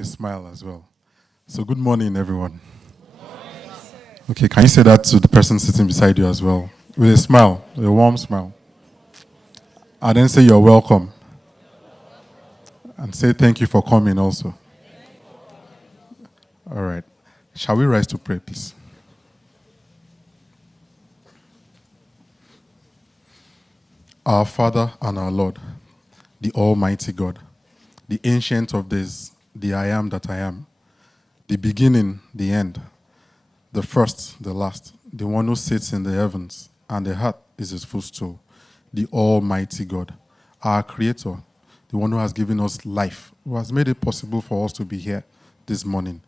a smile as well. So good morning, everyone. Okay, can you say that to the person sitting beside you as well? With a smile, a warm smile. And then say you're welcome. And say thank you for coming also. All right. Shall we rise to pray, please? Our Father and our Lord, the Almighty God, the Ancient of Days, the I Am that I Am, the beginning, the end, the first, the last, the one who sits in the heavens, and the heart is his footstool, the Almighty God, our Creator, the one who has given us life, who has made it possible for us to be here this morning.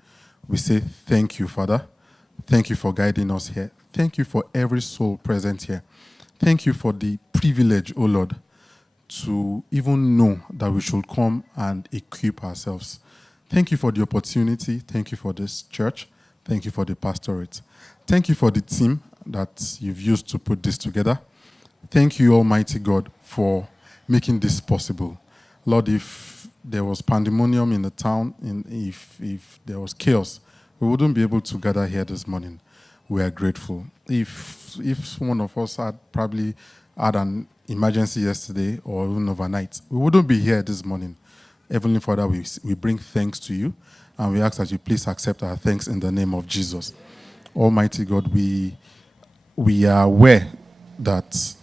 We say thank you, Father. Thank you for guiding us here. Thank you for every soul present here. Thank you for the privilege, O Lord, to even know that we should come and equip ourselves. Thank you for the opportunity. Thank you for this church. Thank you for the pastorate. Thank you for the team that you've used to put this together. Thank you, Almighty God, for making this possible. Lord, if there was pandemonium in the town, if there was chaos, we wouldn't be able to gather here this morning. We are grateful. If one of us had probably had an emergency yesterday or even overnight, we wouldn't be here this morning. Heavenly Father, we bring thanks to you, and we ask that you please accept our thanks in the name of Jesus. Almighty God, we are aware that,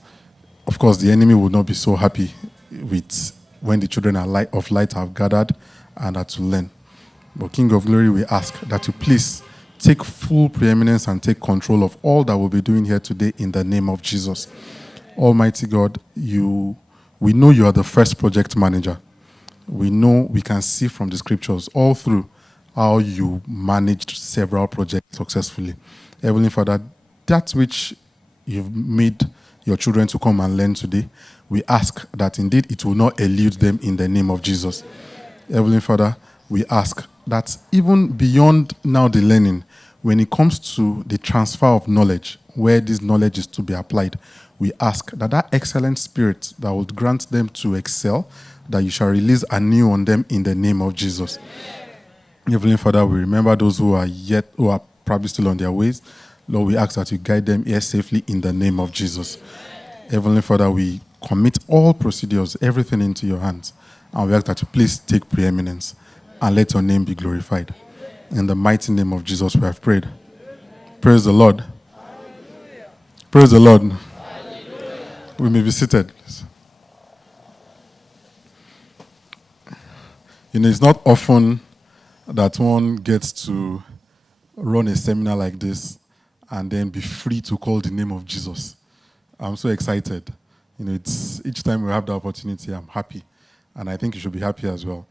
of course, the enemy will not be so happy with when the children of light have gathered and are to learn. But King of Glory, we ask that you please take full preeminence and take control of all that we'll be doing here today in the name of Jesus. Almighty God, we know you are the first project manager. We know, we can see from the scriptures all through how you managed several projects successfully. Heavenly Father, that which you've made your children to come and learn today, we ask that indeed it will not elude them in the name of Jesus. Heavenly Father, we ask that even beyond now the learning, when it comes to the transfer of knowledge, where this knowledge is to be applied, we ask that excellent spirit that will grant them to excel, that you shall release anew on them in the name of Jesus. Heavenly Father, we remember those who are probably still on their ways. Lord, we ask that you guide them here safely in the name of Jesus. Heavenly Father, we commit all procedures, everything into your hands, and we ask that you please take preeminence and let your name be glorified. In the mighty name of Jesus, we have prayed. Praise the Lord. Hallelujah. Praise the Lord. Hallelujah. We may be seated. It's not often that one gets to run a seminar like this and then be free to call the name of Jesus. I'm so excited. It's each time we have the opportunity, I'm happy. And I think you should be happy as well.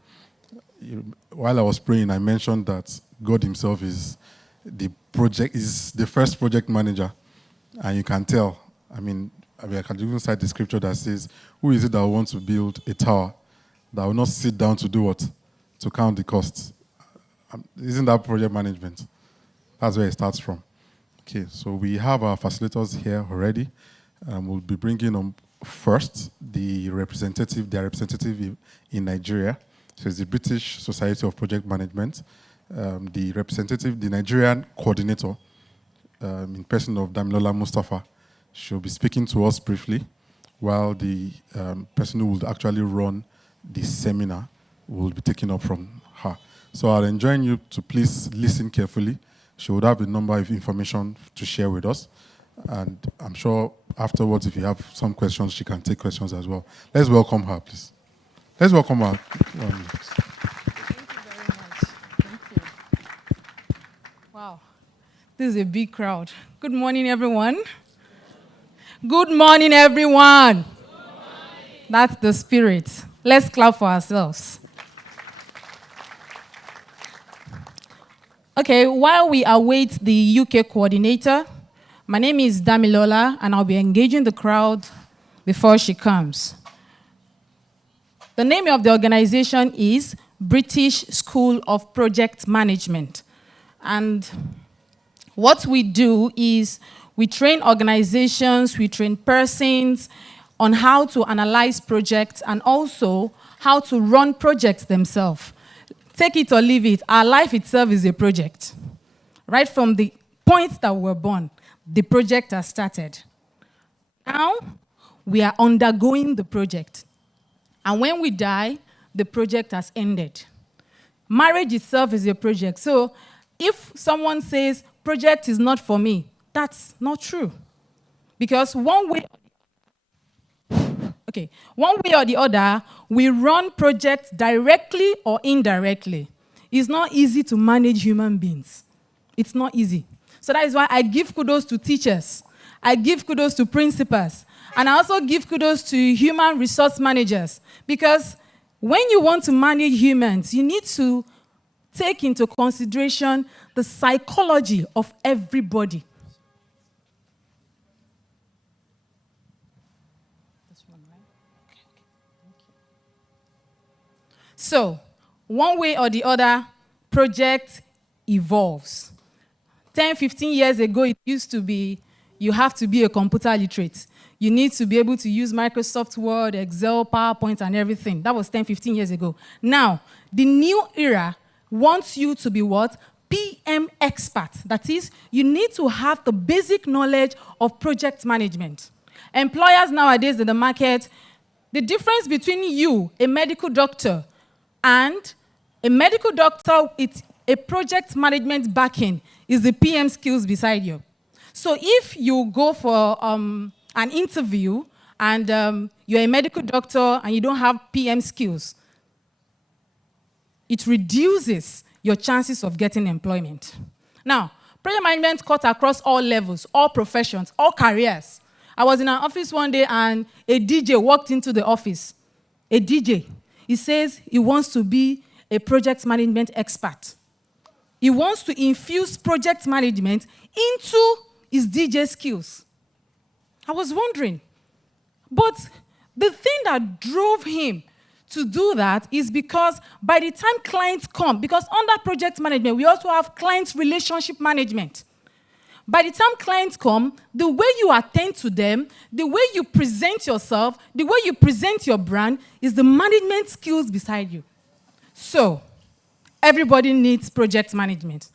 While I was praying, I mentioned that God himself is the first project manager. And you can tell. I can even cite the scripture that says, who is it that wants to build a tower that will not sit down to do what? To count the costs. Isn't that project management? That's where it starts from. Okay, so we have our facilitators here already. We'll be bringing on first their representative in Nigeria. So it's the British Society of Project Management. The Nigerian coordinator, in person of Damilola Mustafa, she'll be speaking to us briefly, while the person who will actually run the seminar will be taken up from her. So I'll enjoin you to please listen carefully. She would have a number of information to share with us. And I'm sure afterwards, if you have some questions, she can take questions as well. Let's welcome her, please. Let's welcome her. Thank you very much. Thank you. Wow. This is a big crowd. Good morning, everyone. Good morning, everyone. Good morning. That's the spirit. Let's clap for ourselves. Okay, while we await the UK coordinator, my name is Damilola, and I'll be engaging the crowd before she comes. The name of the organization is British School of Project Management. And what we do is we train organizations, we train persons on how to analyze projects and also how to run projects themselves. take it or leave it, our life itself is a project. Right from the point that we're born, the project has started. Now, we are undergoing the project. And when we die, the project has ended. Marriage itself is a project. So if someone says, project is not for me, that's not true. Because one way or the other, we run projects directly or indirectly. It's not easy to manage human beings. It's not easy. So that is why I give kudos to teachers. I give kudos to principals. And I also give kudos to human resource managers. Because when you want to manage humans, you need to take into consideration the psychology of everybody. This one, right? Okay. Thank you. So, one way or the other, project evolves. 10, 15 years ago, it used to be you have to be a computer literate. You need to be able to use Microsoft Word, Excel, PowerPoint, and everything. That was 10, 15 years ago. Now, the new era wants you to be what? PM expert. That is, you need to have the basic knowledge of project management. Employers nowadays in the market, the difference between you, a medical doctor, and a medical doctor with a project management backing is the PM skills beside you. So if you go for an interview and you're a medical doctor and you don't have PM skills, it reduces your chances of getting employment. Now, project management cuts across all levels, all professions, all careers. I was in an office one day and a DJ walked into the office. A DJ. He says he wants to be a project management expert. He wants to infuse project management into his DJ skills. I was wondering. But the thing that drove him to do that is because by the time clients come, because under project management, we also have client relationship management. By the time clients come, the way you attend to them, the way you present yourself, the way you present your brand is the management skills beside you. So, everybody needs project management.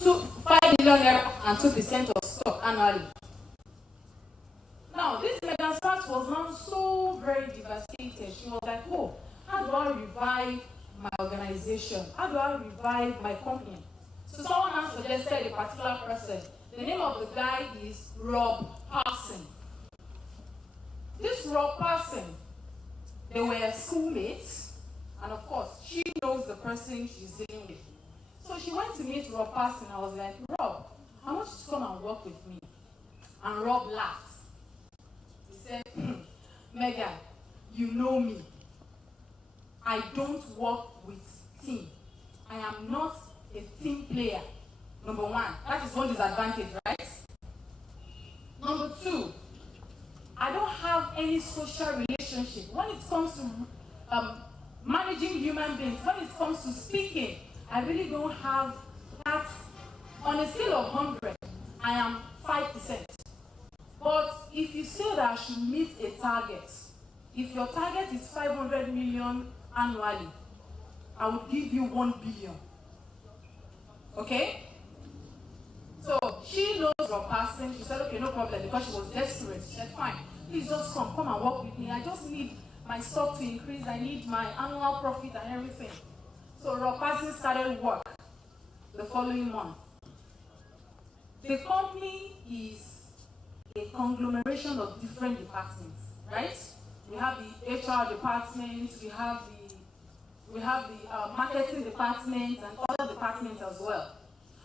$5 million and 2% of stock annually. Now, this Megan Sparks was now so very devastated. She was like, oh, how do I revive my organization? How do I revive my company? So someone else suggested a particular person. The name of the guy is Rob Parson. This Rob Parson, they were schoolmates, and of course, she knows the person she's dealing with. So she went to meet Rob Parson. I was like, Rob, I want you to come and work with me. And Rob laughed. He said, Megan, you know me. I don't work with team. I am not a team player. Number one, that is one disadvantage, right? Number two, I don't have any social relationship. When it comes to managing human beings, when it comes to speaking, I really don't have that. On a scale of 100, I am 5%. But if you say that I should meet a target, if your target is 500 million annually, I will give you 1 billion. Okay? So she knows Rob Parson. She said, okay, no problem, because she was desperate. She said, fine, please just come and work with me. I just need my stock to increase. I need my annual profit and everything. So Rob Parson started work the following month. The company is a conglomeration of different departments, right? We have the HR department, we have the marketing department, and other departments as well.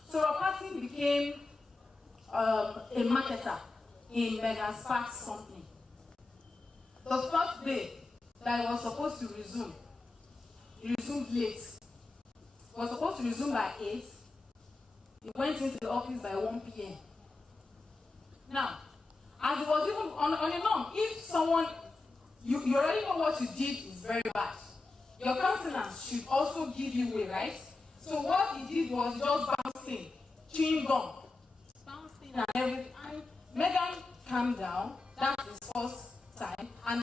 So Rob Parson became a marketer in Megan Sparks' company. The first day that I was supposed to resume, he resumed late. He was supposed to resume by 8. He went into the office by 1 p.m. Now, as it was even on a norm, if someone, you already know what you did is very bad. Your countenance should also give you way, right? So what he did was just bouncing, chewing gum, bouncing and everything. And Megan calmed down. That's his first time. And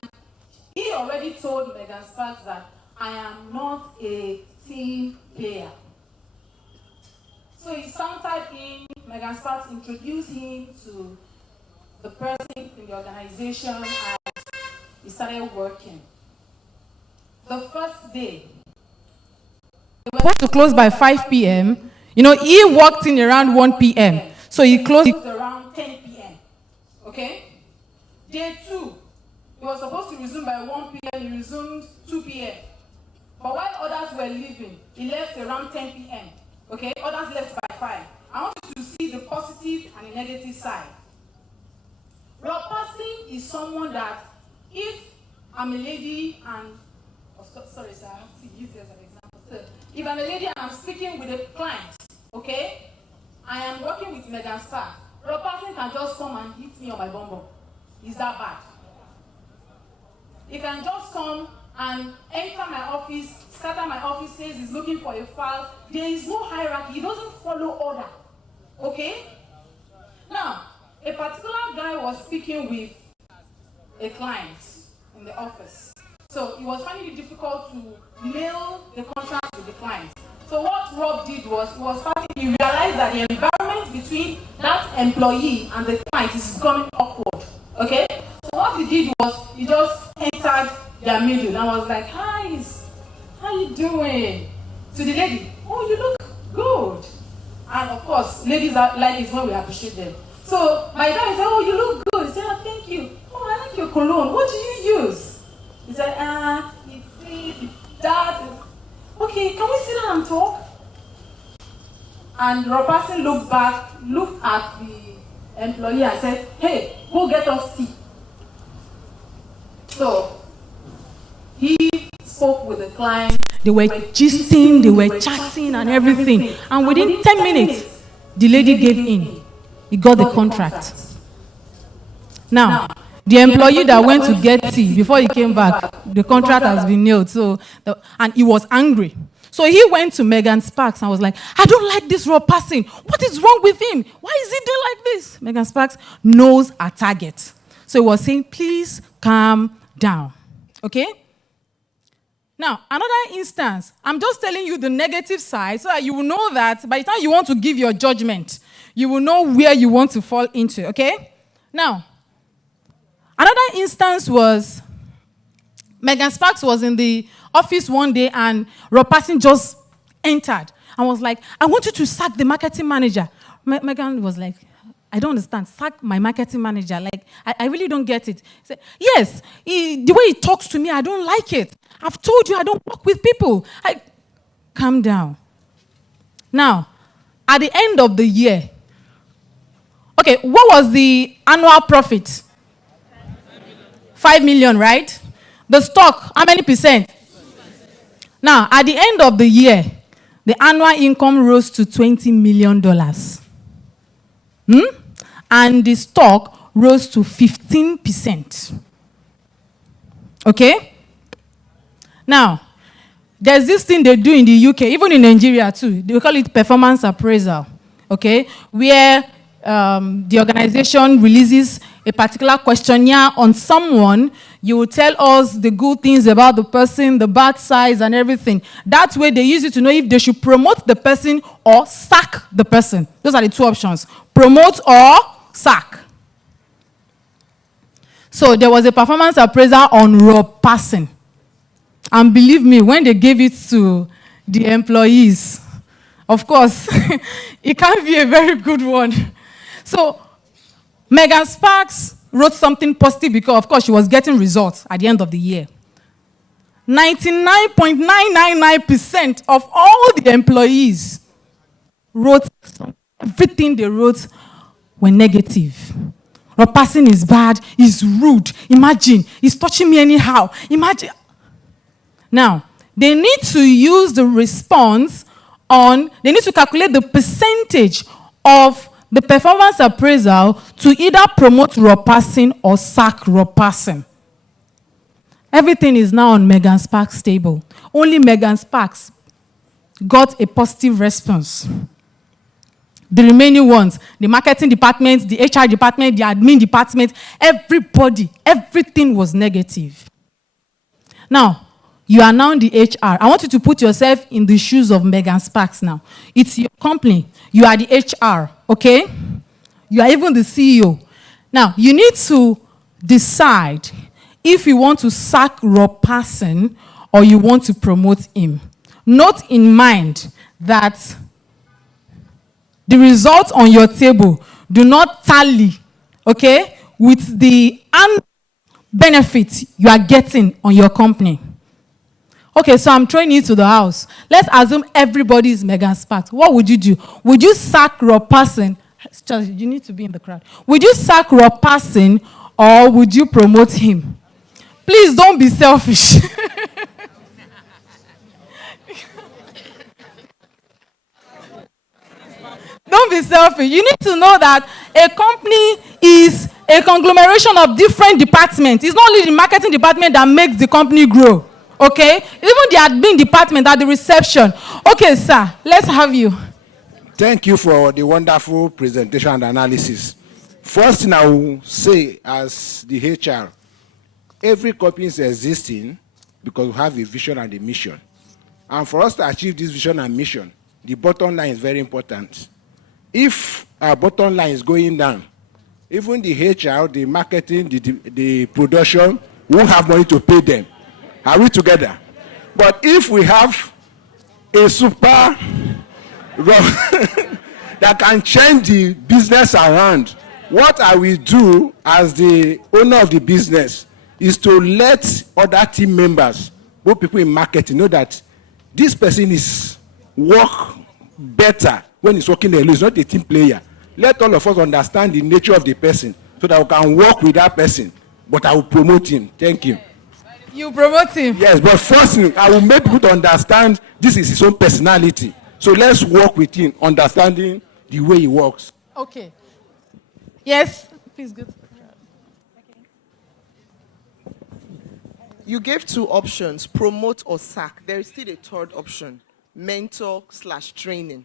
he already told Megan Sparks that I am not a team player. So he sauntered in. Megan Sparks introduced him to the person in the organization, and he started working. The first day, they were supposed to close by 5 p.m. You know, he walked in around 1 p.m. So he closed around 10 p.m. Okay? Day 2, he was supposed to resume by 1 p.m. He resumed 2 p.m. But while others were leaving, he left around 10 p.m. Okay? Others left by 5. I want you to see the positive and the negative side. Rob Parson is someone that, if I'm a lady and, sorry sir, I have to use this as an example. So, if I'm a lady and I'm speaking with a client, okay, I am working with Megan Sparks, Rob Parson can just come and hit me on my bum bum. Is that bad? He can just come and enter my office, scatter my office, says he's looking for a file. There is no hierarchy. He doesn't follow order. Okay? Now, a particular guy was speaking with a client in the office. So he was finding it difficult to mail the contract to the client. So what Rob did was, he realized that the environment between that employee and the client is becoming awkward. Okay? So what he did was, he just entered their middle and was like, hi, how you doing? To the lady, oh, you look good. And of course, ladies are like it when we appreciate them. So my guy said, oh, you look good. He said, oh, thank you. Oh, I like your cologne. What do you use? He said, it's this, it's that. Okay, can we sit down and talk? And Rob Parson looked at the employee and said, hey, go get us tea. So he spoke with the client. They were gisting, they were chatting and everything. And within 10 minutes, the lady gave in. He got the contract. Now, the employee that went to get tea, before he came back, the contract has been nailed. And he was angry. So he went to Megan Sparks and was like, I don't like this Rob Parson. What is wrong with him? Why is he doing like this? Megan Sparks knows her target. So he was saying, please calm down. Okay? Now, another instance, I'm just telling you the negative side so that you will know that by the time you want to give your judgment, you will know where you want to fall into, okay? Now, another instance was Megan Sparks was in the office one day and Rob Parson just entered and was like, I want you to sack the marketing manager. Megan was like, I don't understand. Sack my marketing manager. Like, I really don't get it. He said, yes, the way he talks to me, I don't like it. I've told you I don't work with people. Calm down. Now, at the end of the year, okay, what was the annual profit? 5 million, right? The stock, how many percent? Now, at the end of the year, the annual income rose to $20 million. And the stock rose to 15%. Okay? Now, there's this thing they do in the UK, even in Nigeria too. They call it performance appraisal. Okay? Where the organization releases a particular questionnaire on someone. You will tell us the good things about the person, the bad sides, and everything. That way, they use it to know if they should promote the person or sack the person. Those are the two options: promote or sack. So there was a performance appraisal on Rob Passing. And believe me, when they gave it to the employees, of course, it can't be a very good one. So Megan Sparks wrote something positive because, of course, she was getting results at the end of the year. 99.999% of all the employees wrote, everything they wrote were negative. Rob Passing is bad, he's rude. Imagine, he's touching me anyhow. Imagine. Now, they need to use the response they need to calculate the percentage of the performance appraisal to either promote Rob Passing or sack Rob Passing. Everything is now on Megan Sparks' table. Only Megan Sparks got a positive response. The remaining ones, the marketing department, the HR department, the admin department, everybody, everything was negative. Now, you are now the HR. I want you to put yourself in the shoes of Megan Sparks now. It's your company. You are the HR, okay? You are even the CEO. Now, you need to decide if you want to sack Rob Passing or you want to promote him. Note in mind that the results on your table do not tally, okay, with the benefits you are getting on your company. Okay, so I'm throwing you to the house. Let's assume everybody is Megan Sparks. What would you do? Would you sack Rob Passing? You need to be in the crowd. Would you sack Rob Passing or would you promote him? Please don't be selfish. Don't be selfish. You need to know that a company is a conglomeration of different departments. It's not only the marketing department that makes the company grow. Okay? Even the admin department at the reception. Okay, sir, let's have you. Thank you for the wonderful presentation and analysis. First thing I will say as the HR, every company is existing because we have a vision and a mission. And for us to achieve this vision and mission, the bottom line is very important. If our bottom line is going down, even the HR, the marketing, the production won't have money to pay them. Are we together? But if we have a super that can change the business around, what I will do as the owner of the business is to let other team members, both people in marketing, know that this person is work better when he's working alone. He's not a team player. Let all of us understand the nature of the person so that we can work with that person. But I will promote him. Thank you. You promote him? Yes, but first, I will make people to understand this is his own personality. So let's work with him, understanding the way he works. Okay. Yes, please go. You gave two options, promote or sack. There is still a third option, mentor/training.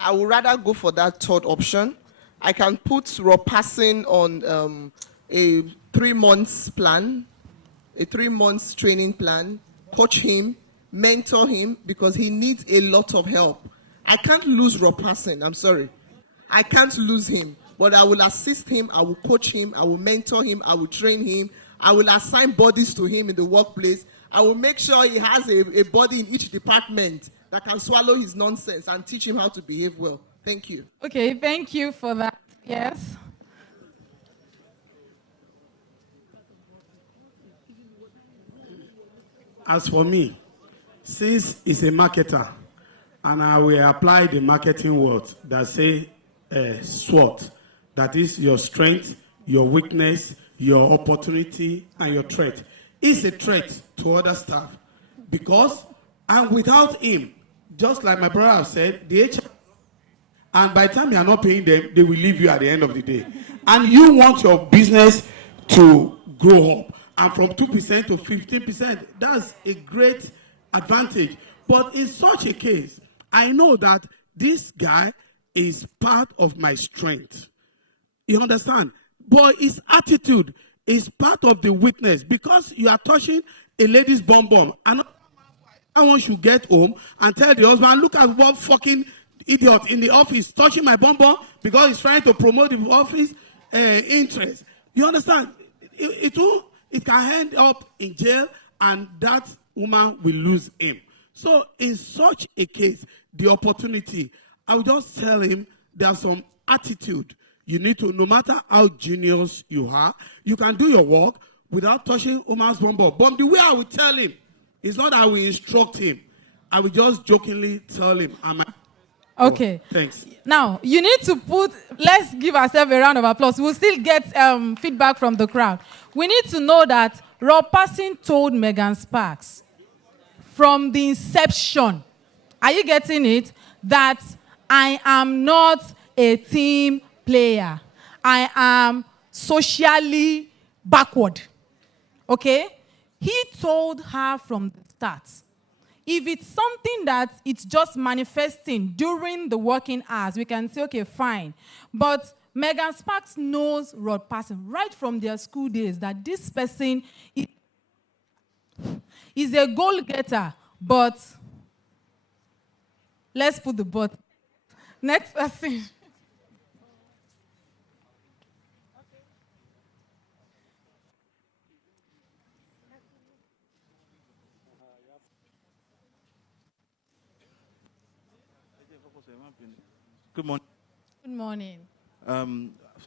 I would rather go for that third option. I can put Rob Passing on a 3 months plan, a 3 months training plan, coach him, mentor him, because he needs a lot of help. I can't lose Rob Passing, I'm sorry. I can't lose him, but I will assist him, I will coach him, I will mentor him, I will train him, I will assign bodies to him in the workplace. I will make sure he has a body in each department that can swallow his nonsense and teach him how to behave well. Thank you. Okay, thank you for that. Yes. As for me, since he's a marketer, And I will apply the marketing words that say SWOT. That is your strength, your weakness, your opportunity, and your threat. It's a threat to other staff because, and without him, just like my brother have said, the HR, and by the time you are not paying them, they will leave you at the end of the day. And you want your business to grow up. And from 2% to 15%, that's a great advantage. But in such a case, I know that this guy is part of my strength. You understand? But his attitude is part of the witness because you are touching a lady's bum bum. And I want you to get home and tell the husband, look at what fucking idiot in the office touching my bum bum because he's trying to promote the office interest. You understand? It can end up in jail and that woman will lose him. So in such a case, the opportunity, I will just tell him there's some attitude. You need to, no matter how genius you are, you can do your work without touching woman's bum bum. But the way I will tell him, it's not I will instruct him. I will just jokingly tell him. Okay. Thanks. Now, you need to let's give ourselves a round of applause. We'll still get feedback from the crowd. We need to know that Rob Passing told Megan Sparks from the inception, are you getting it? That I am not a team player. I am socially backward. Okay? He told her from the start. If it's something that it's just manifesting during the working hours, we can say, okay, fine. But Megan Sparks knows Rod Passing right from their school days that this person is a goal-getter, but let's put the but. Next person. Good morning. Good morning.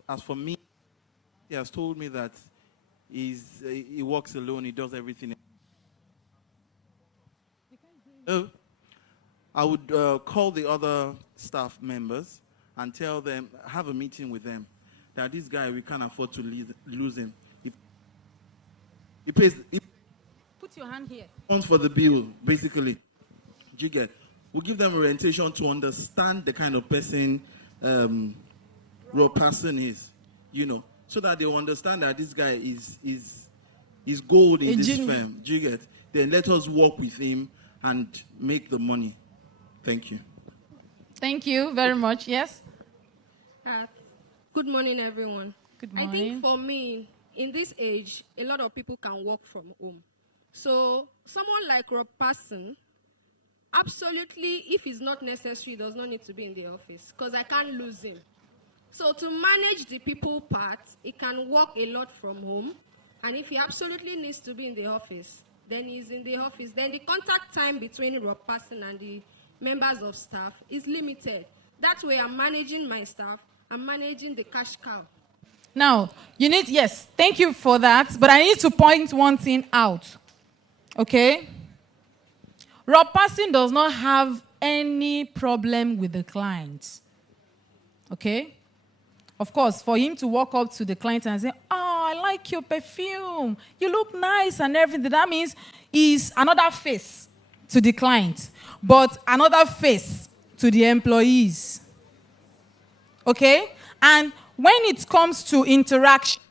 As for me, he has told me that he works alone, he does everything. I would call the other staff members and tell them, have a meeting with them, that this guy, we can't afford to lose him. He pays. Put your hand here. Funds for the bill, basically. You get. We'll give them orientation to understand the kind of person Rob Passing is, so that they will understand that this guy is gold in this firm. Do you get? Then let us work with him and make the money. Thank you. Thank you very much. Yes? Good morning, everyone. Good morning. I think for me, in this age, a lot of people can work from home. So someone like Rob Passing, absolutely, if it's not necessary, does not need to be in the office because I can't lose him. So to manage the people part, he can work a lot from home. And if he absolutely needs to be in the office, then he's in the office. Then the contact time between Rob Passing and the members of staff is limited. That way I'm managing my staff. I'm managing the cash cow. Now, yes, thank you for that. But I need to point one thing out. Okay? Rob Passing does not have any problem with the client. Okay? Of course, for him to walk up to the client and say, oh, I like your perfume. You look nice and everything. That means he's another face to the client, but another face to the employees. Okay? And when it comes to interaction,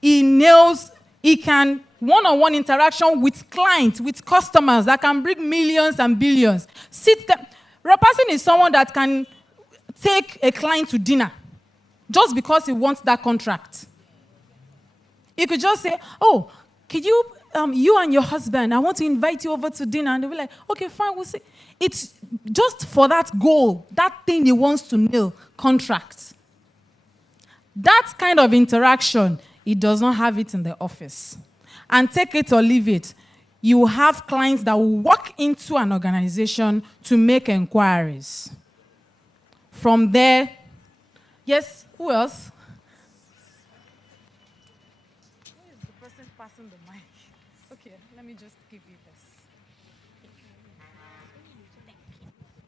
he can one-on-one interaction with clients, with customers that can bring millions and billions. Rob Passing is someone that can take a client to dinner just because he wants that contract. He could just say, oh, could you and your husband, I want to invite you over to dinner. And they'll be like, okay, fine, we'll see. It's just for that goal, that thing he wants to nail, contract. That kind of interaction, he does not have it in the office. And take it or leave it, you have clients that will walk into an organization to make inquiries. From there, yes, who else? Who is the person passing the mic? Okay, let me just give you this.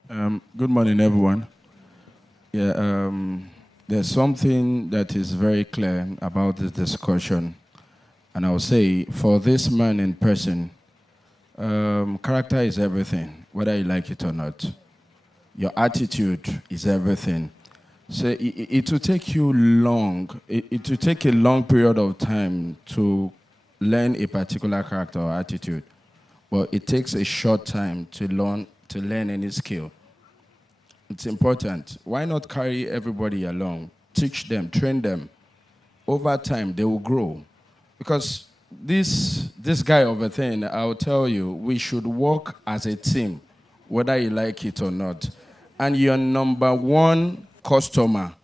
Good morning, everyone. Yeah, there's something that is very clear about this discussion, and I'll say for this man in person, character is everything, whether you like it or not. Your attitude is everything. So it will take you long. It will take a long period of time to learn a particular character or attitude, but it takes a short time to learn any skill. It's important. Why not carry everybody along? Teach them, train them. Over time, they will grow. Because this guy over there, I'll tell you, we should work as a team, whether you like it or not. And your number one customer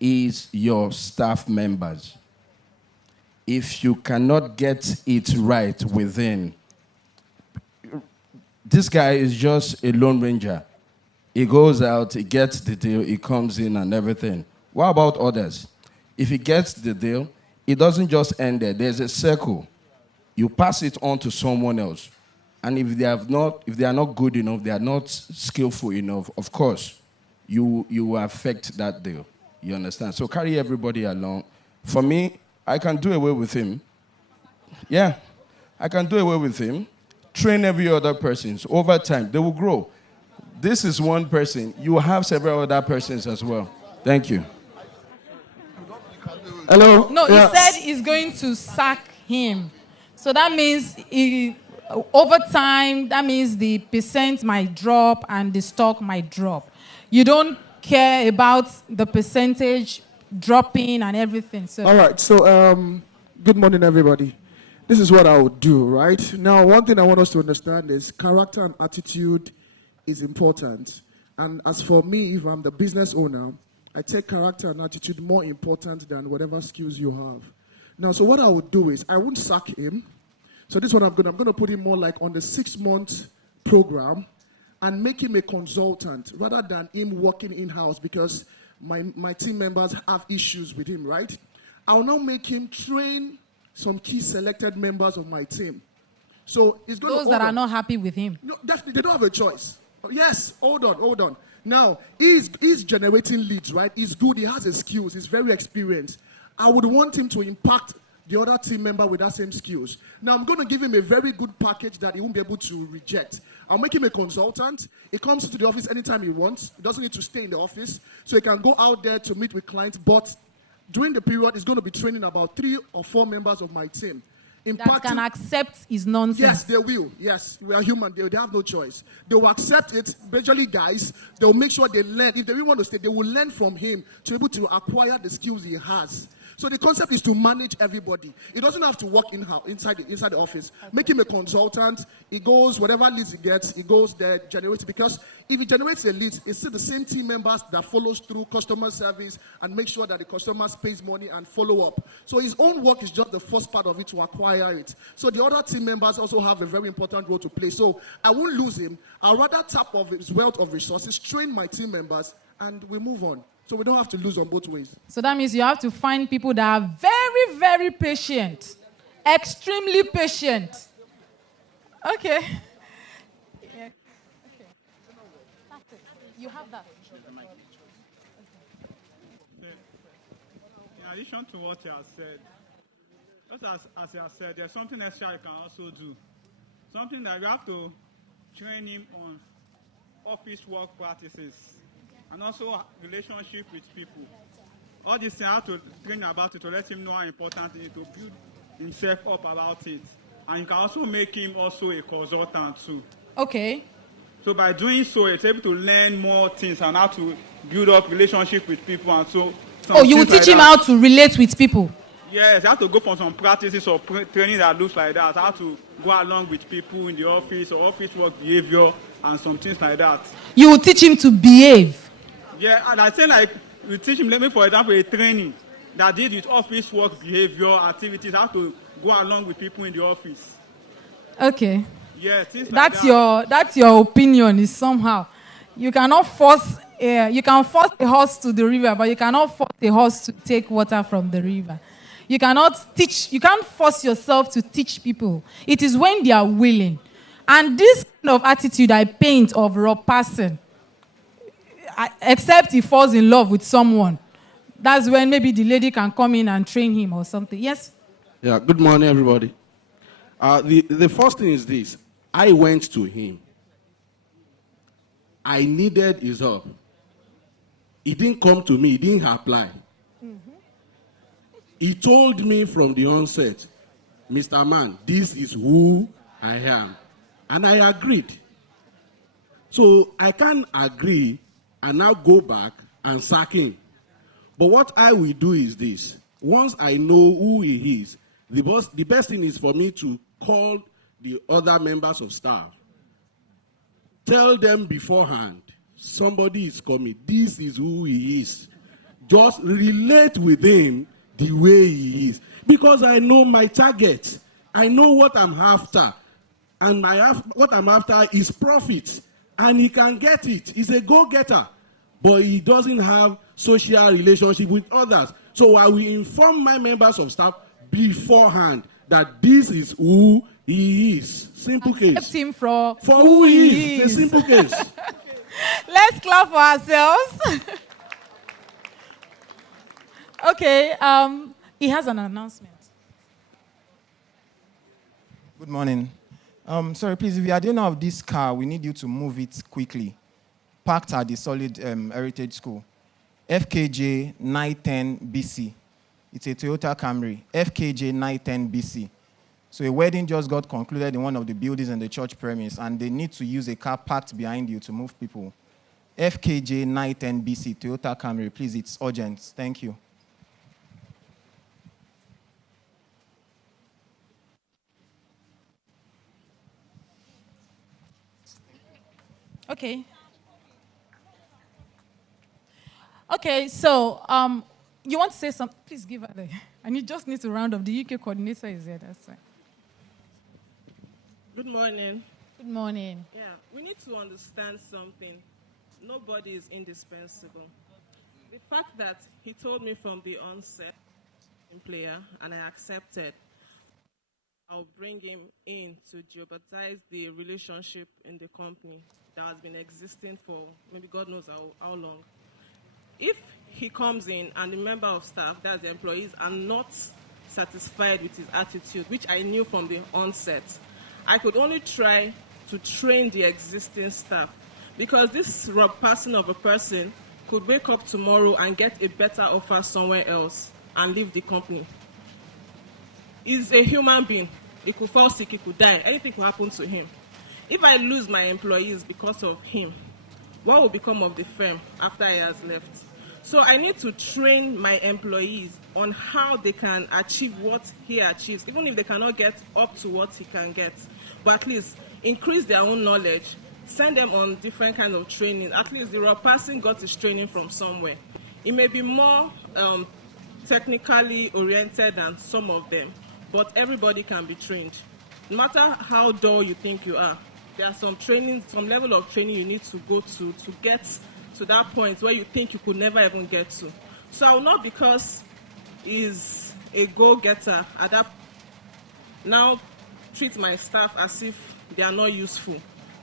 is your staff members. If you cannot get it right within, this guy is just a lone ranger. He goes out, he gets the deal, he comes in and everything. What about others? If he gets the deal, it doesn't just end there. There's a circle. You pass it on to someone else. And if they are not good enough, they are not skillful enough, of course, you will affect that deal. You understand? So carry everybody along. For me, I can do away with him. Yeah, I can do away with him. Train every other person. So over time, they will grow. This is one person. You have several other persons as well. Thank you. Hello? No, Yeah. he said he's going to sack him. So that means over time, that means the percent might drop and the stock might drop. You don't care about the percentage dropping and everything. So All right, so good morning, everybody. This is what I would do, right? Now, one thing I want us to understand is character and attitude is important. And as for me, if I'm the business owner, I take character and attitude more important than whatever skills you have. Now, so what I would do is I wouldn't sack him. So this is what I'm going to put him more like on the 6-month program and make him a consultant rather than him working in-house because my team members have issues with him, right? I'll now make him train some key selected members of my team. So it's going those that are not happy with him. No, definitely, they don't have a choice. Yes, hold on. Now, he's generating leads, right? He's good, he has the skills, he's very experienced. I would want him to impact the other team member with that same skills. Now, I'm going to give him a very good package that he won't be able to reject. I'll make him a consultant. He comes into the office anytime he wants. He doesn't need to stay in the office. So he can go out there to meet with clients. But during the period, he's going to be training about 3 or 4 members of my team. That can accept his nonsense. Yes, they will. Yes, we are human. They have no choice. They will accept it. Majorly, guys, they will make sure they learn. If they really want to stay, they will learn from him to be able to acquire the skills he has. So the concept is to manage everybody. He doesn't have to work inside the office. Make him a consultant. He goes, whatever leads he gets, he goes there, generates. Because if he generates a lead, it's still the same team members that follows through customer service and make sure that the customers pays money and follow up. So his own work is just the first part of it to acquire it. So the other team members also have a very important role to play. So I won't lose him. I'll rather tap of his wealth of resources, train my team members, and we move on. So we don't have to lose on both ways. So that means you have to find people that are very, very patient. Extremely patient. Okay. Yeah. Okay. You have that. In addition to what you have said, just as you have said, there's something extra you can also do. Something that you have to train him on office work practices. And also relationship with people. All these things I have to train about it to let him know how important it is to build himself up about it. And you can also make him also a consultant too. Okay. So by doing so, it's able to learn more things and how to build up relationship with people and so. Oh, you will teach him how to relate with people. Yes, you have to go for some practices or training that looks like that. How to go along with people in the office or office work behavior and some things like that. You will teach him to behave. Yeah, and I say like we teach him, let me for example, a training that deals with office work behavior, activities, how to go along with people in the office. Okay. Yeah, things like That's your opinion is somehow. You cannot force you can force a horse to the river, but you cannot force a horse to take water from the river. You can't force yourself to teach people. It is when they are willing. And this kind of attitude I paint of raw person, except he falls in love with someone. That's when maybe the lady can come in and train him or something. Yes? Yeah, good morning, everybody. The first thing is this. I went to him. I needed his help. He didn't come to me. He didn't apply. He told me from the onset, Mr. Man, this is who I am. And I agreed. So I can't agree and now go back and sack him. But what I will do is this. Once I know who he is, the best thing is for me to call the other members of staff. Tell them beforehand, somebody is coming. This is who he is. Just relate with him the way he is. Because I know my target. I know what I'm after. And what I'm after is profit. And he can get it. He's a go-getter. But he doesn't have social relationship with others. So I will inform my members of staff beforehand that this is who he is. Simple case. Accept him for who he is. The simple case. Let's clap for ourselves. Okay, he has an announcement. Good morning. Sorry, please, if you are the owner of this car, we need you to move it quickly. Parked at the Solid Heritage School. FKJ 910BC. It's a Toyota Camry. FKJ 910BC. So a wedding just got concluded in one of the buildings in the church premise, and they need to use a car parked behind you to move people. FKJ 910BC, Toyota Camry. Please, it's urgent. Thank you. Okay. Okay, so you want to say something? Please give her the. I just need to round up. The UK coordinator is there. That's right. Good morning. Good morning. Yeah, we need to understand something. Nobody is indispensable. The fact that he told me from the onset, player, and I accepted, I'll bring him in to jeopardize the relationship in the company that has been existing for maybe God knows how long. If he comes in and the member of staff, that's the employees, are not satisfied with his attitude, which I knew from the onset, I could only try to train the existing staff, because this person of a person could wake up tomorrow and get a better offer somewhere else and leave the company. He's a human being. He could fall sick, he could die, anything could happen to him. If I lose my employees because of him, what will become of the firm after he has left? So I need to train my employees on how they can achieve what he achieves, even if they cannot get up to what he can get. But at least increase their own knowledge, send them on different kinds of training. At least the raw person got his training from somewhere. It may be more technically oriented than some of them, but everybody can be trained. No matter how dull you think you are, there are some training, some level of training you need to go to get to that point where you think you could never even get to. So I will not, because he's a go-getter, now treat my staff as if they are not useful.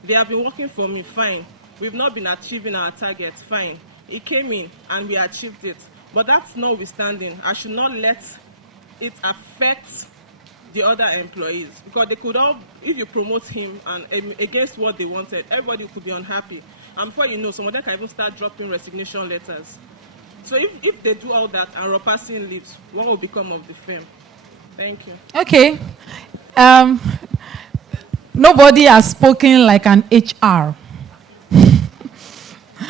They have been working for me, fine. We've not been achieving our targets, fine. He came in and we achieved it. But that's notwithstanding, I should not let it affect the other employees, because they could all, if you promote him and against what they wanted, everybody could be unhappy. And before you know, some of them can even start dropping resignation letters. So if they do all that and Ropasin leaves, what will become of the firm? Thank you. Okay. Nobody has spoken like an HR.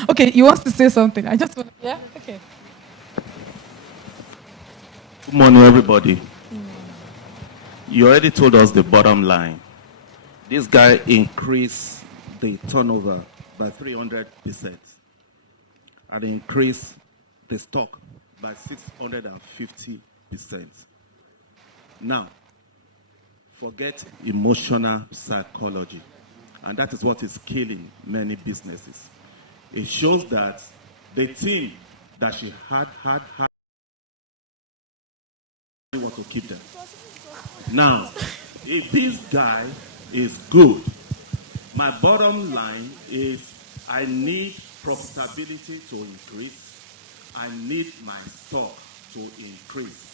Okay, you want to say something? I just want, yeah? Okay. Good morning, everybody. You already told us the bottom line. This guy increased the turnover by 300% and increased the stock by 650%. Now, forget emotional psychology, and that is what is killing many businesses. It shows that the team that she had you want to keep them. Now, if this guy is good, my bottom line is I need profitability to increase. I need my stock to increase.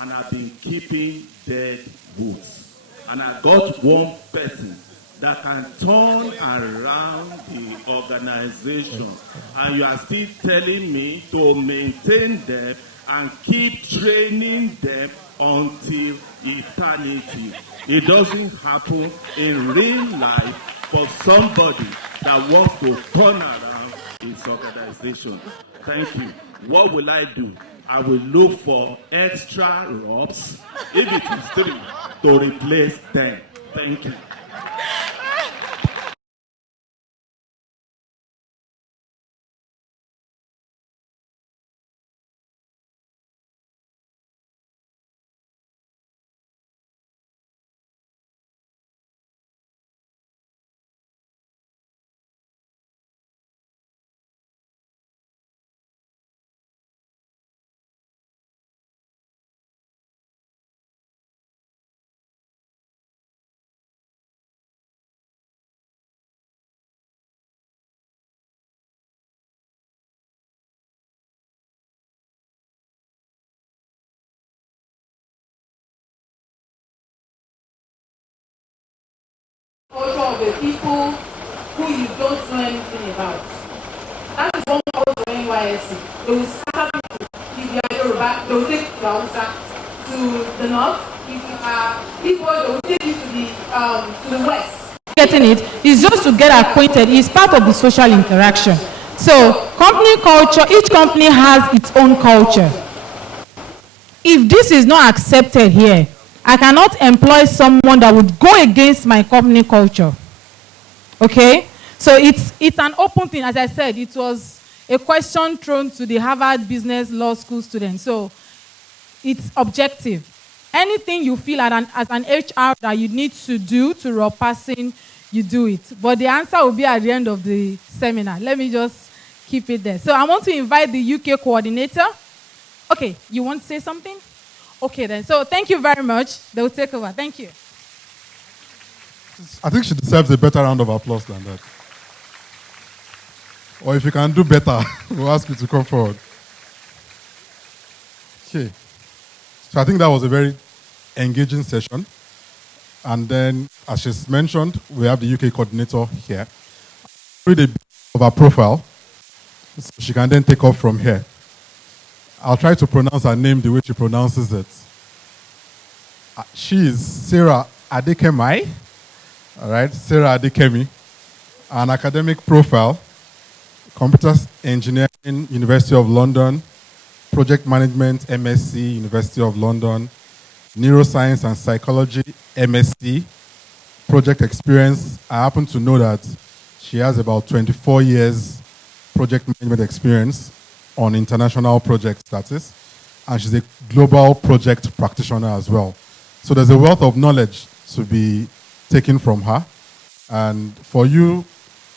And I've been keeping dead woods. And I got one person that can turn around the organization. And you are still telling me to maintain them and keep training them until eternity. It doesn't happen in real life for somebody that wants to turn around his organization. Thank you. What will I do? I will look for extra ropes, if it is 3, to replace 10. Thank you. Culture of the people who you don't know anything about. That is one culture of NYSC. They will scatter people. If you are Yoruba, they will take you Hausa to the north. If you are people, they will take you to the west. Getting it is just to get acquainted. It's part of the social interaction. So company culture, each company has its own culture. If this is not accepted here, I cannot employ someone that would go against my company culture. Okay? So it's an open thing. As I said, it was a question thrown to the Harvard Business Law School students. So it's objective. Anything you feel as an HR that you need to do to raw passing, you do it. But the answer will be at the end of the seminar. Let me just keep it there. So I want to invite the UK coordinator. Okay, you want to say something? Okay then. So thank you very much. They will take over. Thank you. I think she deserves a better round of applause than that. Or if you can do better, we'll ask you to come forward. Okay. So I think that was a very engaging session. And then, as she's mentioned, we have the UK coordinator here. Read a bit of her profile, so she can then take off from here. I'll try to pronounce her name the way she pronounces it. She is Sarah Adekemi. All right, Sarah Adekemi. An academic profile, computer engineering, University of London, project management, MSc, University of London, neuroscience and psychology, MSc, project experience. I happen to know that she has about 24 years project management experience on international projects, that is, and she's a global project practitioner as well. So there's a wealth of knowledge to be taken from her. And for you,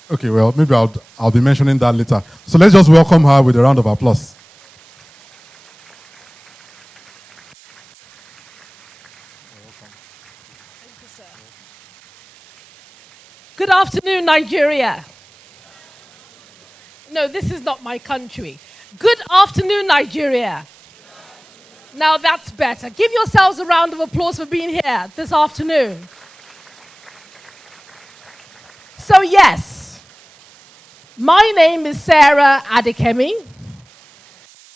okay, well, maybe I'll be mentioning that later. So let's just welcome her with a round of applause. Good afternoon, Nigeria. No, this is not my country. Good afternoon, Nigeria. Now that's better. Give yourselves a round of applause for being here this afternoon. So yes, my name is Sarah Adekemi.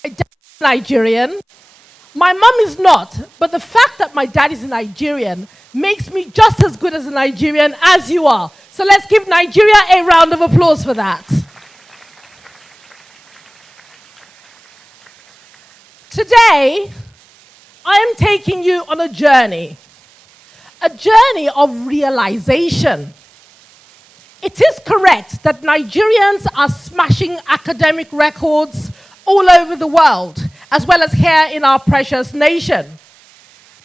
My dad is Nigerian. My mum is not, but the fact that my dad is a Nigerian makes me just as good as a Nigerian as you are. So let's give Nigeria a round of applause for that. Today, I am taking you on a journey of realization. It is correct that Nigerians are smashing academic records all over the world, as well as here in our precious nation.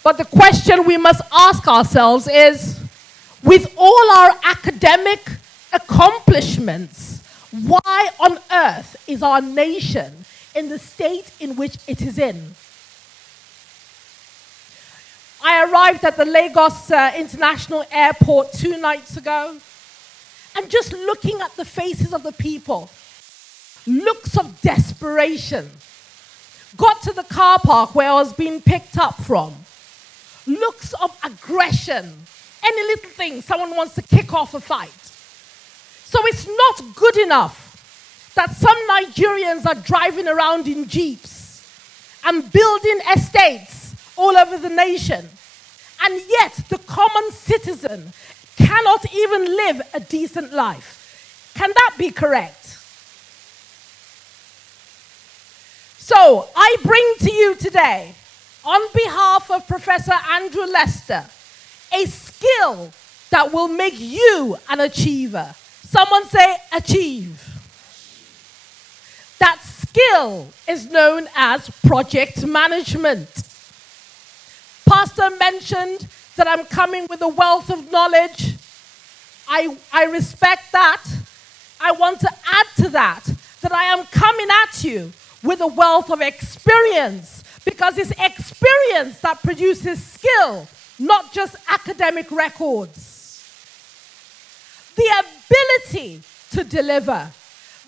But the question we must ask ourselves is, with all our academic accomplishments, why on earth is our nation in the state in which it is in? I arrived at the Lagos International Airport 2 nights ago, and just looking at the faces of the people, looks of desperation. Got to the car park where I was being picked up from. Looks of aggression. Any little thing, someone wants to kick off a fight. So it's not good enough that some Nigerians are driving around in jeeps and building estates all over the nation. And yet the common citizen cannot even live a decent life. Can that be correct? So I bring to you today, on behalf of Professor Andrew Lester, a skill that will make you an achiever. Someone say achieve. That skill is known as project management. Pastor mentioned that I'm coming with a wealth of knowledge. I respect that. I want to add to that I am coming at you with a wealth of experience, because it's experience that produces skill, not just academic records. The ability to deliver,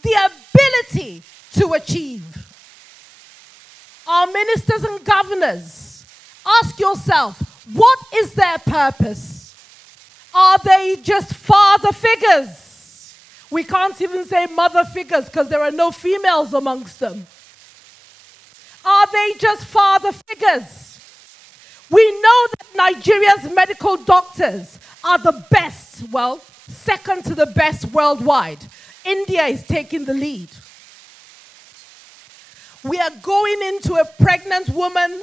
the ability to achieve. Our ministers and governors, ask yourself, what is their purpose? Are they just father figures? We can't even say mother figures because there are no females amongst them. Are they just father figures? We know that Nigeria's medical doctors are the best, well, second to the best worldwide. India is taking the lead. We are going into a pregnant woman,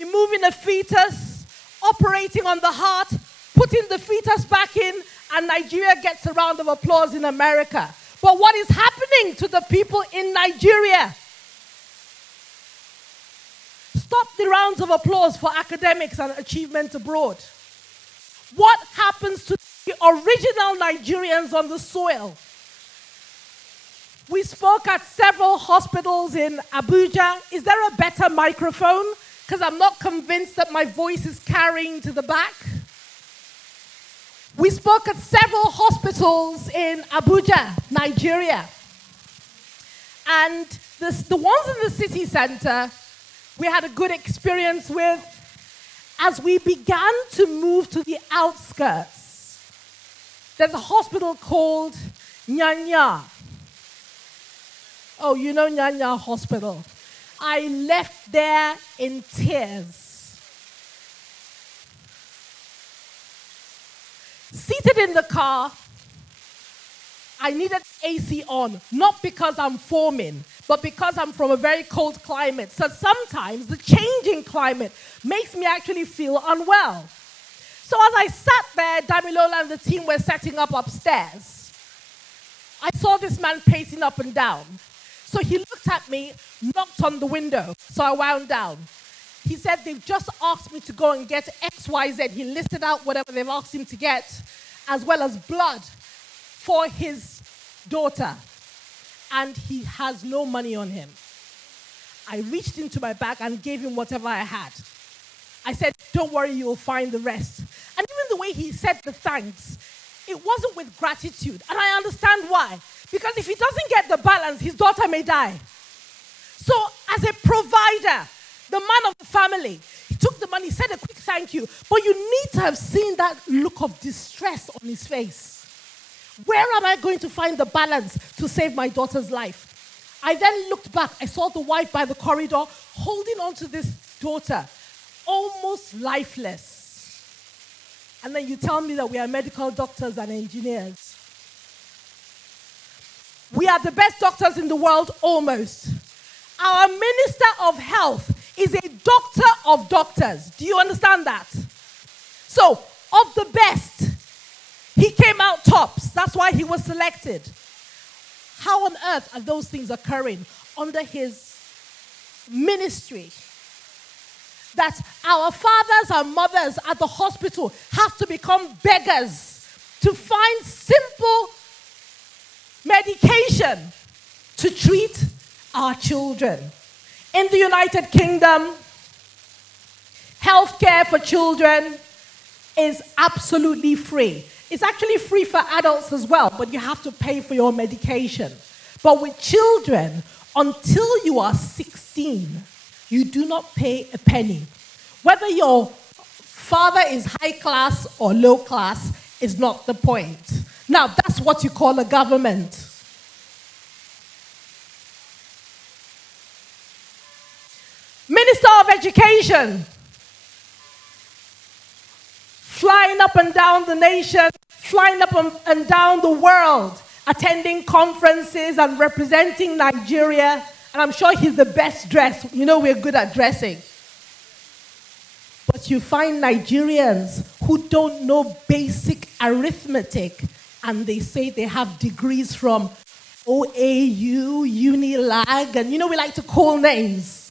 removing a fetus, operating on the heart, putting the fetus back in, and Nigeria gets a round of applause in America. But what is happening to the people in Nigeria? Stop the rounds of applause for academics and achievement abroad. What happens to the original Nigerians on the soil? We spoke at several hospitals in Abuja. Is there a better microphone? Because I'm not convinced that my voice is carrying to the back. We spoke at several hospitals in Abuja, Nigeria. And the ones in the city center, we had a good experience with. As we began to move to the outskirts, there's a hospital called Nyanya. Oh, you know Nyanya Hospital. I left there in tears. Seated in the car, I needed AC on, not because I'm foaming, but because I'm from a very cold climate. So sometimes the changing climate makes me actually feel unwell. So as I sat there, Damilola and the team were setting up upstairs. I saw this man pacing up and down. So he looked at me, knocked on the window. So I wound down. He said, they've just asked me to go and get XYZ. He listed out whatever they've asked him to get, as well as blood for his daughter. And he has no money on him. I reached into my bag and gave him whatever I had. I said, don't worry, you'll find the rest. And even the way he said the thanks, it wasn't with gratitude. And I understand why. Because if he doesn't get the balance, his daughter may die. So as a provider, the man of the family, he took the money, said a quick thank you. But you need to have seen that look of distress on his face. Where am I going to find the balance to save my daughter's life? I then looked back. I saw the wife by the corridor holding on to this daughter, almost lifeless. And then you tell me that we are medical doctors and engineers. We are the best doctors in the world, almost. Our Minister of Health is a doctor of doctors. Do you understand that? So, of the best, he came out tops. That's why he was selected. How on earth are those things occurring under his ministry? That our fathers and mothers at the hospital have to become beggars to find simple medication to treat our children. In the United Kingdom, healthcare for children is absolutely free. It's actually free for adults as well, but you have to pay for your medication. But with children, until you are 16, you do not pay a penny. Whether your father is high class or low class is not the point. Now, that's what you call a government. Minister of Education, flying up and down the nation, flying up and down the world, attending conferences and representing Nigeria. And I'm sure he's the best dressed. You know, we're good at dressing. But you find Nigerians who don't know basic arithmetic, and they say they have degrees from OAU, Unilag, and you know, we like to call names.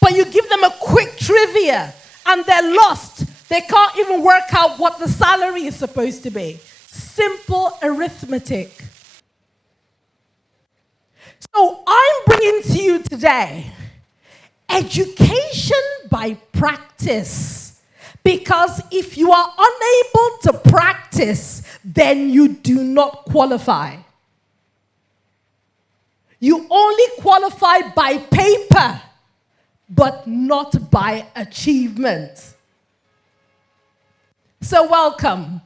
But you give them a quick trivia, and they're lost. They can't even work out what the salary is supposed to be. Simple arithmetic. So I'm bringing to you today education by practice. Because if you are unable to practice, then you do not qualify. You only qualify by paper, but not by achievement. So welcome.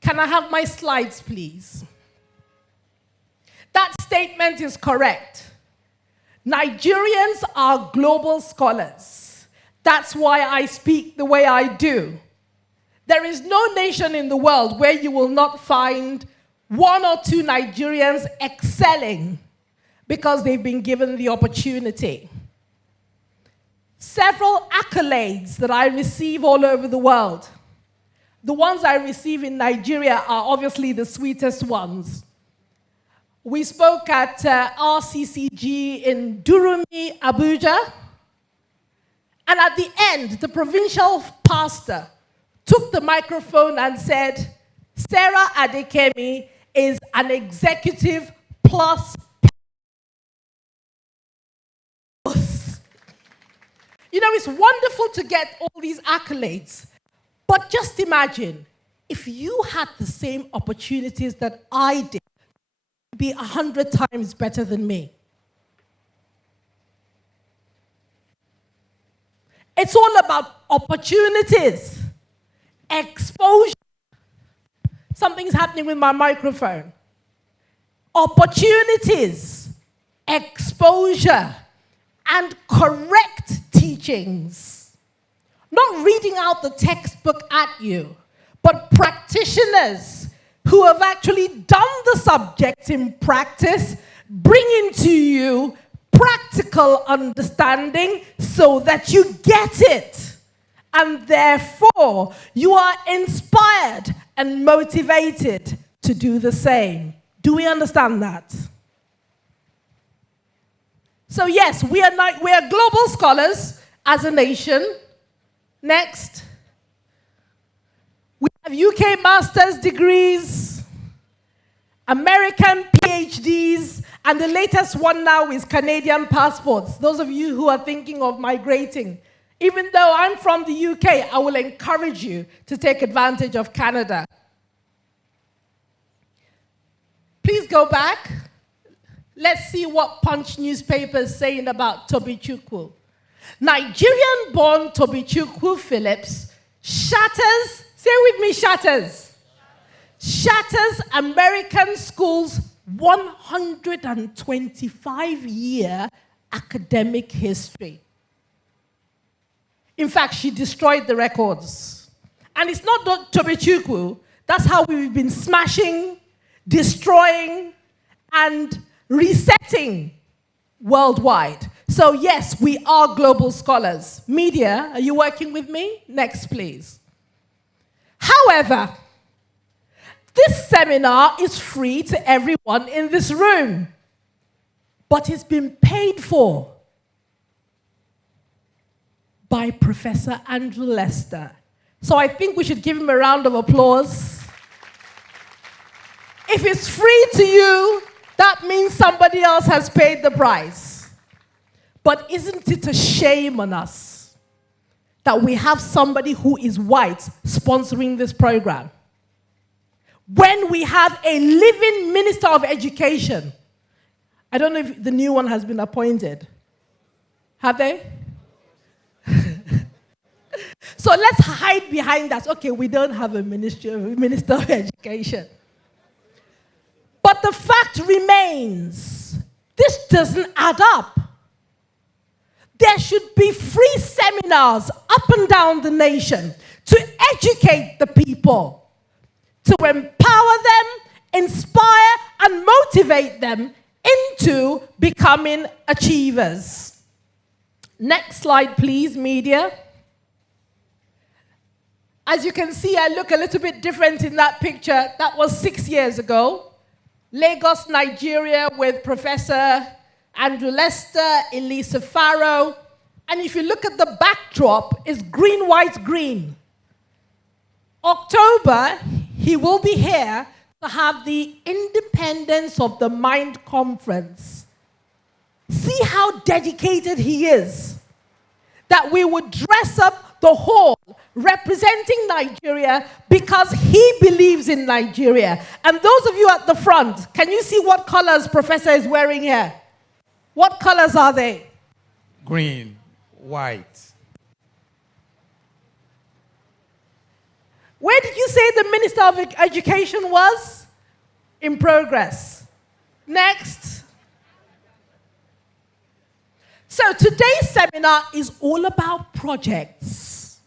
Can I have my slides, please? That statement is correct. Nigerians are global scholars. That's why I speak the way I do. There is no nation in the world where you will not find one or two Nigerians excelling because they've been given the opportunity. Several accolades that I receive all over the world. The ones I receive in Nigeria are obviously the sweetest ones. We spoke at RCCG in Durumi, Abuja. And at the end, the provincial pastor took the microphone and said, Sarah Adekemi is an executive plus. You know, it's wonderful to get all these accolades. But just imagine, if you had the same opportunities that I did, you'd be 100 times better than me. It's all about opportunities, exposure. Something's happening with my microphone. Opportunities, exposure, and correct teachings. Not reading out the textbook at you, but practitioners who have actually done the subject in practice, bringing to you practical understanding so that you get it. And therefore, you are inspired and motivated to do the same. Do we understand that? So yes, we are global scholars as a nation. Next. We have UK master's degrees, American PhDs, and the latest one now is Canadian passports. Those of you who are thinking of migrating, even though I'm from the UK, I will encourage you to take advantage of Canada. Please go back. Let's see what Punch newspaper is saying about Tobichukwu. Nigerian-born Tobichukwu Phillips shatters, say with me, shatters American school's 125-year academic history. In fact, she destroyed the records. And it's not Tobichukwu. That's how we've been smashing, destroying, and resetting worldwide. So yes, we are global scholars. Media, are you working with me? Next, please. However, this seminar is free to everyone in this room, but it's been paid for by Professor Andrew Lester. So I think we should give him a round of applause. If it's free to you, that means somebody else has paid the price. But isn't it a shame on us that we have somebody who is white sponsoring this program? When we have a living Minister of Education, I don't know if the new one has been appointed. Have they? So let's hide behind that. Okay, we don't have a minister of education. But the fact remains, this doesn't add up. There should be free seminars up and down the nation to educate the people, to empower them, inspire, and motivate them into becoming achievers. Next slide, please, media. As you can see, I look a little bit different in that picture. That was 6 years ago. Lagos, Nigeria, with Professor Andrew Lester, Elisa Farrow. And if you look at the backdrop, it's green, white, green. October, he will be here to have the Independence of the Mind Conference. See how dedicated he is. That we would dress up the hall representing Nigeria because he believes in Nigeria. And those of you at the front, can you see what colors Professor is wearing here? What colors are they? Green, white. Where did you say the Minister of Education was? In progress. Next. So today's seminar is all about projects.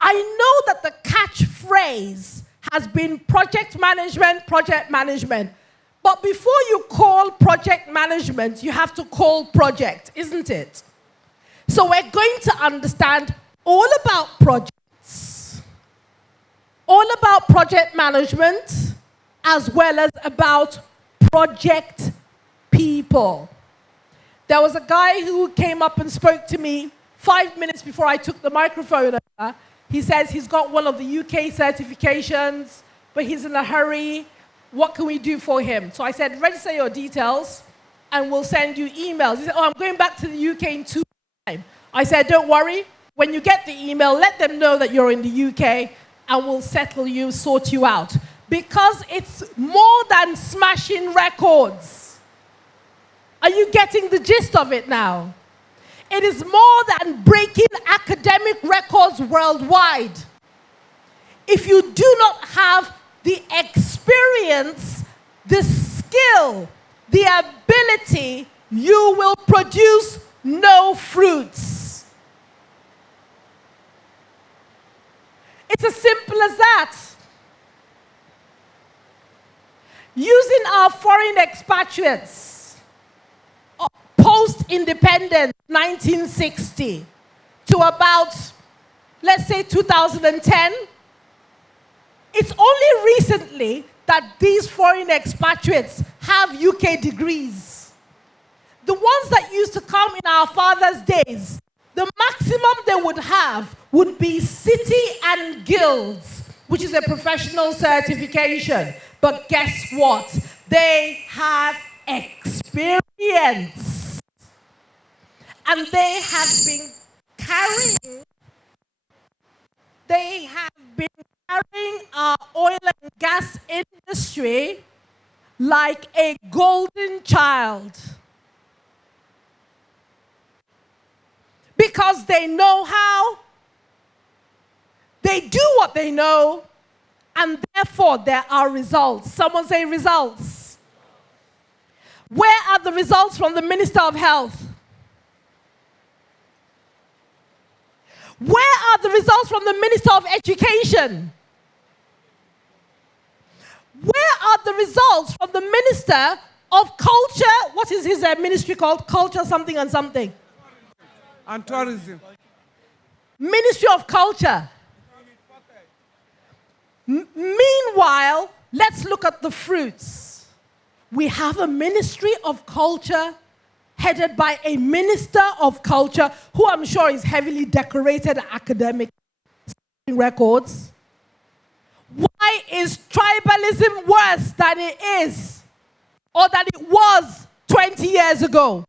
I know that the catchphrase has been project management. But before you call project management, you have to call project, isn't it? So we're going to understand all about projects, all about project management, as well as about project people. There was a guy who came up and spoke to me 5 minutes before I took the microphone over. He says he's got one of the UK certifications, but he's in a hurry. What can we do for him? So I said, register your details, and we'll send you emails. He said, oh, I'm going back to the UK in 2 weeks. I said, don't worry. When you get the email, let them know that you're in the UK, and we'll settle you, sort you out. Because it's more than smashing records. Are you getting the gist of it now? It is more than breaking academic records worldwide. If you do not have the experience, the skill, the ability, you will produce no fruits. It's as simple as that. Using our foreign expatriates, post-independence, 1960, to about, let's say, 2010, it's only recently that these foreign expatriates have UK degrees. The ones that used to come in our fathers' days, the maximum they would have would be City and Guilds, which is a professional certification. But guess what? They have experience. And they have been carrying our oil and gas industry like a golden child. Because they know how, they do what they know, and therefore there are results. Someone say results. Where are the results from the Minister of Health? Where are the results from the Minister of Education? Where are the results from the Minister of Culture? What is his ministry called? Culture something and something. And tourism. Ministry of Culture. Meanwhile, let's look at the fruits. We have a Ministry of Culture headed by a Minister of Culture who I'm sure is heavily decorated academic records. Why is tribalism worse than it is or than it was 20 years ago?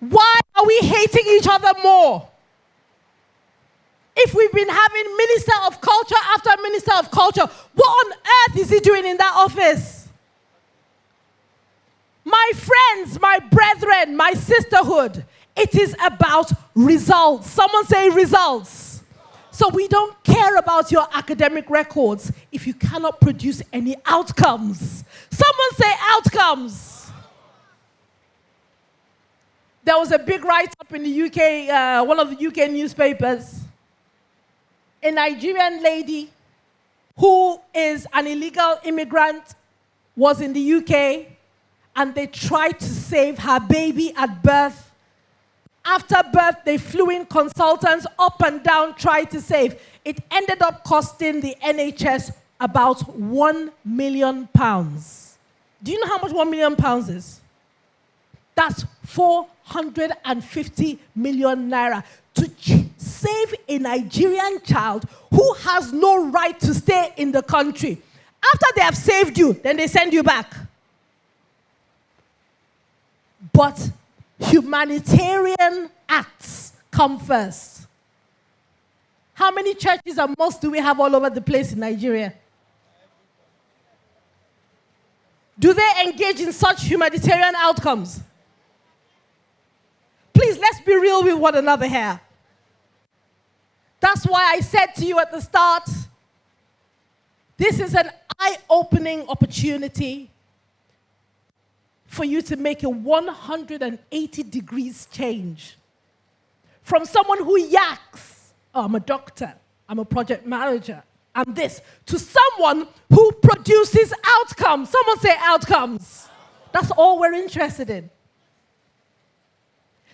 Why are we hating each other more? If we've been having Minister of Culture after Minister of Culture, what on earth is he doing in that office? My friends, my brethren, my sisterhood, it is about results. Someone say results. So we don't care about your academic records if you cannot produce any outcomes. Someone say outcomes. There was a big write-up in the UK, one of the UK newspapers. A Nigerian lady who is an illegal immigrant was in the UK, and they tried to save her baby at birth. After birth, they flew in consultants up and down, tried to save. It ended up costing the NHS about £1 million. Do you know how much £1 million is? That's 450 million naira to save a Nigerian child who has no right to stay in the country. After they have saved you, then they send you back. But humanitarian acts come first. How many churches and mosques do we have all over the place in Nigeria? Do they engage in such humanitarian outcomes? Please, let's be real with one another here. That's why I said to you at the start, this is an eye-opening opportunity for you to make a 180 degrees change. From someone who yaks, oh, I'm a doctor, I'm a project manager, I'm this, to someone who produces outcomes. Someone say outcomes. That's all we're interested in.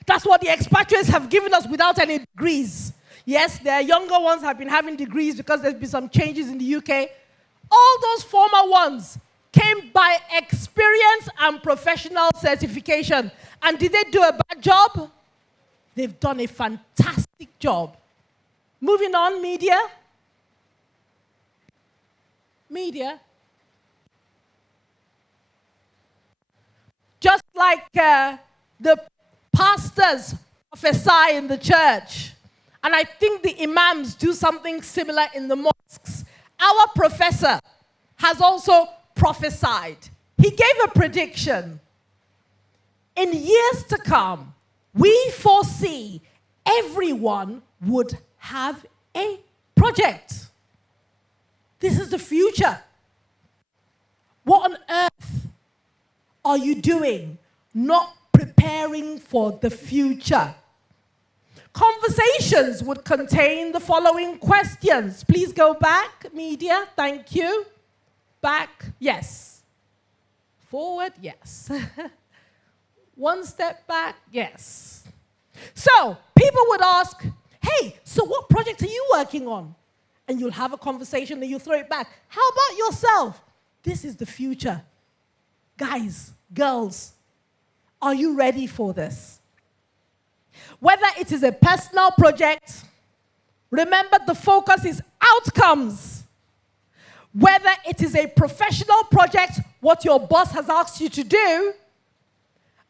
That's what the expatriates have given us without any degrees. Yes, their younger ones have been having degrees because there's been some changes in the UK. All those former ones came by experience and professional certification. And did they do a bad job? They've done a fantastic job. Moving on, media. Media. Just like the pastors prophesy in the church, and I think the imams do something similar in the mosques. Our professor has also prophesied. He gave a prediction. In years to come, we foresee everyone would have a project. This is the future. What on earth are you doing not preparing for the future? Conversations would contain the following questions. Please go back, media. Thank you. Back, yes. Forward, yes. One step back, yes. So, people would ask, hey, so what project are you working on? And you'll have a conversation and you'll throw it back. How about yourself? This is the future. Guys, girls, are you ready for this? Whether it is a personal project, remember the focus is outcomes. Whether it is a professional project, what your boss has asked you to do,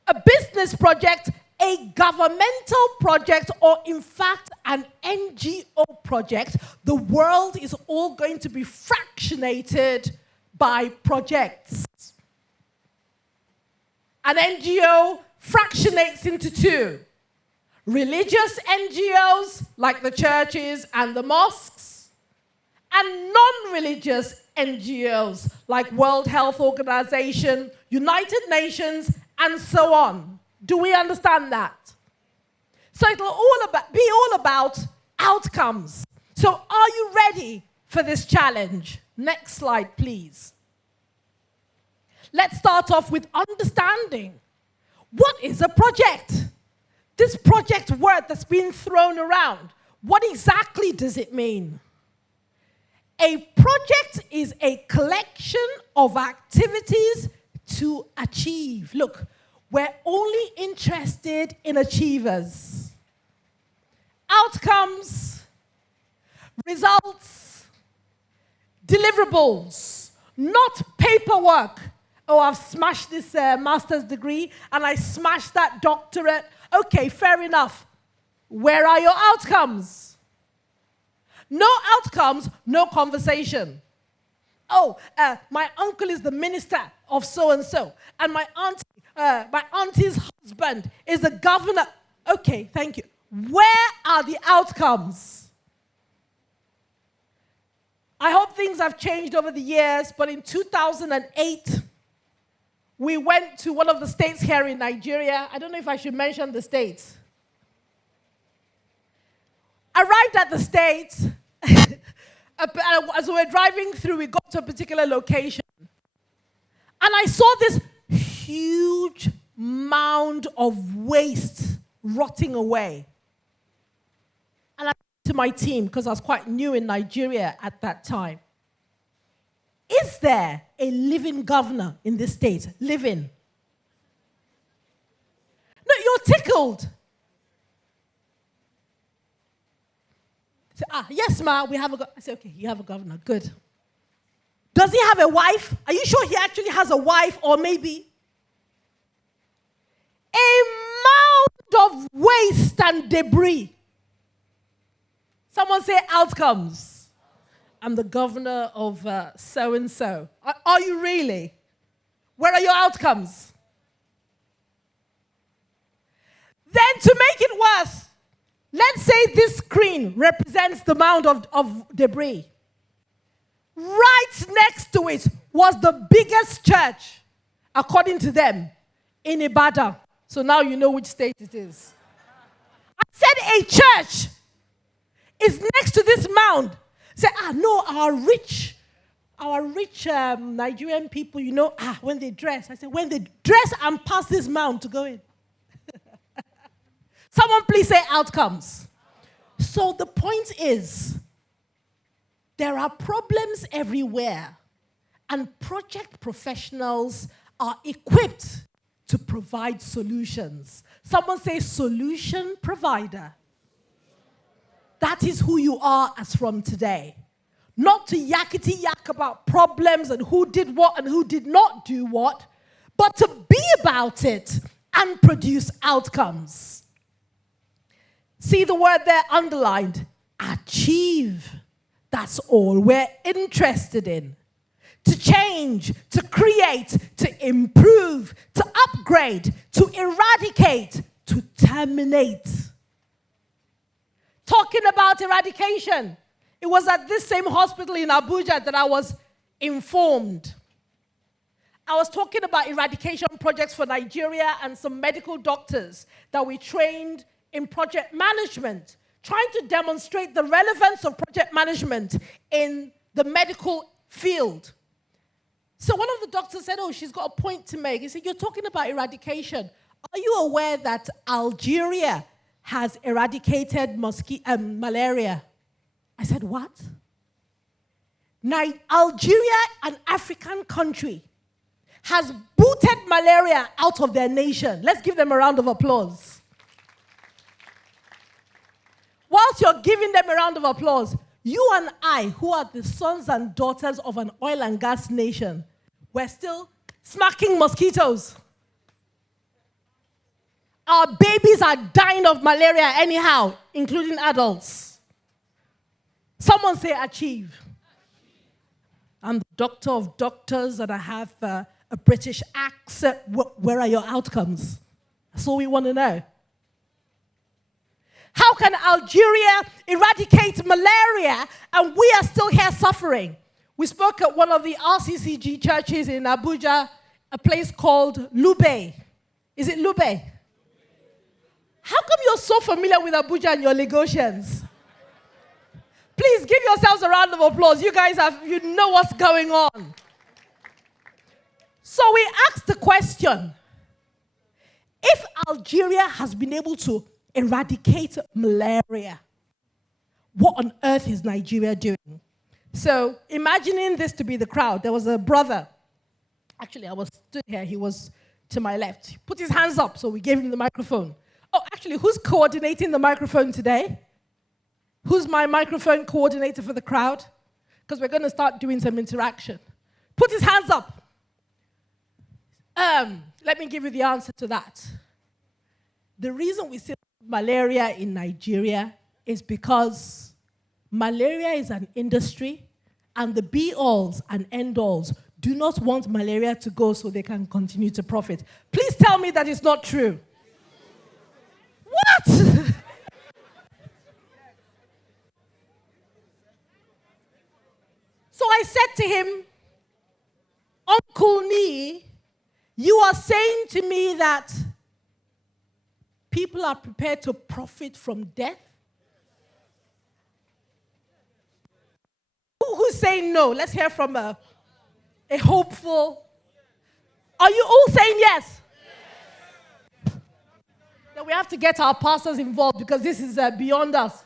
a business project, a governmental project, or in fact an NGO project, the world is all going to be fractionated by projects. An NGO fractionates into two. Religious NGOs, like the churches and the mosques, and non-religious NGOs, like World Health Organization, United Nations, and so on. Do we understand that? So it'll be all about outcomes. So are you ready for this challenge? Next slide, please. Let's start off with understanding. What is a project? This project word that's been thrown around, what exactly does it mean? A project is a collection of activities to achieve. Look, we're only interested in achievers. Outcomes, results, deliverables, not paperwork. Oh, I've smashed this master's degree and I smashed that doctorate. Okay, fair enough. Where are your outcomes? No outcomes, no conversation. Oh, my uncle is the minister of so-and-so, and my auntie, my auntie's husband is the governor. Okay, thank you. Where are the outcomes? I hope things have changed over the years, but in 2008, we went to one of the states here in Nigeria. I don't know if I should mention the states. Arrived at the States, as we were driving through, we got to a particular location. And I saw this huge mound of waste rotting away. And I said to my team, because I was quite new in Nigeria at that time, is there a living governor in this state? Living? No, you're tickled. I said, yes, ma, we have a governor. I said, okay, you have a governor, good. Does he have a wife? Are you sure he actually has a wife, or maybe? A mound of waste and debris. Someone say outcomes. I'm the governor of so-and-so. Are you really? Where are your outcomes? Then to make it worse, let's say this screen represents the mound of debris. Right next to it was the biggest church, according to them, in Ibadan. So now you know which state it is. I said a church is next to this mound. Say, no, our rich Nigerian people, you know, when they dress. I said, when they dress and pass this mound to go in. Someone please say outcomes. So the point is, there are problems everywhere, and project professionals are equipped to provide solutions. Someone say solution provider. That is who you are as from today. Not to yakety yak about problems and who did what and who did not do what, but to be about it and produce outcomes. See the word there underlined, achieve. That's all we're interested in. To change, to create, to improve, to upgrade, to eradicate, to terminate. Talking about eradication, it was at this same hospital in Abuja that I was informed. I was talking about eradication projects for Nigeria and some medical doctors that we trained in project management, trying to demonstrate the relevance of project management in the medical field. So one of the doctors said, she's got a point to make. He said, you're talking about eradication. Are you aware that Algeria has eradicated malaria? I said, what? Algeria, an African country, has booted malaria out of their nation. Let's give them a round of applause. Whilst you're giving them a round of applause, you and I, who are the sons and daughters of an oil and gas nation, we're still smacking mosquitoes. Our babies are dying of malaria anyhow, including adults. Someone say achieve. I'm the doctor of doctors and I have a British accent. Where are your outcomes? That's all we want to know. How can Algeria eradicate malaria and we are still here suffering? We spoke at one of the RCCG churches in Abuja, a place called Lube. Is it Lube? How come you're so familiar with Abuja and your Lagosians? Please give yourselves a round of applause. You guys you know what's going on. So we asked the question, if Algeria has been able to eradicate malaria, what on earth is Nigeria doing? So imagining this to be the crowd, there was a brother. Actually, I was stood here. He was to my left. He put his hands up, so we gave him the microphone. Oh, actually, who's coordinating the microphone today? Who's my microphone coordinator for the crowd? Because we're going to start doing some interaction. Put his hands up. Let me give you the answer to that. The reason we see malaria in Nigeria is because malaria is an industry, and the be-alls and end-alls do not want malaria to go so they can continue to profit. Please tell me that it's not true. What? So I said to him, Uncle Nee, you are saying to me that people are prepared to profit from death? Who's saying no? Let's hear from a hopeful. Are you all saying yes? Then we have to get our pastors involved because this is beyond us.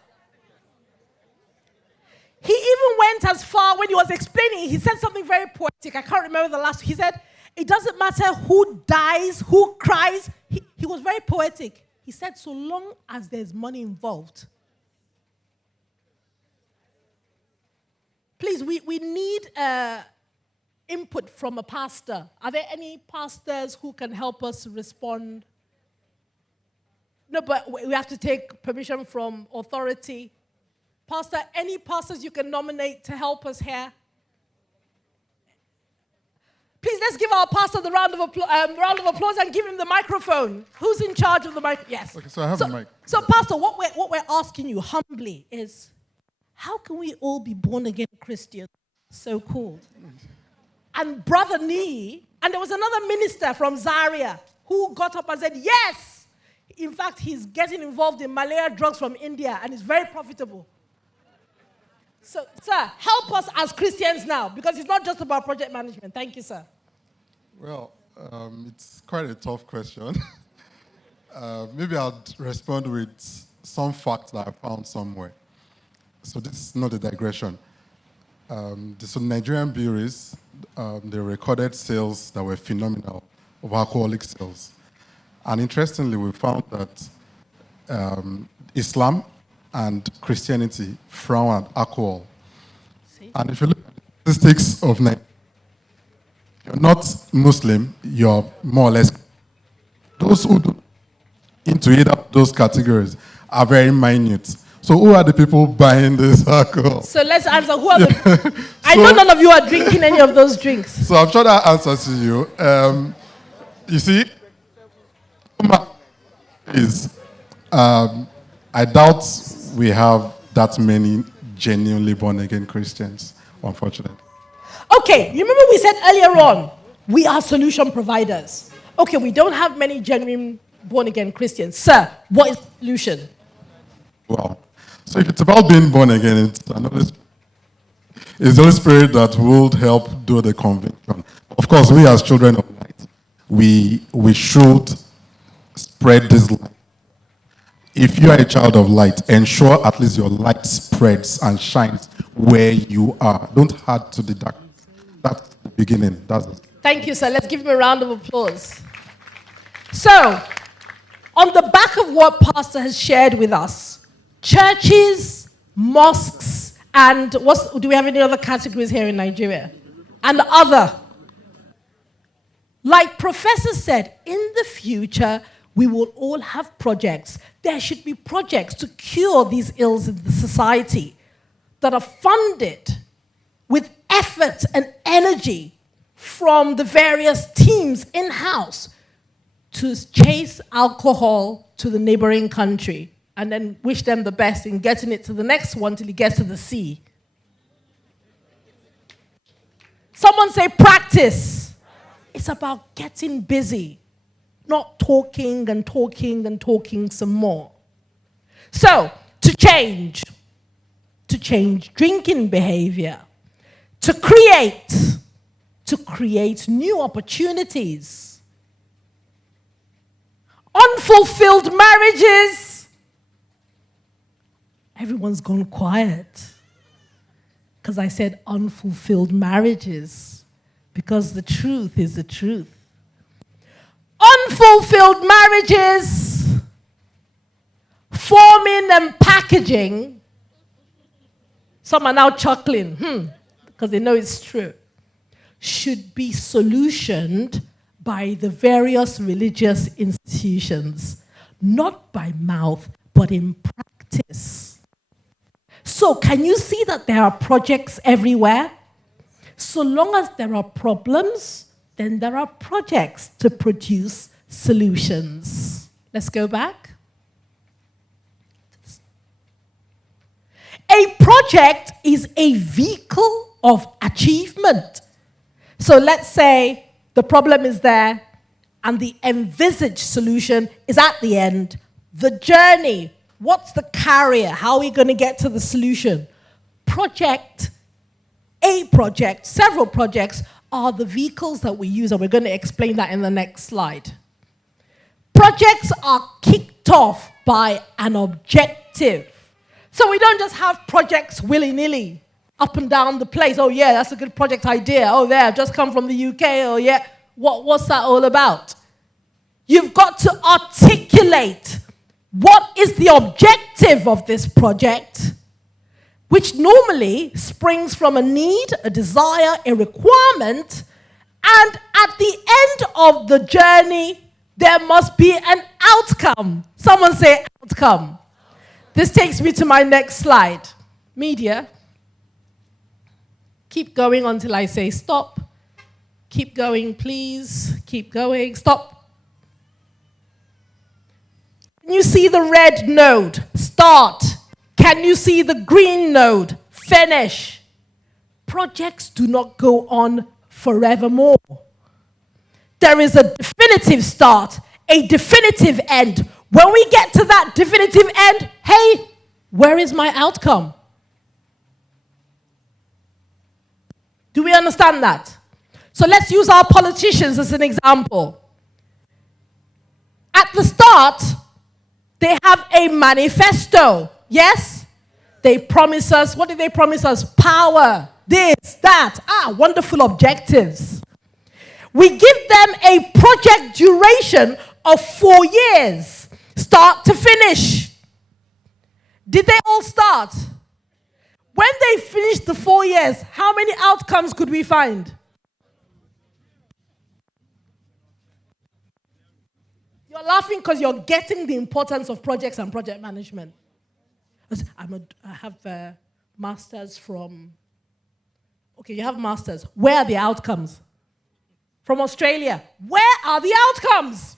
He even went as far when he was explaining, he said something very poetic. I can't remember the last. He said, it doesn't matter who dies, who cries. He was very poetic. He said, so long as there's money involved. Please, we need input from a pastor. Are there any pastors who can help us respond? No, but we have to take permission from authority. Pastor, any pastors you can nominate to help us here? Please, let's give our pastor the round of applause and give him the microphone. Who's in charge of the mic? Yes. Okay, so I have the mic. So, Pastor, what we're asking you humbly is, how can we all be born-again Christians, so-called? And Brother Nee, and there was another minister from Zaria who got up and said, yes! In fact, he's getting involved in malaria drugs from India, and it's very profitable. So, sir, help us as Christians now, because it's not just about project management. Thank you, sir. Well, it's quite a tough question. Maybe I'll respond with some facts that I found somewhere. So this is not a digression. The Nigerian breweries, they recorded sales that were phenomenal of alcoholic sales. And interestingly, we found that Islam and Christianity frown at alcohol. And if you look at the statistics of Nigeria, you're not Muslim, you're more or less. Those who do into either of those categories are very minute. So who are the people buying this alcohol? So let's answer. Who are the... I know none of you are drinking any of those drinks. So I'm sure that answers to you. You see, I doubt we have that many genuinely born-again Christians, unfortunately. Okay, you remember we said earlier on, we are solution providers. Okay, we don't have many genuine born-again Christians. Sir, what is the solution? Well, so if it's about being born again, it's the Holy Spirit that will help do the conviction. Of course, we as children of light, we should spread this light. If you are a child of light, ensure at least your light spreads and shines where you are. Don't add to the dark. That's the beginning. That's it. Thank you, sir. Let's give him a round of applause. So, on the back of what Pastor has shared with us, churches, mosques, and do we have any other categories here in Nigeria? And other. Like Professor said, in the future, we will all have projects. There should be projects to cure these ills in the society that are funded with effort and energy from the various teams in-house to chase alcohol to the neighboring country and then wish them the best in getting it to the next one till it gets to the sea. Someone say practice. It's about getting busy, not talking and talking and talking some more. So, to change drinking behavior, to create new opportunities. Unfulfilled marriages. Everyone's gone quiet because I said unfulfilled marriages, because the truth is the truth. Unfulfilled marriages, forming and packaging. Some are now chuckling, because they know it's true. Should be solutioned by the various religious institutions, not by mouth, but in practice. So can you see that there are projects everywhere? So long as there are problems, then there are projects to produce solutions. Let's go back. A project is a vehicle of achievement. So let's say the problem is there and the envisaged solution is at the end. The journey, what's the carrier? How are we going to get to the solution? Project, a project, several projects are the vehicles that we use, and we're going to explain that in the next slide. Projects are kicked off by an objective. So we don't just have projects willy-nilly up and down the place. Oh yeah, that's a good project idea. Oh yeah, I've just come from the UK. Oh yeah, what's that all about? You've got to articulate what is the objective of this project, which normally springs from a need, a desire, a requirement, and at the end of the journey, there must be an outcome. Someone say outcome. This takes me to my next slide. Media. Keep going until I say stop. Keep going, please. Keep going. Stop. Can you see the red node? Start. Can you see the green node? Finish. Projects do not go on forevermore. There is a definitive start, a definitive end. When we get to that definitive end, hey, where is my outcome? Do we understand that? So let's use our politicians as an example. At the start, they have a manifesto. Yes? They promise us, what did they promise us? Power, this, that. Wonderful objectives. We give them a project duration of 4 years. Start to finish. Did they all start? When they finished the 4 years, how many outcomes could we find? You're laughing because you're getting the importance of projects and project management. I have a masters from... Okay, you have masters. Where are the outcomes? From Australia. Where are the outcomes?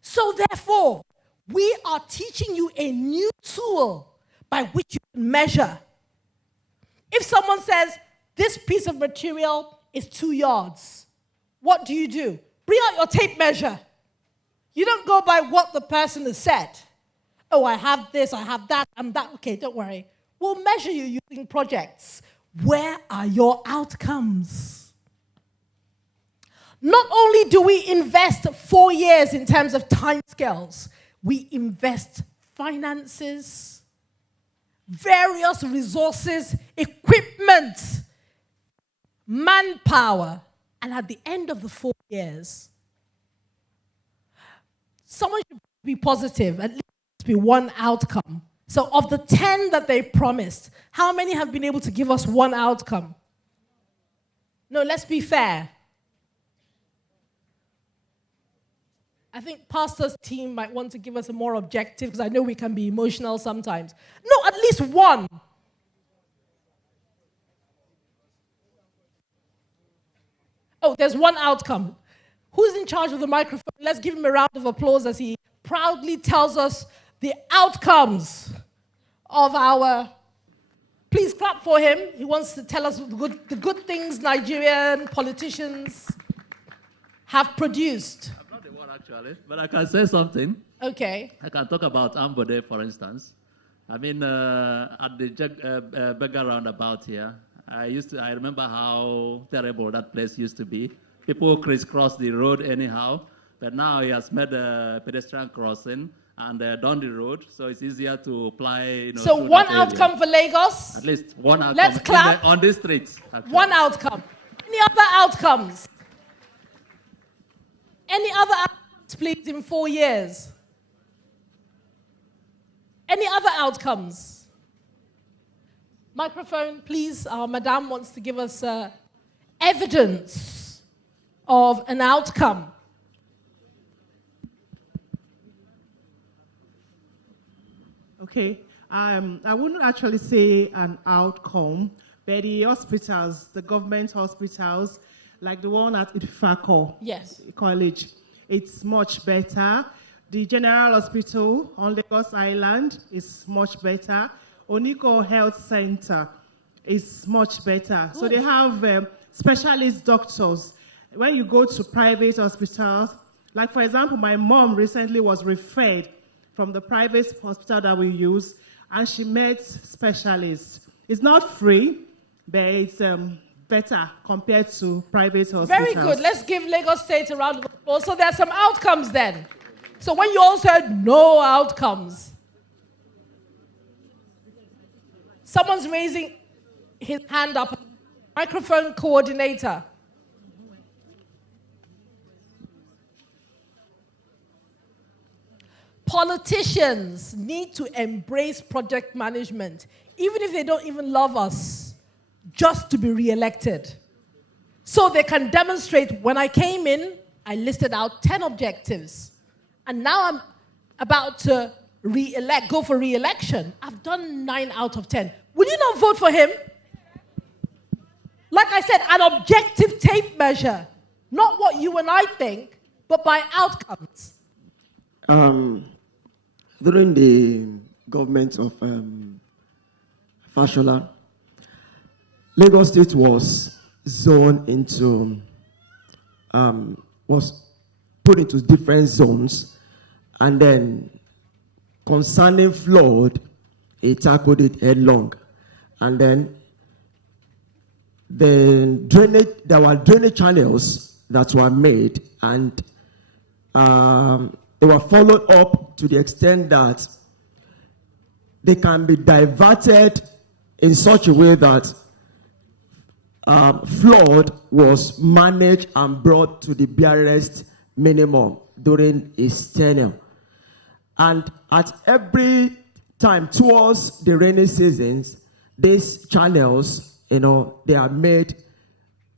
So therefore, we are teaching you a new tool by which you can measure. If someone says, this piece of material is 2 yards, what do? Bring out your tape measure. You don't go by what the person has said. Oh, I have this, I have that, I'm that. Okay, don't worry. We'll measure you using projects. Where are your outcomes? Not only do we invest 4 years in terms of timescales, we invest finances, various resources, equipment, manpower, and at the end of the 4 years, someone should be positive, at least be one outcome. So of the 10 that they promised, how many have been able to give us one outcome? No, let's be fair. I think Pastor's team might want to give us a more objective, because I know we can be emotional sometimes. No, at least one. Oh, there's one outcome. Who's in charge of the microphone? Let's give him a round of applause as he proudly tells us the outcomes of our... Please clap for him. He wants to tell us the good things Nigerian politicians have produced. I'm not the one actually, but I can say something. Okay. I can talk about Ambode, for instance. I mean, at the beggar roundabout here, I remember how terrible that place used to be. People crisscross the road anyhow, but now he has made a pedestrian crossing and done the road, so it's easier to apply. So one outcome for Lagos? At least one outcome. Let's clap. On the streets. Actually. One outcome. Any other outcomes? Any other outcomes, please, in 4 years? Any other outcomes? Microphone, please. Madame wants to give us evidence of an outcome. Okay, I wouldn't actually say an outcome, But the hospitals, the government hospitals, like the one at Ifako Yes. College, it's much better. The General Hospital on Lagos Island is much better. Oniko Health Center is much better. So they have specialist doctors. When you go to private hospitals, like for example, my mom recently was referred from the private hospital that we use, and she met specialists. It's not free, but it's better compared to private hospitals. Very good. Let's give Lagos State a round of applause. So there are some outcomes then. So when you all said no outcomes, someone's raising his hand up. Microphone coordinator. Politicians need to embrace project management, even if they don't even love us, just to be re-elected. So they can demonstrate, when I came in, I listed out 10 objectives. And now I'm about to go for re-election. I've done 9 out of 10. Will you not vote for him? Like I said, an objective tape measure. Not what you and I think, but by outcomes. During the government of Fashola, Lagos State was zoned into, was put into different zones, and then concerning flood, it tackled it headlong. And then there were drainage channels that were made, and they were followed up to the extent that they can be diverted in such a way that flood was managed and brought to the barest minimum during his tenure. And at every time towards the rainy seasons, these channels, they are made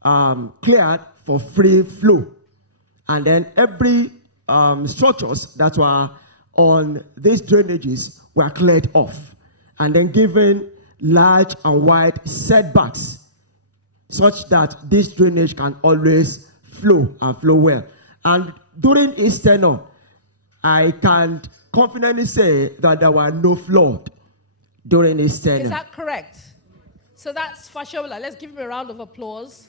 cleared for free flow. And then every structures that were on these drainages were cleared off and then given large and wide setbacks such that this drainage can always flow and flow well. And during his tenure, I can confidently say that there were no flood during his tenure. Is that correct? So that's Fashola. Let's give him a round of applause.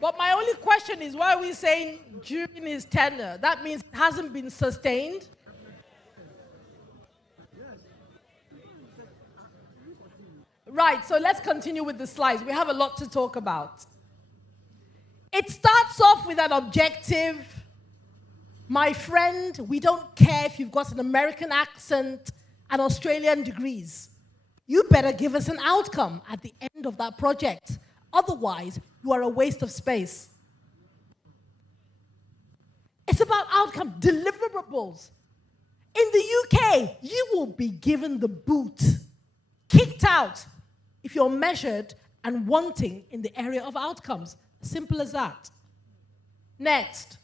But my only question is, why are we saying during his tenure? That means it hasn't been sustained? Right, so let's continue with the slides. We have a lot to talk about. It starts off with an objective. My friend, we don't care if you've got an American accent and Australian degrees. You better give us an outcome at the end of that project. Otherwise, you are a waste of space. It's about outcome, deliverables. In the UK, you will be given the boot, kicked out, if you're measured and wanting in the area of outcomes. Simple as that. Next.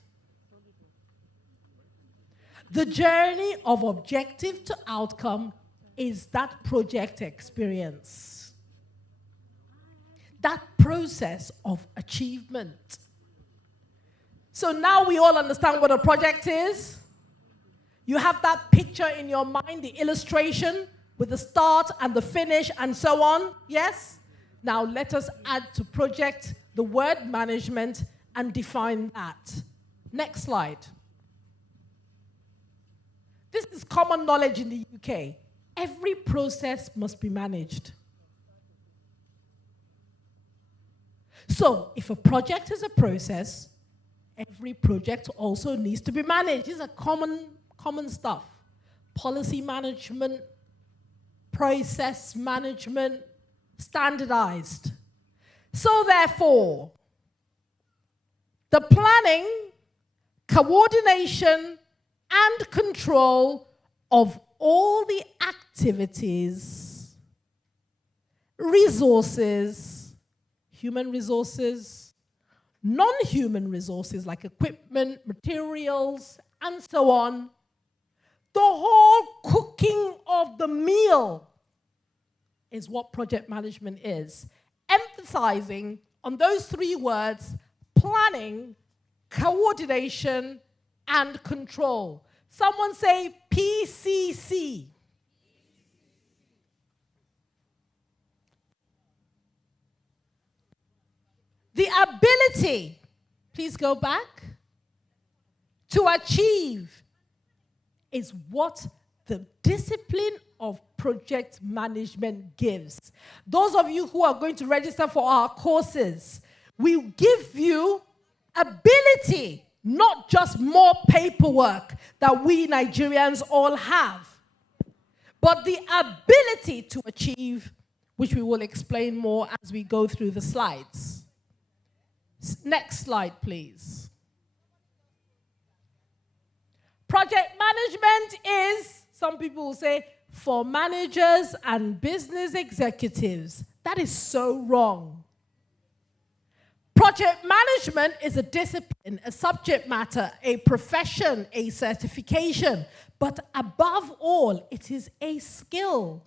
The journey of objective to outcome is that project experience. That process of achievement. So now we all understand what a project is. You have that picture in your mind, the illustration with the start and the finish and so on, yes? Now let us add to project the word management and define that. Next slide. This is common knowledge in the UK. Every process must be managed. So if a project is a process, every project also needs to be managed. These are common stuff. Policy management, process management, standardized. So therefore, the planning, coordination, and control of all the activities, resources, human resources, non-human resources like equipment, materials, and so on, the whole cooking of the meal is what project management is, emphasizing on those 3 words: planning, coordination, and control. Someone say PCC. The ability, please go back, to achieve is what the discipline of project management gives. Those of you who are going to register for our courses, we give you ability, not just more paperwork that we Nigerians all have, but the ability to achieve, which we will explain more as we go through the slides. Next slide, please. Project management is, some people will say, for managers and business executives. That is so wrong. Project management is a discipline, a subject matter, a profession, a certification, but above all, it is a skill.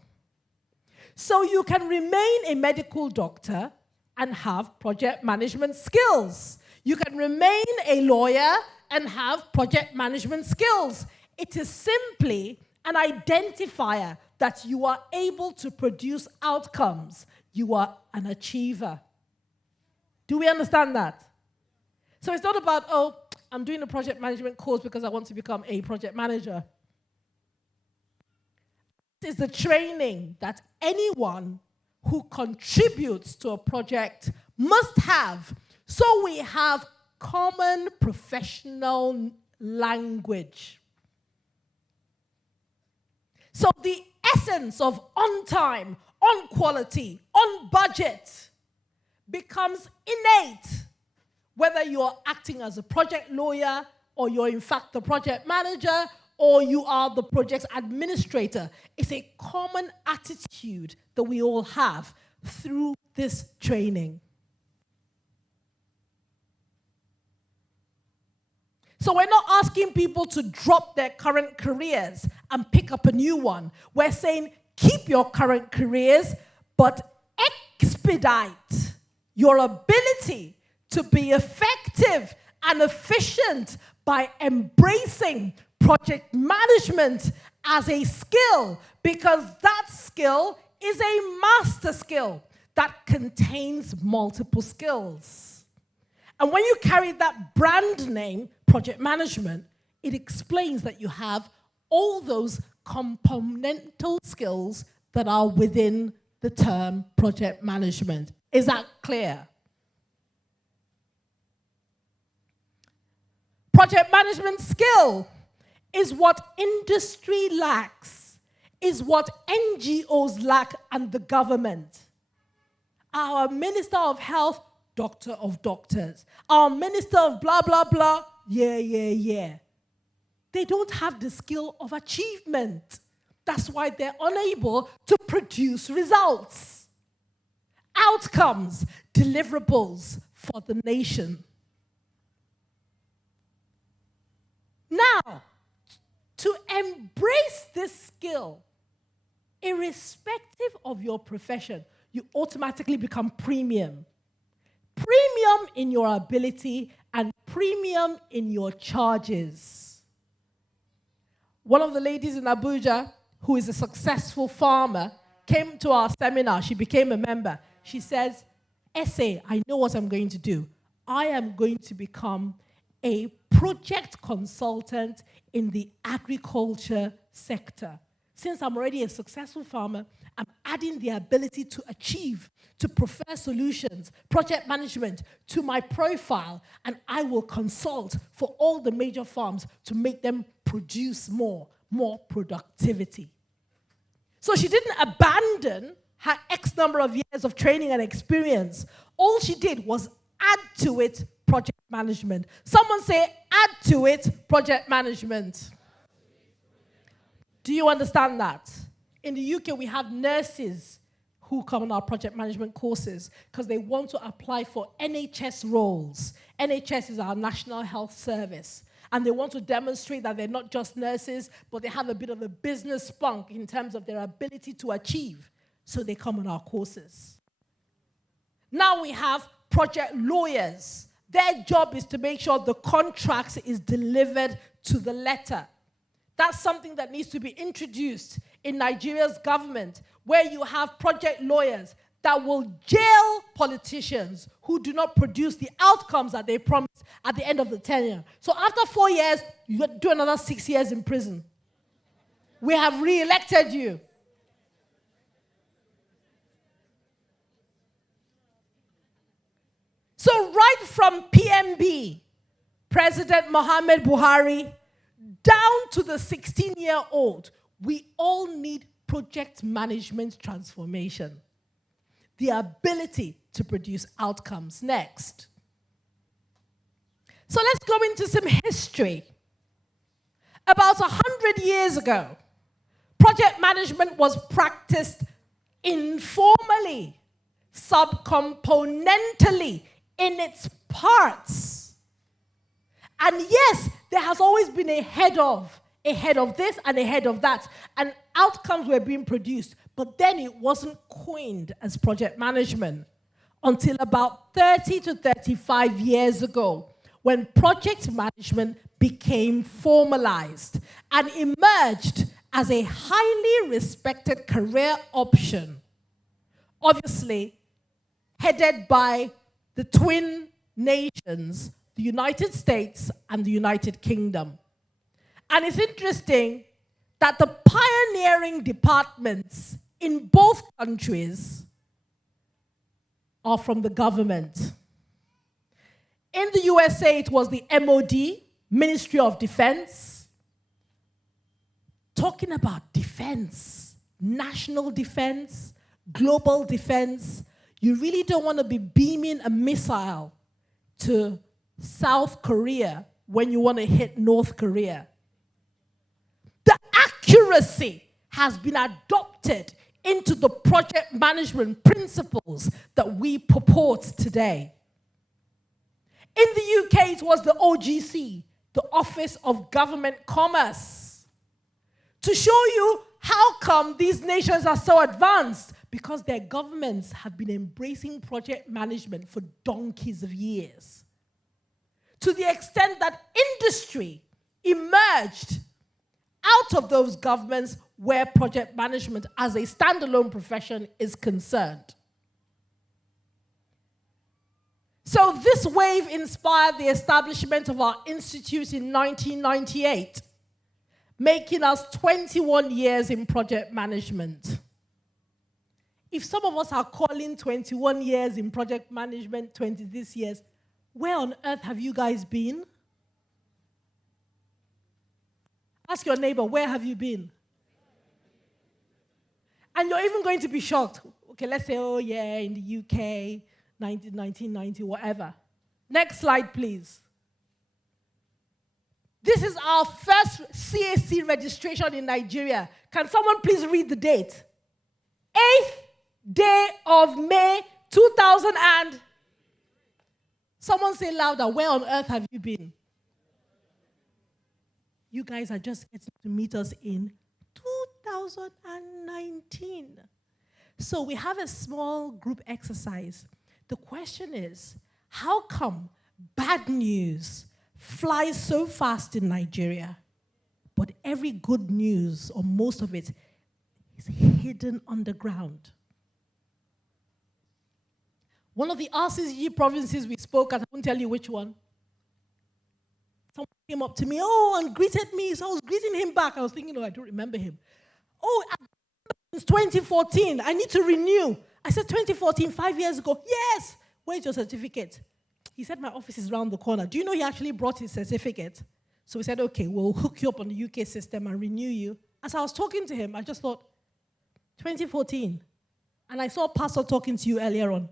So you can remain a medical doctor and have project management skills. You can remain a lawyer and have project management skills. It is simply an identifier that you are able to produce outcomes. You are an achiever. Do we understand that? So it's not about, oh, I'm doing a project management course because I want to become a project manager. This is the training that anyone who contributes to a project must have. So we have common professional language. So the essence of on time, on quality, on budget becomes innate, whether you're acting as a project lawyer or you're in fact the project manager or you are the project administrator. It's a common attitude that we all have through this training. So we're not asking people to drop their current careers and pick up a new one. We're saying keep your current careers, but expedite your ability to be effective and efficient by embracing project management as a skill, because that skill is a master skill that contains multiple skills. And when you carry that brand name, project management, it explains that you have all those componental skills that are within the term project management. Is that clear? Project management skill is what industry lacks, is what NGOs lack and the government. Our Minister of Health, doctor of doctors. Our Minister of blah, blah, blah, yeah. They don't have the skill of achievement. That's why they're unable to produce results, outcomes, deliverables for the nation. Now, to embrace this skill, irrespective of your profession, you automatically become premium. Premium in your ability and premium in your charges. One of the ladies in Abuja, who is a successful farmer, came to our seminar. She became a member. She says, Essay, I know what I'm going to do. I am going to become a project consultant in the agriculture sector. Since I'm already a successful farmer, I'm adding the ability to achieve, to prefer solutions, project management to my profile, and I will consult for all the major farms to make them produce more productivity. So she didn't abandon her X number of years of training and experience. All she did was add to it project management. Someone say, add to it project management. Do you understand that? In the UK, we have nurses who come on our project management courses because they want to apply for NHS roles. NHS is our National Health Service. And they want to demonstrate that they're not just nurses, but they have a bit of a business spunk in terms of their ability to achieve. so they come on our courses. Now we have project lawyers. Their job is to make sure the contract is delivered to the letter. That's something that needs to be introduced in Nigeria's government, where you have project lawyers that will jail politicians who do not produce the outcomes that they promised at the end of the tenure. So after 4 years, you do another 6 years in prison. We have re-elected you. So right from PMB, President Mohammed Buhari, down to the 16-year-old, we all need project management transformation. The ability to produce outcomes. Next. So let's go into some history. About 100 years ago, project management was practiced informally, subcomponentally, in its parts. And yes, there has always been a head of this and a head of that, and outcomes were being produced, but then it wasn't coined as project management until about 30 to 35 years ago, when project management became formalized and emerged as a highly respected career option, obviously headed by the twin nations, the United States and the United Kingdom. And it's interesting that the pioneering departments in both countries are from the government. In the USA, it was the MOD, Ministry of Defense. Talking about defense, national defense, global defense, you really don't want to be beaming a missile to South Korea when you want to hit North Korea. The accuracy has been adopted into the project management principles that we purport today. In the UK, it was the OGC, the Office of Government Commerce. To show you how come these nations are so advanced, because their governments have been embracing project management for donkeys of years. To the extent that industry emerged out of those governments where project management as a standalone profession is concerned. So this wave inspired the establishment of our institute in 1998, making us 21 years in project management. If some of us are calling 21 years in project management 20 this years, where on earth have you guys been? Ask your neighbor, where have you been? And you're even going to be shocked. Okay, let's say, oh yeah, in the UK, 1990, whatever. Next slide, please. This is our first CAC registration in Nigeria. Can someone please read the date? 8th day of May, 2000 and... Someone say louder, where on earth have you been? You guys are just getting to meet us in 2019. So we have a small group exercise. The question is, how come bad news flies so fast in Nigeria, but every good news, or most of it, is hidden underground? One of the RCG provinces we spoke at, I won't tell you which one. Someone came up to me, and greeted me. So I was greeting him back. I was thinking, I don't remember him. It's 2014. I need to renew. I said, 2014, 5 years ago. Yes. Where's your certificate? He said, my office is around the corner. Do you know he actually brought his certificate? So we said, okay, we'll hook you up on the UK system and renew you. As I was talking to him, I just thought, 2014. And I saw Pastor talking to you earlier on.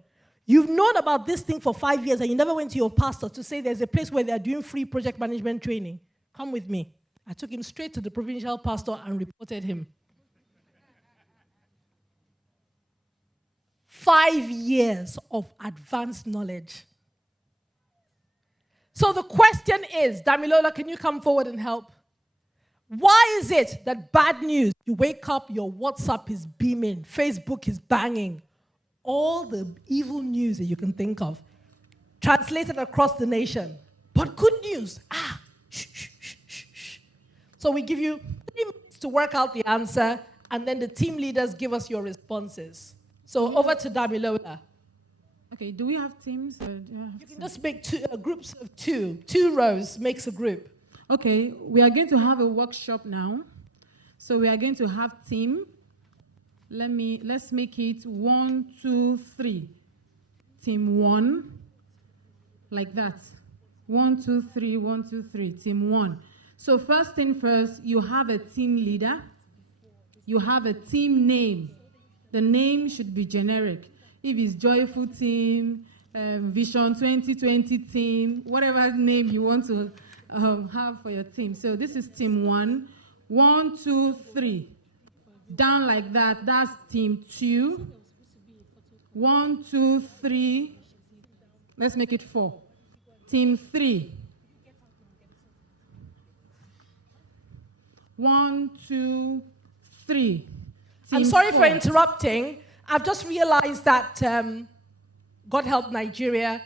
You've known about this thing for 5 years and you never went to your pastor to say there's a place where they're doing free project management training. Come with me. I took him straight to the provincial pastor and reported him. 5 years of advanced knowledge. So the question is, Damilola, can you come forward and help? Why is it that bad news, you wake up, your WhatsApp is beaming, Facebook is banging, all the evil news that you can think of, translated across the nation. But good news, shh. So we give you 3 minutes to work out the answer, and then the team leaders give us your responses. So over to Damilola. Okay, do we have teams? You can just make groups of two. 2 rows makes a group. Okay, we are going to have a workshop now. So we are going to have team. Let's make it 1, 2, 3. Team 1, like that. 1, 2, 3, 1, 2, 3. Team 1. So first thing first, you have a team leader. You have a team name. The name should be generic. If it's Joyful Team, Vision 2020 Team, whatever name you want to have for your team. So this is team 1. 1, 2, 3. Down like that. That's team 2. 1, 2, 3. Let's make it 4. Team 3. 1, 2, 3. Team I'm sorry 4. for interrupting. I've just realized that, God help Nigeria,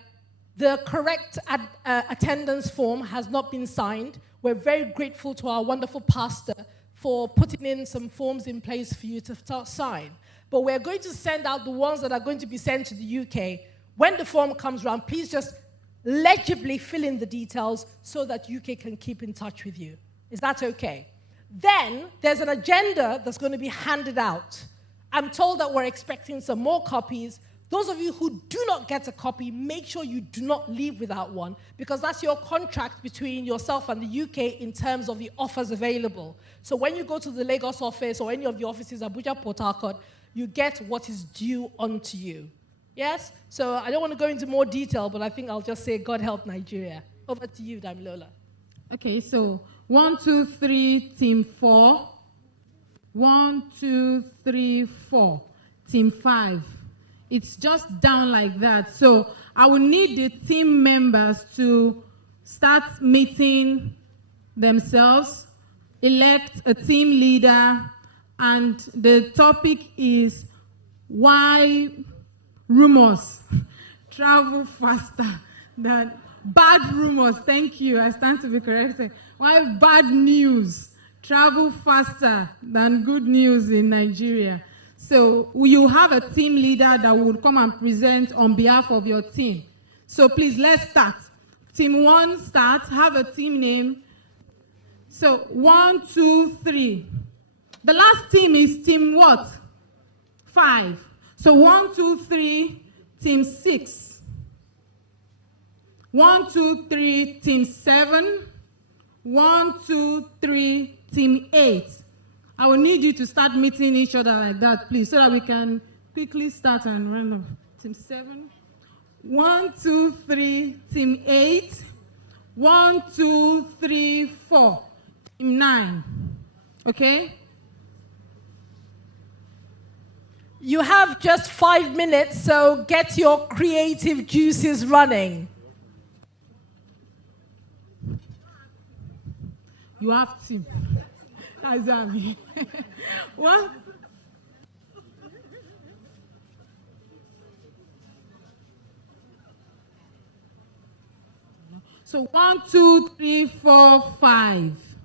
the correct attendance form has not been signed. We're very grateful to our wonderful pastor for putting in some forms in place for you to sign. But we're going to send out the ones that are going to be sent to the UK. When the form comes around, please just legibly fill in the details so that UK can keep in touch with you. Is that okay? Then there's an agenda that's going to be handed out. I'm told that we're expecting some more copies. Those of you who do not get a copy, make sure you do not leave without one, because that's your contract between yourself and the UK in terms of the offers available. So when you go to the Lagos office or any of the offices, Abuja, Port Harcourt, you get what is due onto you. Yes? So I don't want to go into more detail, but I think I'll just say, God help Nigeria. Over to you, Damilola. Okay, so 1, 2, 3, team 4. 1, 2, 3, 4. Team 5. It's just down like that. So I will need the team members to start meeting themselves, elect a team leader, and the topic is why rumors travel faster than bad rumors. Thank you. I stand to be corrected. Why bad news travel faster than good news in Nigeria. So you have a team leader that will come and present on behalf of your team. So please, let's start. Team 1 starts, have a team name. So 1, 2, 3. The last team is team what? 5. So 1, 2, 3, team 6. 1, 2, 3, team 7. 1, 2, 3, team 8. I will need you to start meeting each other like that, please, so that we can quickly start and run up. Team 7. 1, 2, 3, team 8. 1, 2, 3, 4. Team 9. Okay? You have just 5 minutes, so get your creative juices running. You have team. That's me. What? So 1, 2, 3, 4, 5.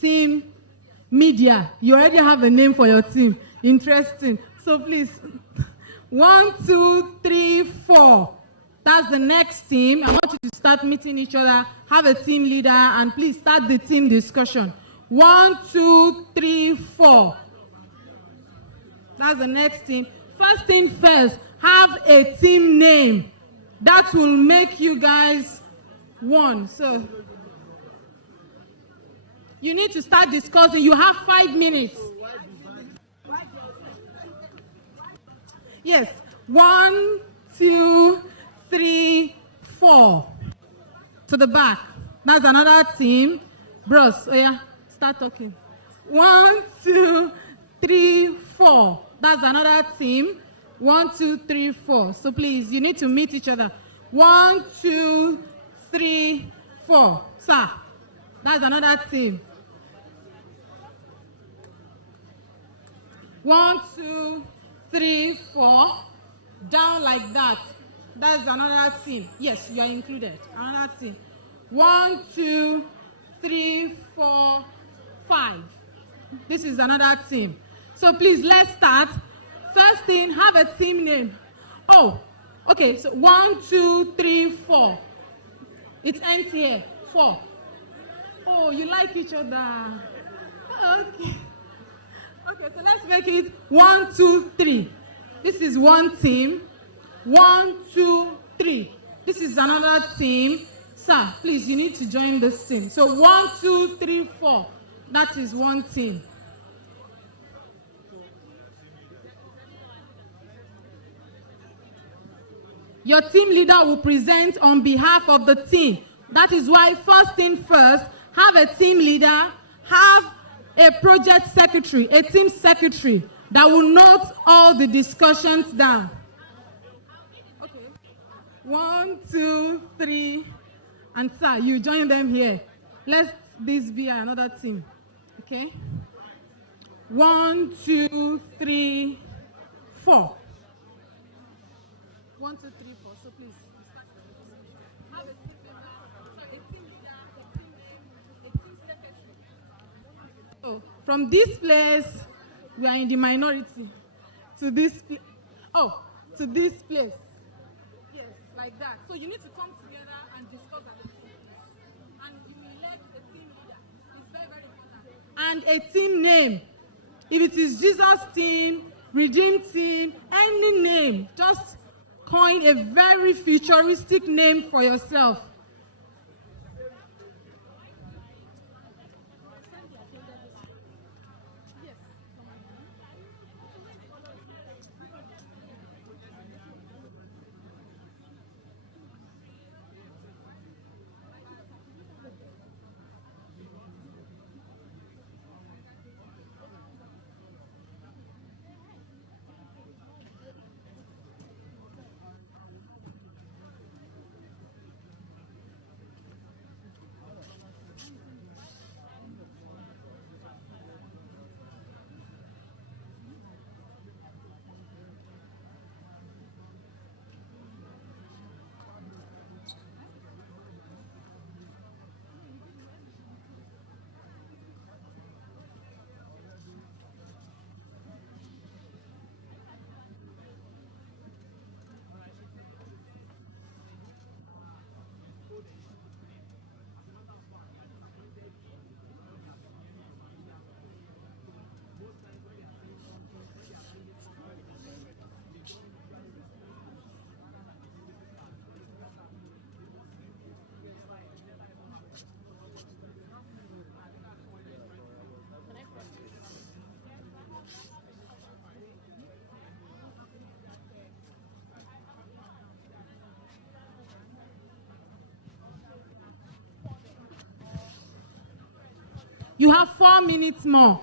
Team media. You already have a name for your team. Interesting. So please, 1, 2, 3, 4. That's the next team. I want you to start meeting each other, have a team leader, and please start the team discussion. 1, 2, 3, 4. That's the next team. First thing first, have a team name. That will make you guys one. So you need to start discussing. You have 5 minutes. Yes. 1, 2, 3, 4. To the back. That's another team. Bros, oh yeah, start talking. 1, 2, 3, 4. That's another team. 1, 2, 3, 4. So please, you need to meet each other. 1, 2, 3, 4. Sir, that's another team. 1, 2, 3, 4. Down like that. That's another team. Yes, you are included. Another team. 1, 2, 3, 4, 5. This is another team. So please, let's start. First thing, have a team name. Oh, okay. So 1, 2, 3, 4. It ends here. 4. Oh, you like each other. Okay. Okay, so let's make it 1, 2, 3. This is one team. 1, 2, 3. This is another team. Sir, please, you need to join this team. So 1, 2, 3, 4. That is one team. Your team leader will present on behalf of the team. That is why, first thing first, have a team leader, have a project secretary, a team secretary that will note all the discussions down. Okay. 1, 2, 3, and sir, you join them here. Let this be another team. Okay. 1, 2, 3, 4. 1, 2, 3, 4. So please. Have a team leader, a team secretary. So from this place, we are in the minority. To this place. Oh, to this place. Yes, like that. So you need to come together and discuss as a team. And you elect a team leader. It's very, very important. And a team name. If it is Jesus team, Redeem team, any name, just coin a very futuristic name for yourself. You have 4 minutes more.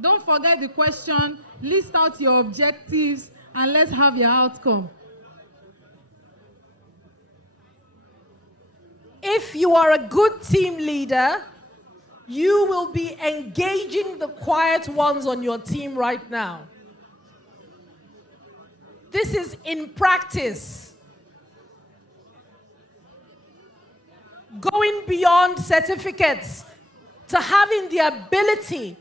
Don't forget the question, list out your objectives, and let's have your outcome. If you are a good team leader, you will be engaging the quiet ones on your team right now. This is in practice. Going beyond certificates to having the ability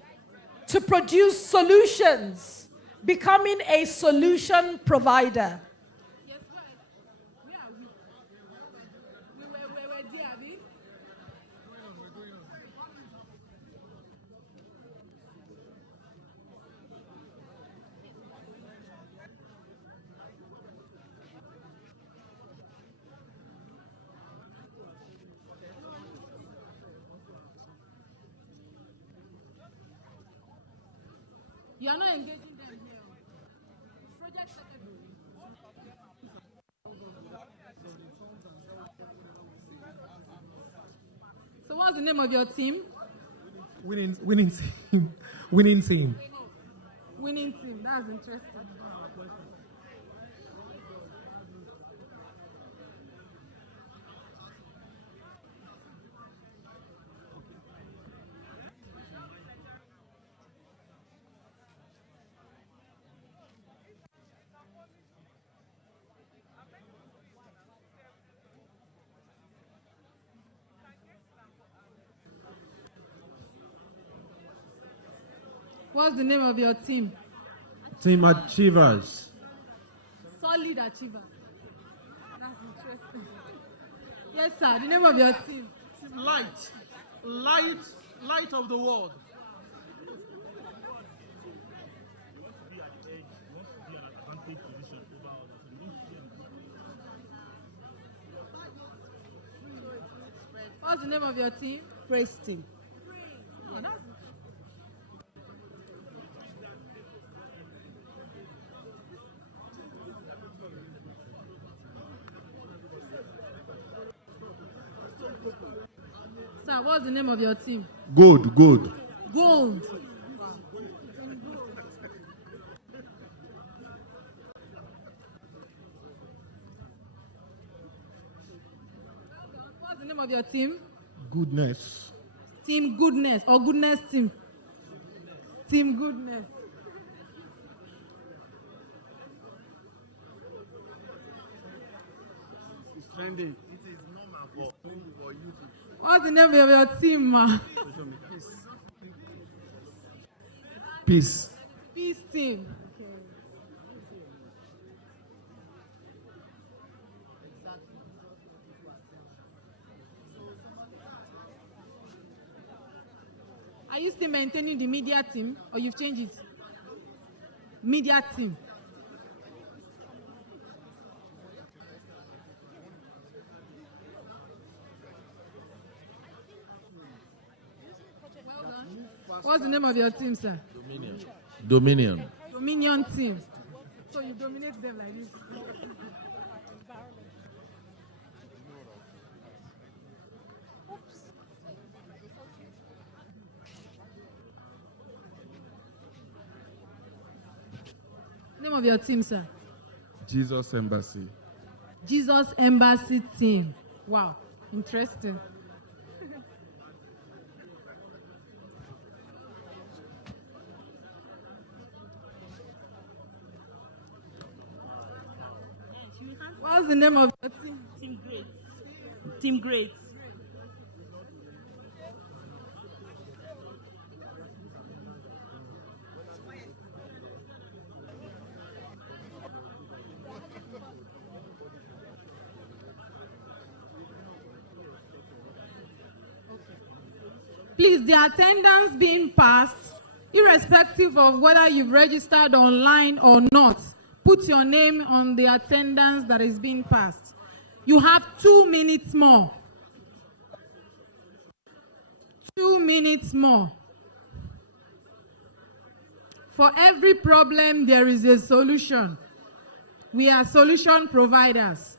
to produce solutions, becoming a solution provider. You are not engaging them here. Project secretary. So what's the name of your team? Winning team. Winning team. Winning team. That's interesting. What's the name of your team? Team Achievers. Solid Achiever. That's interesting. Yes, sir. The name of your team? Light. Light of the world. What's the name of your team? Praise team. Oh, that's... Sir, what's the name of your team? Good. Gold. What's the name of your team? Goodness. Team Goodness or Goodness Team? Team Goodness. It's trending. It is normal for you to. What's the name of your team, ma? Peace. Peace Team. Are you still maintaining the media team or you've changed it? Media team. Well done. What's the name of your team, sir? Dominion. Dominion team. So you dominate them like this. Name of your team, sir? Jesus Embassy. Jesus Embassy Team. Wow, interesting. What's the name of your team? Team Great. Team Great. Please, the attendance being passed, irrespective of whether you've registered online or not, put your name on the attendance that is being passed. You have 2 minutes more. 2 minutes more. For every problem, there is a solution. We are solution providers.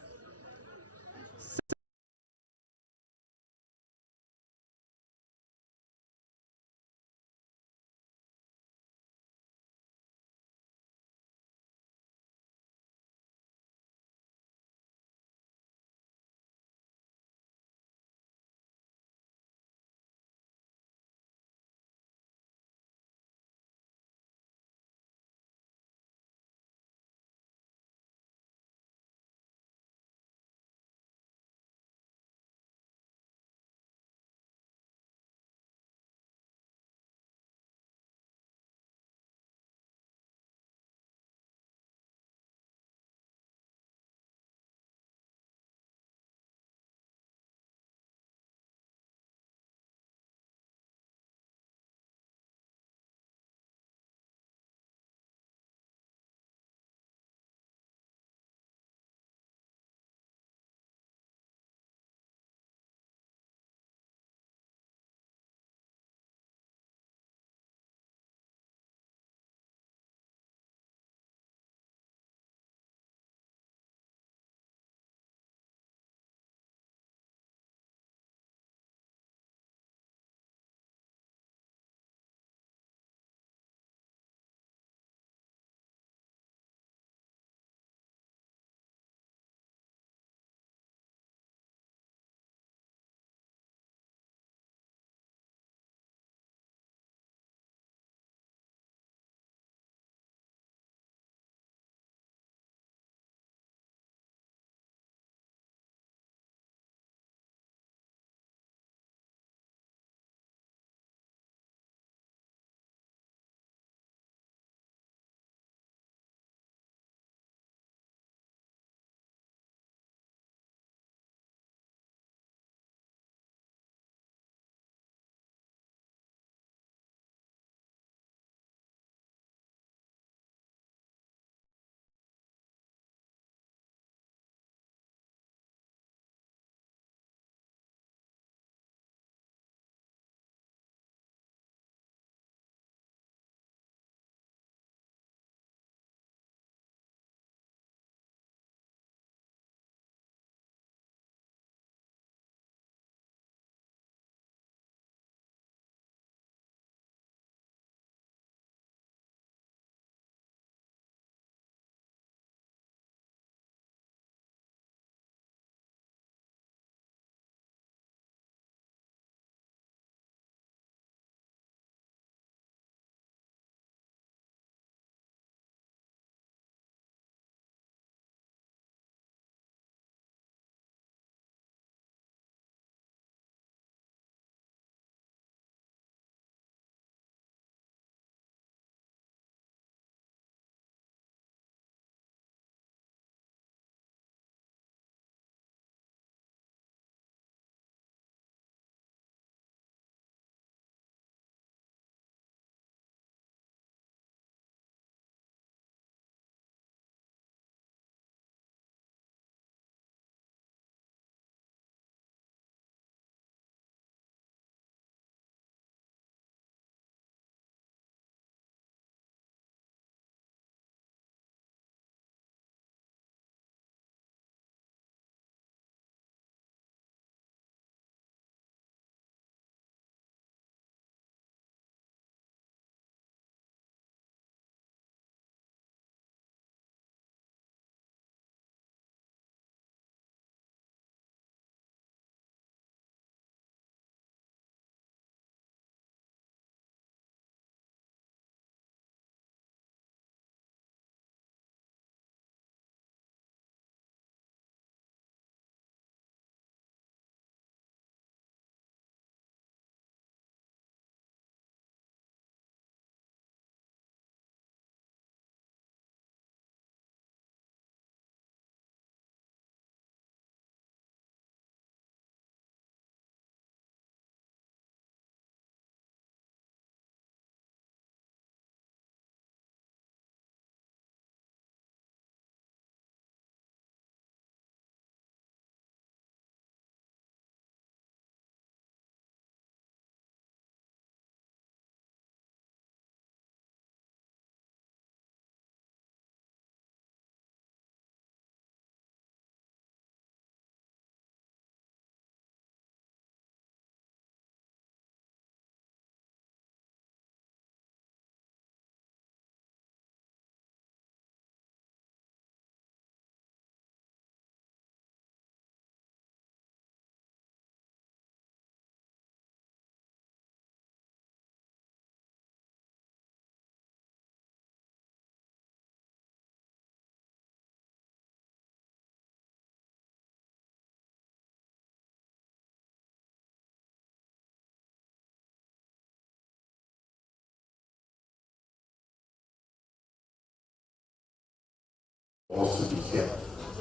us to be here.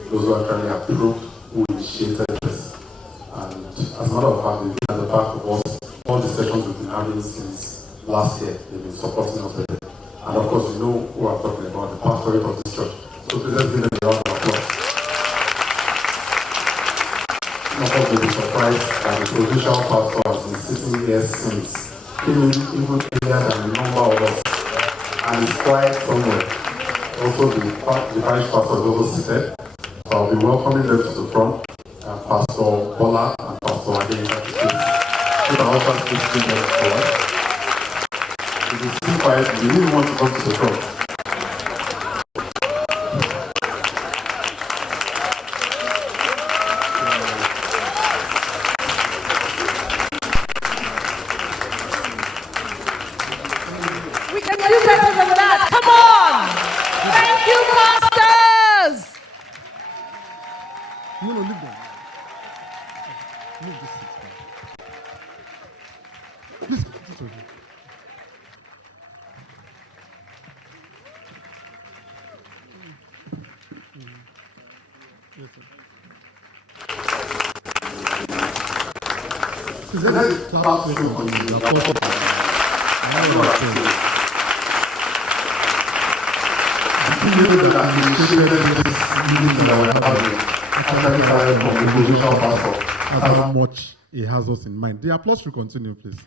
Those who actually approved, who initiated this. And as a matter of fact, they've been at the back of us, all the sessions we've been having since last year. They've been supporting us there. And of course, you know who I'm talking about, the pastorate of this church. So please let's give them a round of applause. Some of us will be surprised that the provincial pastor has been sitting here since, even earlier than the number of us. And it's quiet somewhere. Also, the parish pastor is also seated. So I'll be welcoming them to the front. Pastor Bola and Pastor Adekemi. So the also speak to them forward. If you see quiet, you really want to come to the front. We can do better than that. Come on. Thank you, pastors. You want to leave them? Move this seat. Please, this way. Yes, sir. Let's clap for you. How much he has us in mind. The applause should continue, please.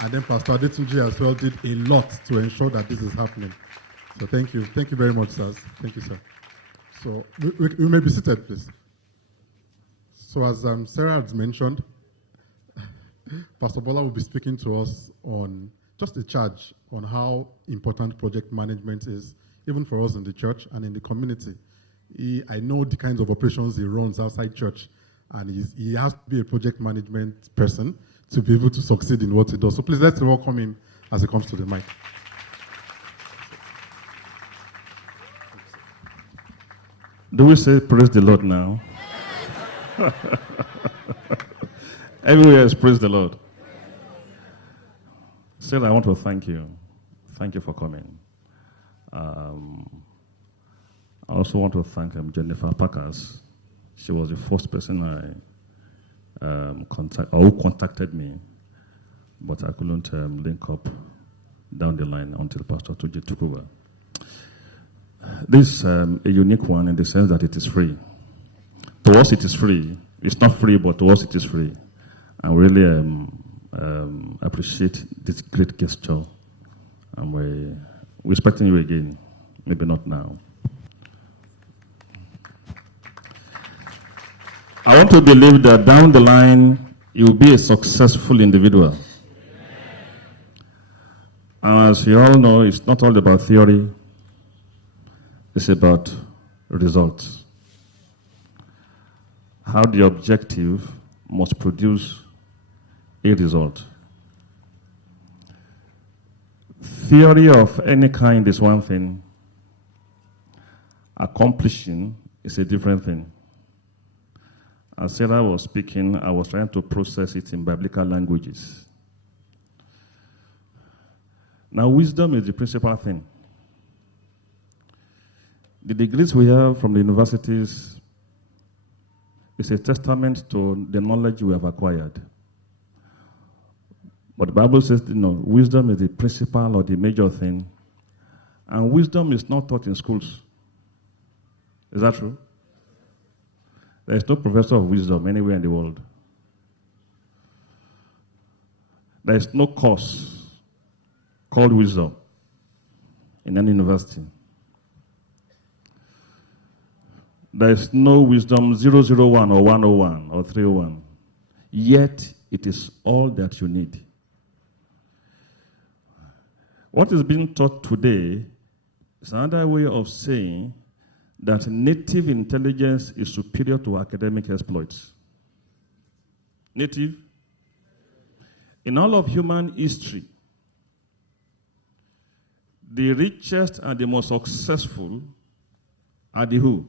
And then Pastor Adetunji as well did a lot to ensure that this is happening. So thank you. Thank you very much, sirs. Thank you, sir. So we may be seated, please. So as Sarah has mentioned, Pastor Bola will be speaking to us on just a charge on how important project management is, even for us in the church and in the community. I know the kinds of operations he runs outside church, and he has to be a project management person to be able to succeed in what he does. So please let's welcome him as he comes to the mic. Do we say praise the Lord now? Everywhere is praise the Lord. Still, I want to thank you. Thank you for coming. I also want to thank Jennifer Parkers. She was the first person who contacted me, but I couldn't link up down the line until Pastor Tuji took over. This is a unique one in the sense that it is free. To us, it is free. It's not free, but to us, it is free. I really appreciate this great gesture. And we're expecting you again. Maybe not now. I want to believe that down the line, you'll be a successful individual. And as you all know, it's not all about theory. It's about results. How the objective must produce a result. Theory of any kind is one thing. Accomplishing is a different thing. As Sarah was speaking, I was trying to process it in biblical languages. Now, wisdom is the principal thing. The degrees we have from the universities is a testament to the knowledge we have acquired. But the Bible says, wisdom is the principal or the major thing. And wisdom is not taught in schools. Is that true? There is no professor of wisdom anywhere in the world. There is no course called wisdom in any university. There is no wisdom 001 or 101 or 301. Yet, it is all that you need. What is being taught today is another way of saying that native intelligence is superior to academic exploits. Native. In all of human history, the richest and the most successful are the who?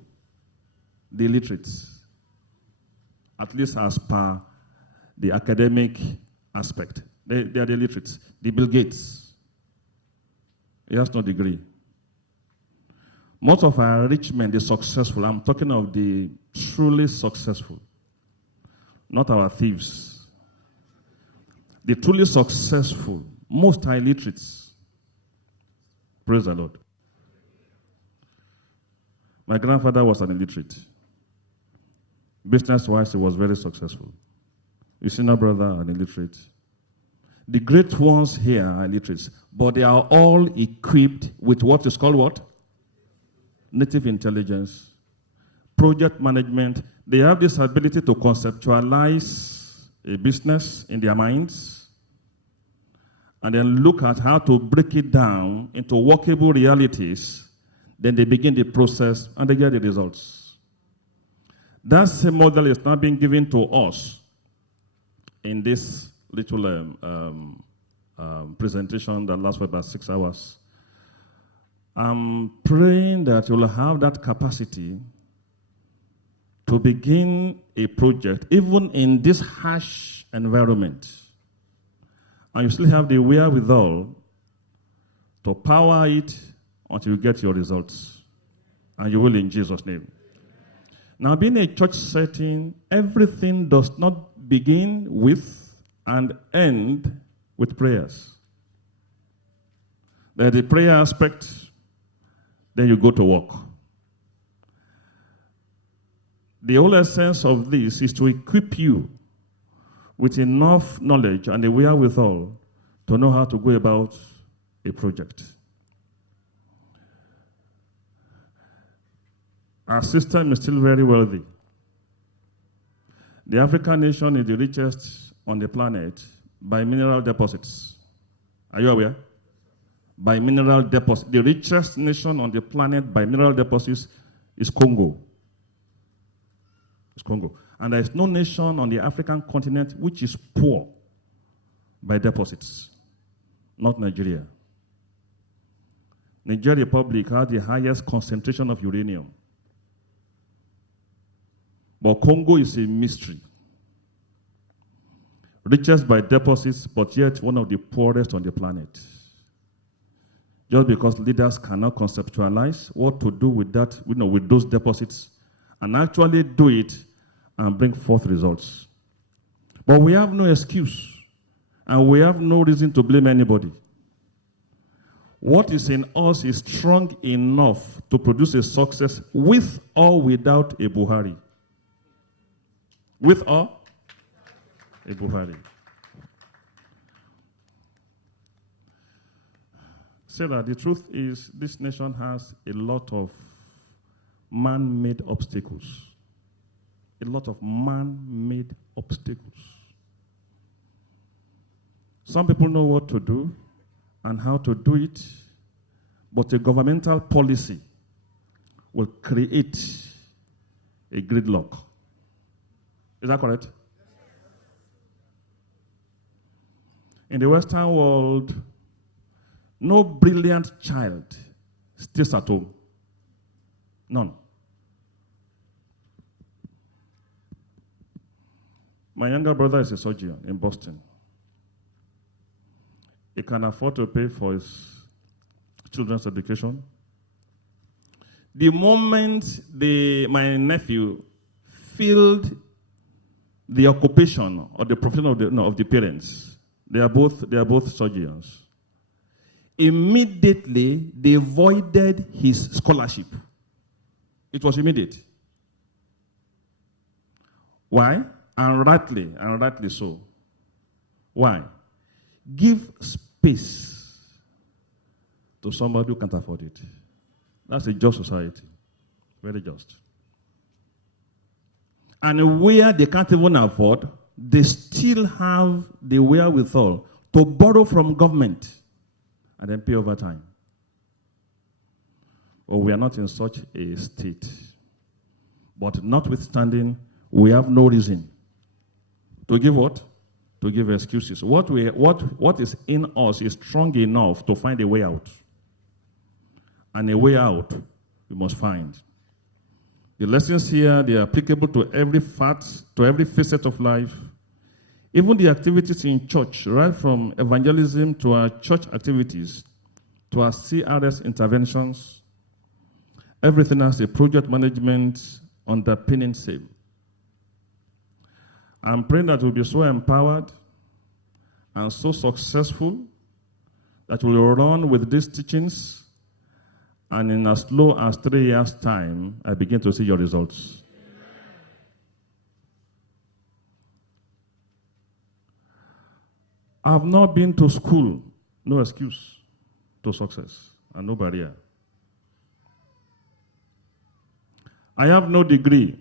The illiterates. At least as per the academic aspect. They are the illiterates. The Bill Gates, he has no degree. Most of our rich men, the successful, I'm talking of the truly successful, not our thieves. The truly successful, most are illiterates. Praise the Lord. My grandfather was an illiterate. Business-wise, he was very successful. His senior brother, an illiterate. The great ones here are illiterates, but they are all equipped with what is called what? Native intelligence, project management. They have this ability to conceptualize a business in their minds and then look at how to break it down into workable realities. Then they begin the process and they get the results. That same model is now being given to us in this little presentation that lasts for about 6 hours. I'm praying that you'll have that capacity to begin a project, even in this harsh environment. And you still have the wherewithal to power it until you get your results. And you will in Jesus' name. Now, being a church setting, everything does not begin with and end with prayers. There's the prayer aspect, then you go to work. The whole essence of this is to equip you with enough knowledge and the wherewithal to know how to go about a project. Our system is still very wealthy. The African nation is the richest on the planet by mineral deposits. Are you aware? By mineral deposits. The richest nation on the planet by mineral deposits is Congo. It's Congo. And there is no nation on the African continent which is poor by deposits. Not Nigeria. Niger Republic has the highest concentration of uranium. But Congo is a mystery. Richest by deposits, but yet one of the poorest on the planet. Just because leaders cannot conceptualize what to do with that, with those deposits, and actually do it and bring forth results. But we have no excuse, and we have no reason to blame anybody. What is in us is strong enough to produce a success with or without a Buhari. With or a Buhari. Sarah, the truth is this nation has a lot of man-made obstacles. A lot of man-made obstacles. Some people know what to do and how to do it, but a governmental policy will create a gridlock. Is that correct? In the Western world, no brilliant child stays at home. None. My younger brother is a surgeon in Boston. He can afford to pay for his children's education. The moment my nephew filled the occupation or the profession of the parents, they are both surgeons. Immediately, they voided his scholarship. It was immediate. Why? And rightly so. Why? Give space to somebody who can't afford it. That's a just society. Very just. And where they can't even afford, they still have the wherewithal to borrow from government and then pay over time. Well, we are not in such a state. But notwithstanding, we have no reason to give what? To give excuses. What is in us is strong enough to find a way out. And a way out, we must find. The lessons here, they are applicable to every fact, to every facet of life. Even the activities in church, right from evangelism to our church activities, to our CRS interventions, Everything has a project management underpinning same. I'm praying that we'll be so empowered and so successful that we'll run with these teachings, and in as low as 3 years' time, I begin to see your results. I've not been to school, no excuse to success and no barrier. I have no degree.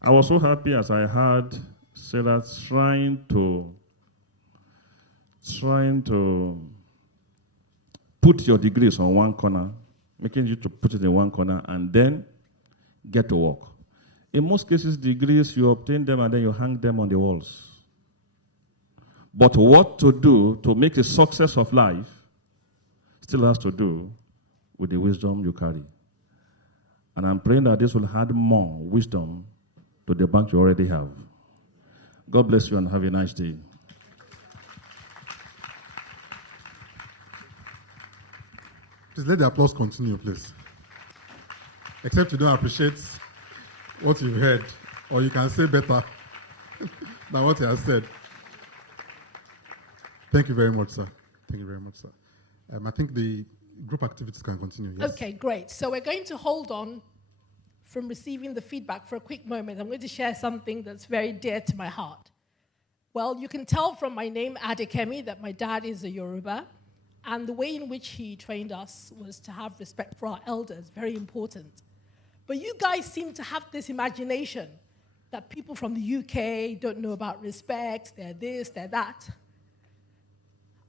I was so happy as I heard Sarah trying to put your degrees on one corner, making you to put it in one corner, and then get to work. In most cases, degrees, you obtain them and then you hang them on the walls. But what to do to make a success of life still has to do with the wisdom you carry. And I'm praying that this will add more wisdom to the bank you already have. God bless you and have a nice day. Please let the applause continue, please. Except you don't appreciate what you've heard, or you can say better than what you have said. Thank you very much, sir. Thank you very much, sir. I think the group activities can continue. Yes? Okay, great. So we're going to hold on from receiving the feedback for a quick moment. I'm going to share something that's very dear to my heart. Well, you can tell from my name, Adekemi, that my dad is a Yoruba, and the way in which he trained us was to have respect for our elders, very important. But you guys seem to have this imagination that people from the UK don't know about respect, they're this, they're that.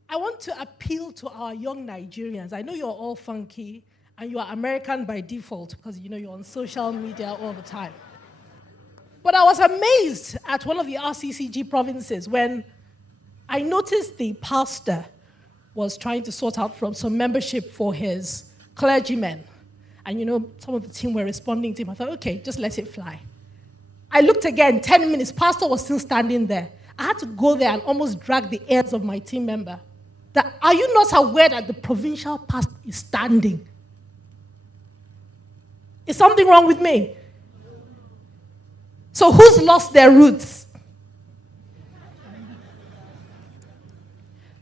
I want to appeal to our young Nigerians. I know you're all funky, and you are American by default because you know you're on social media all the time. But I was amazed at one of the RCCG provinces when I noticed the pastor was trying to sort out from some membership for his clergymen. And you know, some of the team were responding to him. I thought, okay, just let it fly. I looked again, 10 minutes, pastor was still standing there. I had to go there and almost drag the ears of my team member. That, are you not aware that the provincial pastor is standing? Is something wrong with me? So who's lost their roots?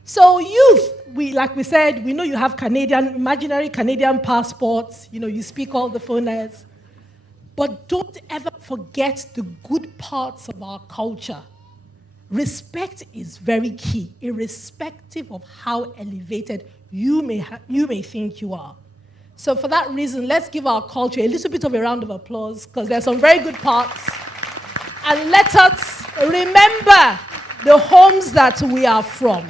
So youth, like we said, we know you have imaginary Canadian passports. You know, you speak all the phonies. But don't ever forget the good parts of our culture. Respect is very key, irrespective of how elevated you may think you are. So for that reason, let's give our culture a little bit of a round of applause, because there's some very good parts. And let us remember the homes that we are from.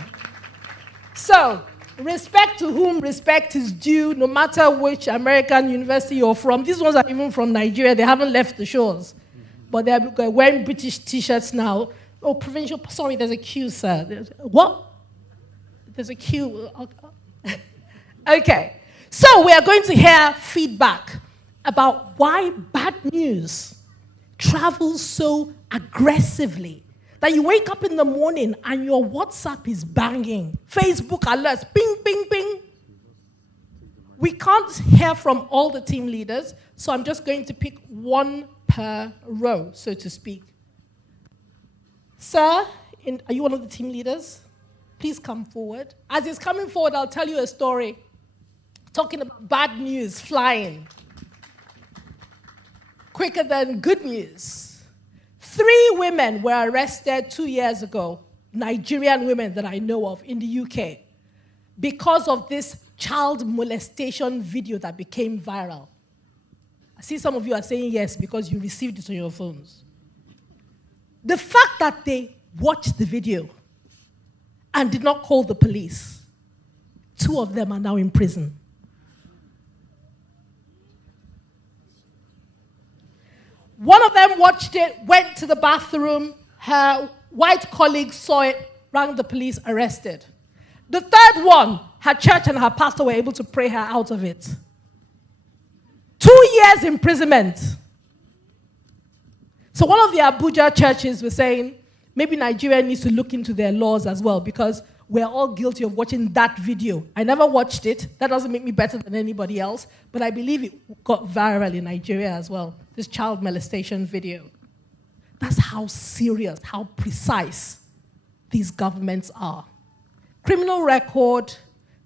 So, respect to whom respect is due, no matter which American university you're from. These ones are even from Nigeria. They haven't left the shores. But they're wearing British T-shirts now. Oh, provincial, sorry, there's a queue, sir. What? There's a queue. Okay. So we are going to hear feedback about why bad news travels so aggressively that you wake up in the morning and your WhatsApp is banging. Facebook alerts, ping, ping, ping. We can't hear from all the team leaders, so I'm just going to pick one per row, so to speak. Sir, are you one of the team leaders? Please come forward. As he's coming forward, I'll tell you a story talking about bad news flying quicker than good news. 3 women were arrested 2 years ago, Nigerian women that I know of in the UK, because of this child molestation video that became viral. I see some of you are saying yes because you received it on your phones. The fact that they watched the video and did not call the police, 2 of them are now in prison. One of them watched it, went to the bathroom, her white colleague saw it, rang the police, arrested. The third one, her church and her pastor were able to pray her out of it. 2 years imprisonment. So one of the Abuja churches was saying, maybe Nigeria needs to look into their laws as well, because we're all guilty of watching that video. I never watched it. That doesn't make me better than anybody else, but I believe it got viral in Nigeria as well, this child molestation video. That's how serious, how precise these governments are. Criminal record,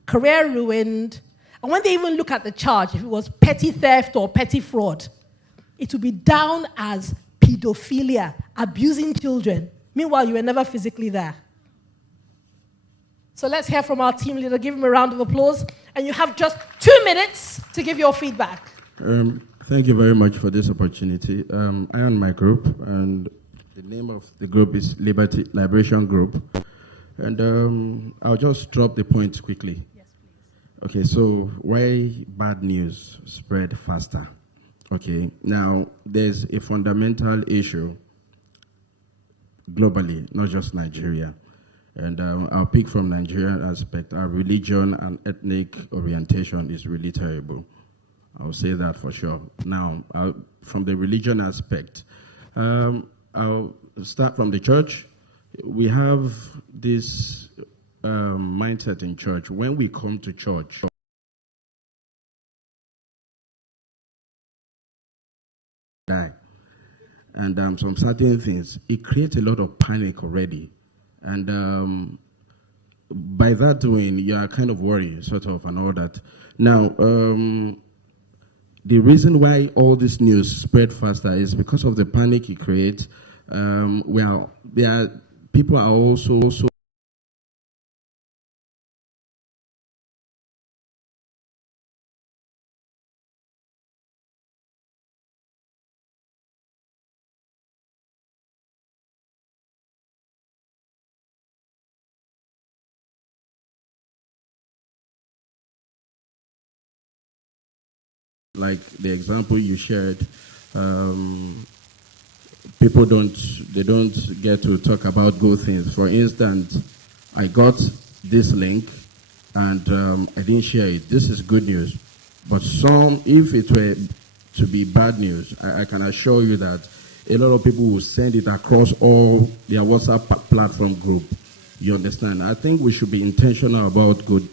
career ruined, and when they even look at the charge, if it was petty theft or petty fraud, it would be down as pedophilia, abusing children. Meanwhile, you were never physically there. So let's hear from our team leader. Give him a round of applause. And you have just 2 minutes to give your feedback. Thank you very much for this opportunity. I am my group, and the name of the group is Liberation Group. And I'll just drop the points quickly. Yes, please. Okay, so why bad news spread faster? Okay, now there's a fundamental issue globally, not just Nigeria. And I'll pick from Nigerian aspect. Our religion and ethnic orientation is really terrible. I'll say that for sure. Now, from the religion aspect, I'll start from the church. We have this mindset in church. When we come to church, die. And some certain things, it creates a lot of panic already. And by that doing, you are kind of worried, sort of, and all that. Now, the reason why all this news spread faster is because of the panic it creates. People are also like the example you shared. People don't get to talk about good things. For instance, I got this link and I didn't share it. This is good news. But if it were to be bad news, I can assure you that a lot of people will send it across all their WhatsApp platform group. You understand? I think we should be intentional about good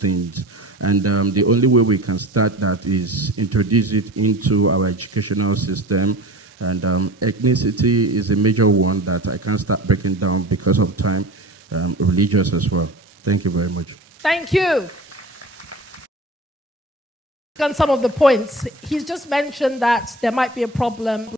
things. And the only way we can start that is introduce it into our educational system. And ethnicity is a major one that I can't start breaking down because of time. Religious as well. Thank you very much. Thank you. On some of the points, he's just mentioned that there might be a problem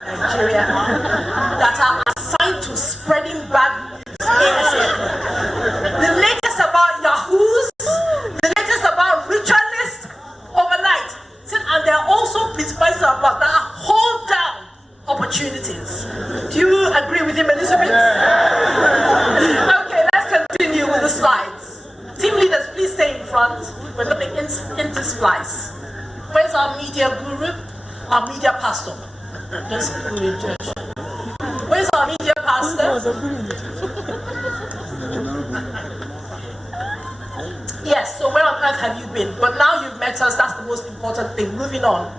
Nigeria that are assigned to spreading bad news ASAP. The latest about Yahoos, the latest about ritualists overnight. And they're also principles about that hold down opportunities. Do you agree with him, Elizabeth? Okay, let's continue with the slides. Team leaders, please stay in front. We're going to intersplice. Where's our media guru? Our media pastor. Just guru in church. Where's our media pastor? Yes, so where on earth have you been? But now you've met us, that's the most important thing. Moving on.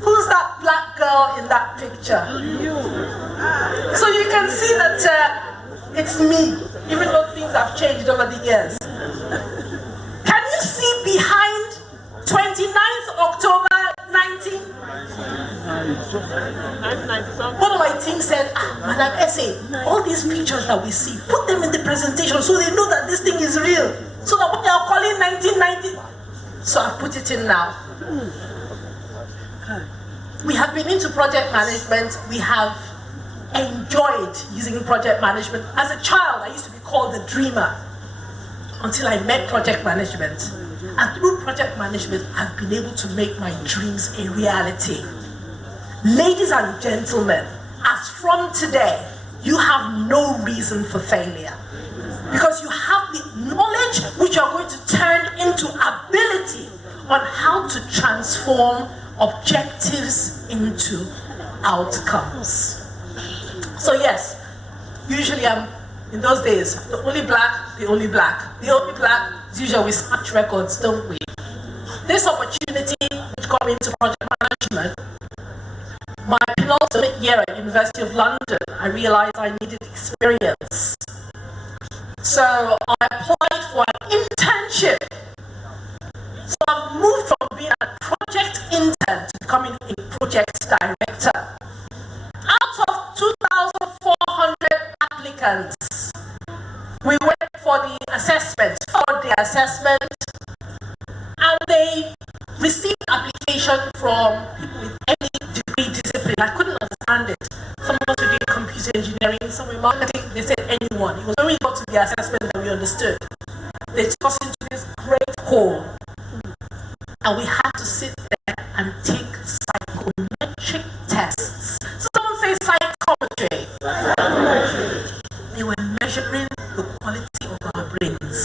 Who's that black girl in that picture? So you can see that it's me, even though things have changed over the years. Can you see behind 29th October 1990? One of my team said, Madam Essay, all these pictures that we see, put them in the presentation so they know that this thing is real. So that what they are calling 1990. So I put it in now. We have been into project management. We have enjoyed using project management. As a child, I used to be called the dreamer until I met project management. And through project management, I've been able to make my dreams a reality. Ladies and gentlemen, as from today, you have no reason for failure. Because you have the knowledge which you are going to turn into ability on how to transform objectives into outcomes. So yes, usually in those days, the only black. The only black is usually we snatch records, don't we? This opportunity which got me into project management, my penultimate year at University of London, I realized I needed experience. So I applied for an internship. So I've moved from being a project intern to becoming a project director. Out of 2,400 applicants, we went for the assessment, and they received application from people with any degree discipline. I couldn't understand it. Some of us were doing computer engineering, some were marketing, they said anyone. It was when we got to the assessment that we understood. They took us into this great hall, and we had to sit there and take psychometric tests. Someone say psychometry. They were measuring the quality of our brains.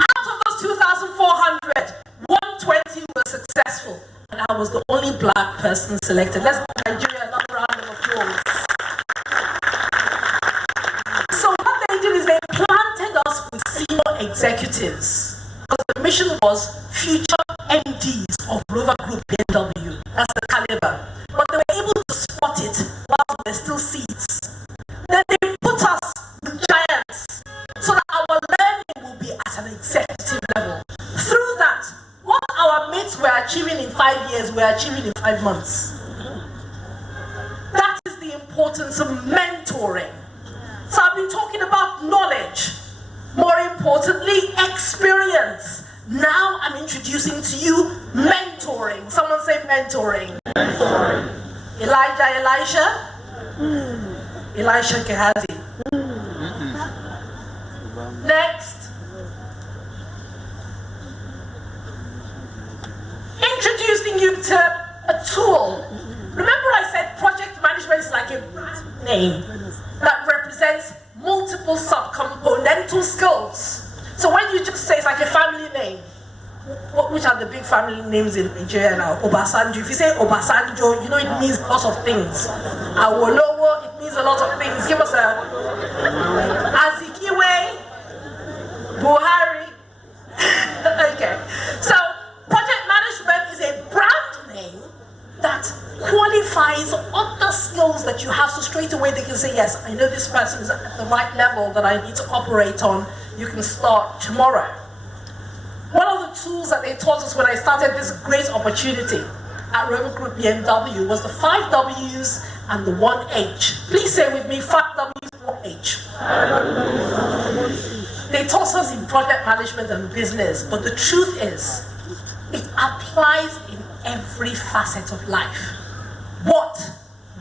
Out of those 2,400, 120 were successful, and I was the only black person selected. Let's give Nigeria another round of applause. So what they did is they planted us with senior executives. Because the mission was future MDs of Rover Group BMW. That's the caliber. But they were able to spot it while there were still seeds. Then they put us with giants so that our learning will be at an executive level. Through that, what our mates were achieving in 5 years, we're achieving in 5 months. That is the importance of mentoring. So I've been talking about knowledge. More importantly, experience. Now I'm introducing to you mentoring. Someone say mentoring. Mentoring. Elisha? Elisha Gehazi. Next. Introducing you to a tool. Remember I said project management is like a name that represents multiple subcomponental skills. So when you just say it's like a family name, which are the big family names in Nigeria now? Obasanjo. If you say Obasanjo, you know it means lots of things. Awolowo, it means a lot of things. Give us a Azikiwe, Buhari. Okay. So project management is a brand name that qualifies other skills that you have, so straight away they can say, yes, I know this person is at the right level that I need to operate on. You can start tomorrow. One of the tools that they taught us when I started this great opportunity at Rover Group BMW was the 5 W's and the 1 H. Please say with me, 5 W's, 1 H. They taught us in project management and business, but the truth is, it applies in every facet of life. What,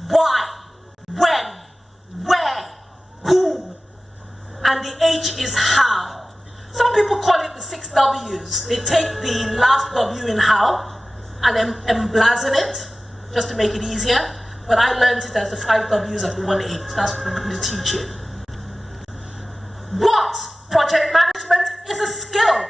why, when, where, who, and the H is how. Some people call it the 6 W's. They take the last W in how and emblazon it just to make it easier. But I learned it as the 5 W's and the 1 H. That's what I'm going to teach you. What? Project management is a skill.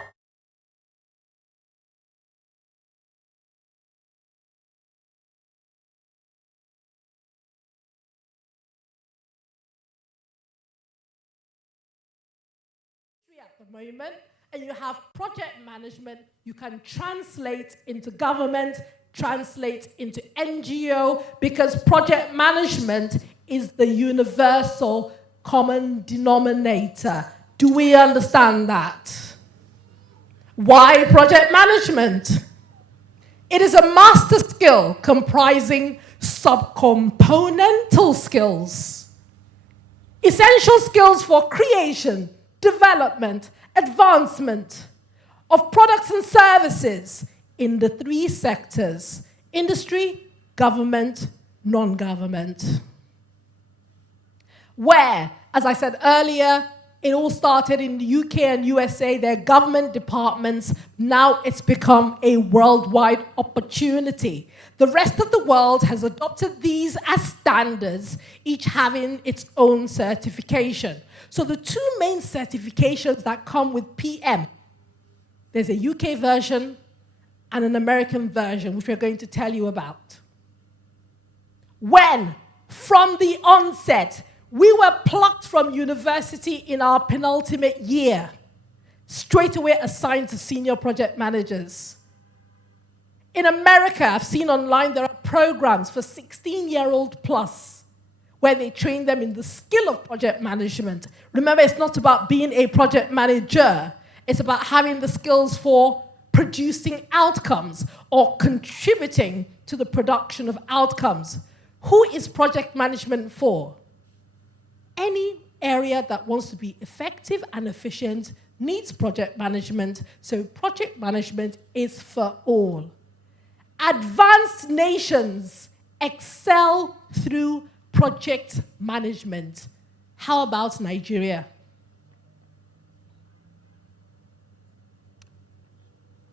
At the moment, and you have project management, you can translate into government, translate into NGO, because project management is the universal common denominator. Do we understand that? Why project management? It is a master skill comprising subcomponental skills, essential skills for creation, development, advancement of products and services in the 3 sectors: industry, government, non-government. Where, as I said earlier, it all started in the UK and USA, their government departments. Now it's become a worldwide opportunity. The rest of the world has adopted these as standards, each having its own certification. So the 2 main certifications that come with PM, there's a UK version and an American version, which we're going to tell you about. When, from the onset, we were plucked from university in our penultimate year, straight away assigned to senior project managers. In America, I've seen online, there are programs for 16-year-old plus, where they train them in the skill of project management. Remember, it's not about being a project manager. It's about having the skills for producing outcomes or contributing to the production of outcomes. Who is project management for? Any area that wants to be effective and efficient needs project management, so project management is for all. Advanced nations excel through project management. How about Nigeria?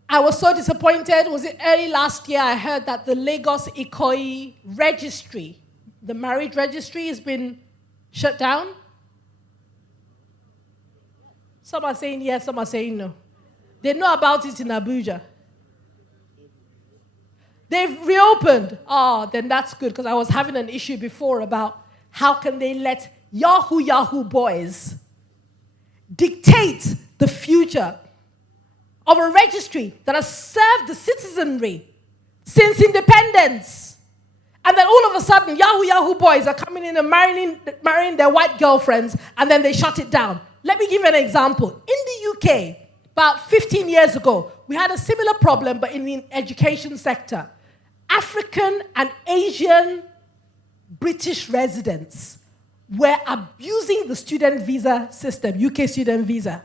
I was so disappointed. Was it early last year I heard that the Lagos Ikoyi registry, the marriage registry, has been shut down? Some are saying yes, some are saying no. They know about it in Abuja. They've reopened. Oh, then that's good, because I was having an issue before about how can they let Yahoo boys dictate the future of a registry that has served the citizenry since independence. And then all of a sudden, Yahoo boys are coming in and marrying their white girlfriends, and then they shut it down. Let me give you an example. In the UK, about 15 years ago, we had a similar problem, but in the education sector. African and Asian British residents were abusing the student visa system, UK student visa.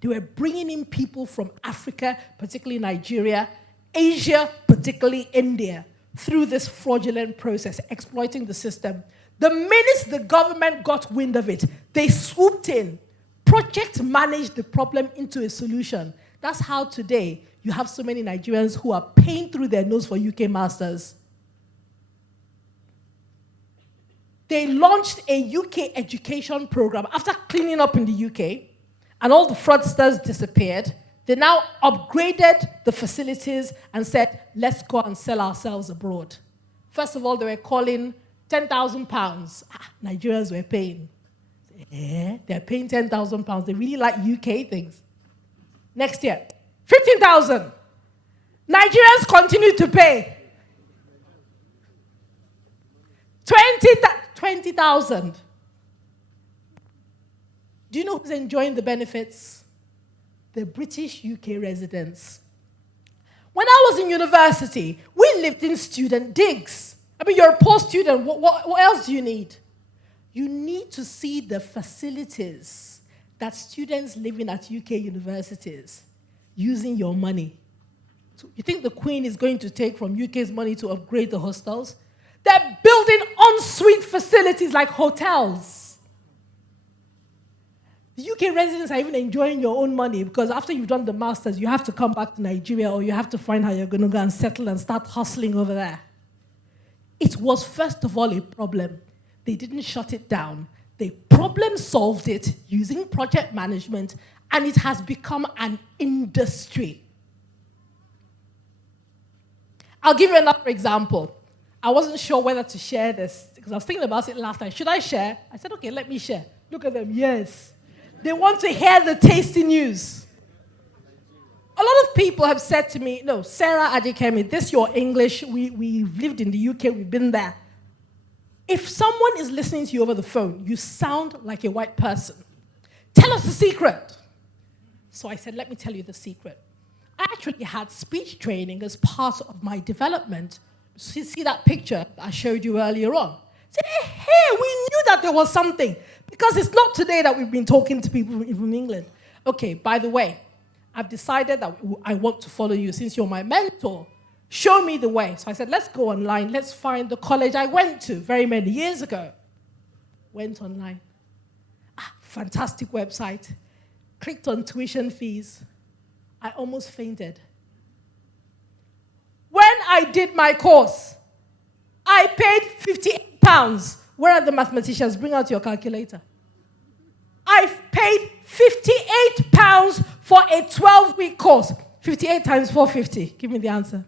They were bringing in people from Africa, particularly Nigeria, Asia, particularly India, through this fraudulent process, exploiting the system. The minute the government got wind of it, they swooped in, project managed the problem into a solution. That's how today you have so many Nigerians who are paying through their nose for UK masters. They launched a UK education program after cleaning up in the UK, and all the fraudsters disappeared. They now upgraded the facilities and said, let's go and sell ourselves abroad. First of all, they were calling £10,000. Nigerians were paying. They're paying £10,000. They really like UK things. Next year, 15,000. Nigerians continue to pay. 20,000. Do you know who's enjoying the benefits? The British UK residents. When I was in university, we lived in student digs. I mean, you're a poor student. What else do you need? You need to see the facilities that students living at UK universities using your money. So you think the Queen is going to take from UK's money to upgrade the hostels? They're building en-suite facilities like hotels. The UK residents are even enjoying your own money because after you've done the masters, you have to come back to Nigeria or you have to find how you're going to go and settle and start hustling over there. It was, first of all, a problem. They didn't shut it down. They problem solved it using project management, and it has become an industry. I'll give you another example. I wasn't sure whether to share this because I was thinking about it last night. Should I share? I said, okay, let me share. Look at them, yes. They want to hear the tasty news. A lot of people have said to me, no, Sarah Adekemi, this your English, we've lived in the UK, we've been there. If someone is listening to you over the phone, you sound like a white person. Tell us the secret. So I said, let me tell you the secret. I actually had speech training as part of my development. See that picture I showed you earlier on? Say, hey, we knew that there was something. Because it's not today that we've been talking to people from England. Okay, by the way, I've decided that I want to follow you since you're my mentor. Show me the way. So I said, let's go online. Let's find the college I went to very many years ago. Went online. Fantastic website. Clicked on tuition fees. I almost fainted. When I did my course, I paid £58. Where are the mathematicians? Bring out your calculator. I've paid £58 for a 12-week course. 58 times 450. Give me the answer.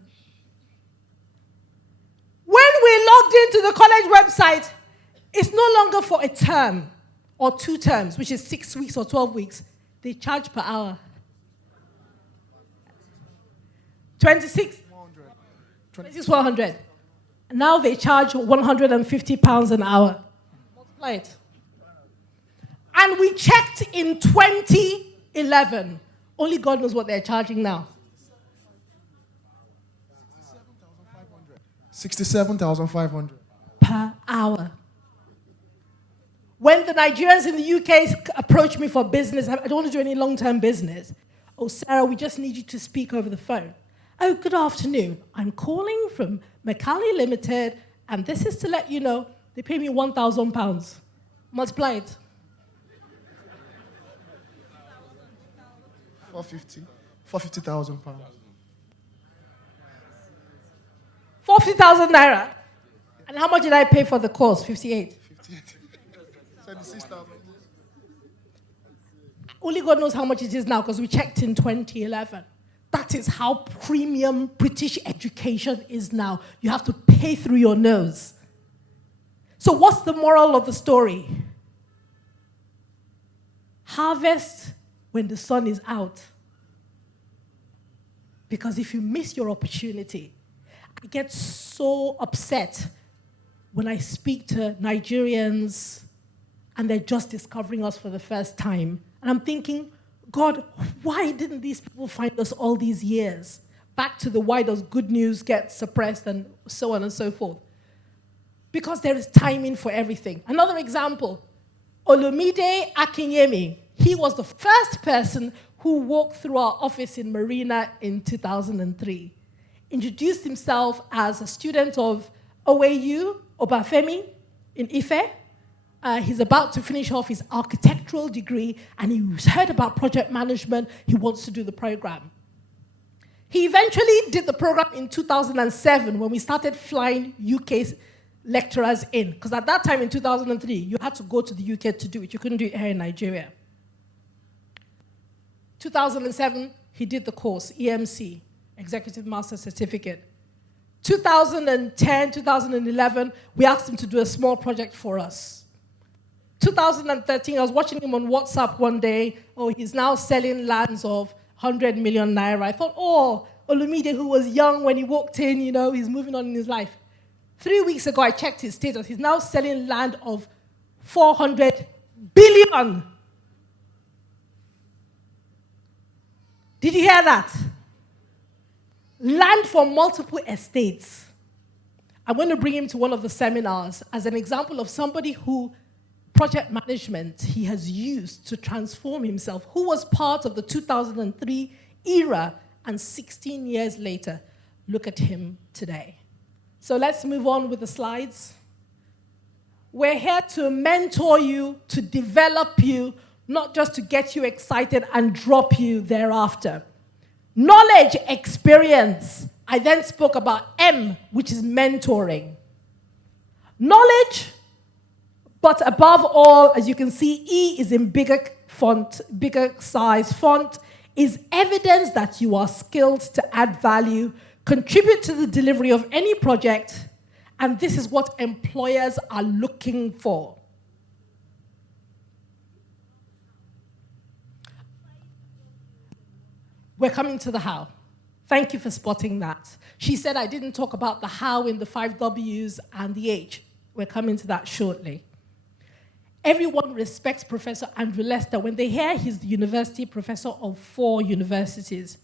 When we logged into the college website, it's no longer for a term or 2 terms, which is 6 weeks or 12 weeks. They charge per hour. 26,100. Now they charge £150 an hour. Multiply it. And we checked in 2011. Only God knows what they're charging now. 67,500 per hour. When the Nigerians in the UK approach me for business, I don't want to do any long-term business. Oh, Sarah, we just need you to speak over the phone. Oh, good afternoon. I'm calling from Macali Limited, and this is to let you know they pay me £1,000. Multiply it. 450,000 pounds. 40,000 naira. And how much did I pay for the course? 58. 76,000. Only God knows how much it is now because we checked in 2011. That is how premium British education is now. You have to pay through your nose. So what's the moral of the story? Harvest when the sun is out. Because if you miss your opportunity, I get so upset when I speak to Nigerians and they're just discovering us for the first time. And I'm thinking, God, why didn't these people find us all these years? Back to the why does good news get suppressed and so on and so forth. Because there is timing for everything. Another example, Olumide Akinyemi. He was the first person who walked through our office in Marina in 2003. Introduced himself as a student of OAU, Obafemi, in Ife. He's about to finish off his architectural degree, and he heard about project management. He wants to do the program. He eventually did the program in 2007 when we started flying UK lecturers in. Because at that time in 2003, you had to go to the UK to do it. You couldn't do it here in Nigeria. 2007, he did the course, EMC, Executive Master Certificate. 2010, 2011, we asked him to do a small project for us. 2013, I was watching him on WhatsApp one day. Oh, he's now selling lands of 100 million naira. I thought, oh, Olumide, who was young when he walked in, you know, he's moving on in his life. 3 weeks ago, I checked his status. He's now selling land of 400 billion. Did you hear that? Land for multiple estates. I'm going to bring him to one of the seminars as an example of somebody who project management he has used to transform himself, who was part of the 2003 era, and 16 years later, look at him today. So let's move on with the slides. We're here to mentor you, to develop you, not just to get you excited and drop you thereafter. Knowledge, experience. I then spoke about M, which is mentoring. Knowledge, but above all, as you can see, E is in bigger font, bigger size font, is evidence that you are skilled to add value, contribute to the delivery of any project, and this is what employers are looking for. We're coming to the how. Thank you for spotting that. She said I didn't talk about the how in the 5 W's and the H. We're coming to that shortly. Everyone respects Professor Andrew Lester when they hear he's the university professor of 4 universities,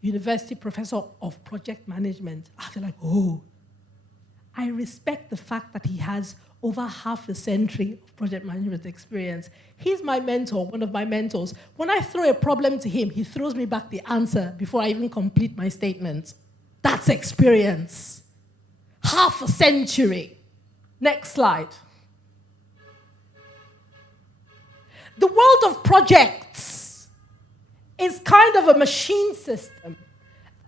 university professor of project management. I feel like, oh. I respect the fact that he has over half a century of project management experience. He's my mentor, one of my mentors. When I throw a problem to him, he throws me back the answer before I even complete my statement. That's experience. Half a century. Next slide. The world of projects is kind of a machine system,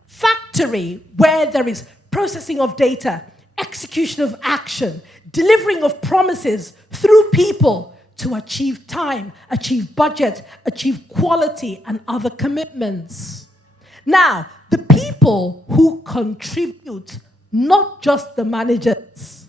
factory where there is processing of data, execution of action, delivering of promises through people to achieve time, achieve budget, achieve quality, and other commitments. Now, the people who contribute, not just the managers,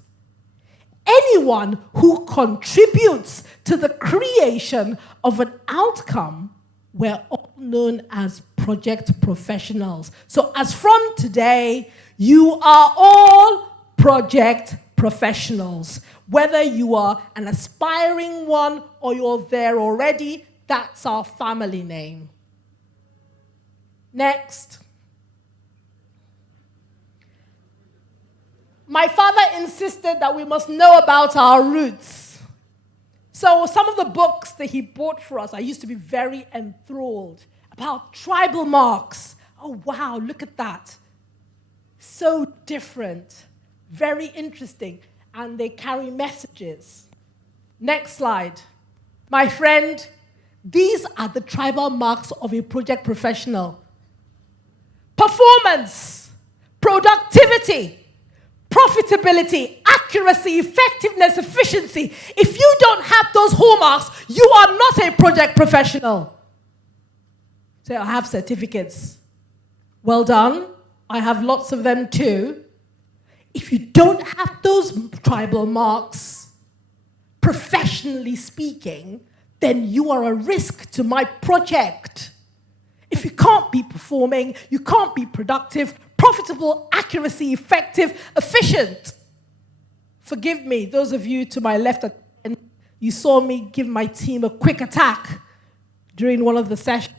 anyone who contributes to the creation of an outcome, we're all known as project professionals. So as from today, you are all project professionals. Whether you are an aspiring one or you're there already, that's our family name. Next. My father insisted that we must know about our roots. So some of the books that he bought for us, I used to be very enthralled about tribal marks. Oh, wow, look at that. So different. Very interesting, and they carry messages. Next slide. My friend, these are the tribal marks of a project professional. Performance, productivity, profitability, accuracy, effectiveness, efficiency. If you don't have those hallmarks, you are not a project professional. So I have certificates. Well done. I have lots of them too. If you don't have those tribal marks, professionally speaking, then you are a risk to my project. If you can't be performing, you can't be productive, profitable, accuracy, effective, efficient. Forgive me, those of you to my left, and you saw me give my team a quick attack during one of the sessions,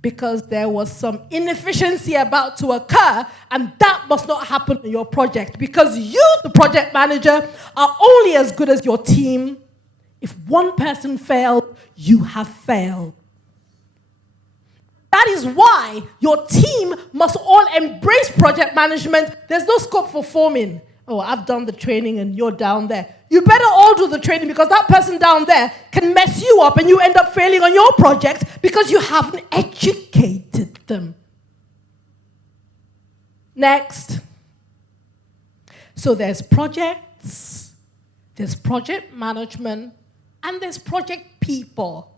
because there was some inefficiency about to occur, and that must not happen in your project, because you, the project manager, are only as good as your team. If one person failed, you have failed. That is why your team must all embrace project management. There's no scope for forming. Oh, I've done the training and you're down there. You better all do the training, because that person down there can mess you up and you end up failing on your project because you haven't educated them. Next. So there's projects, there's project management, and there's project people.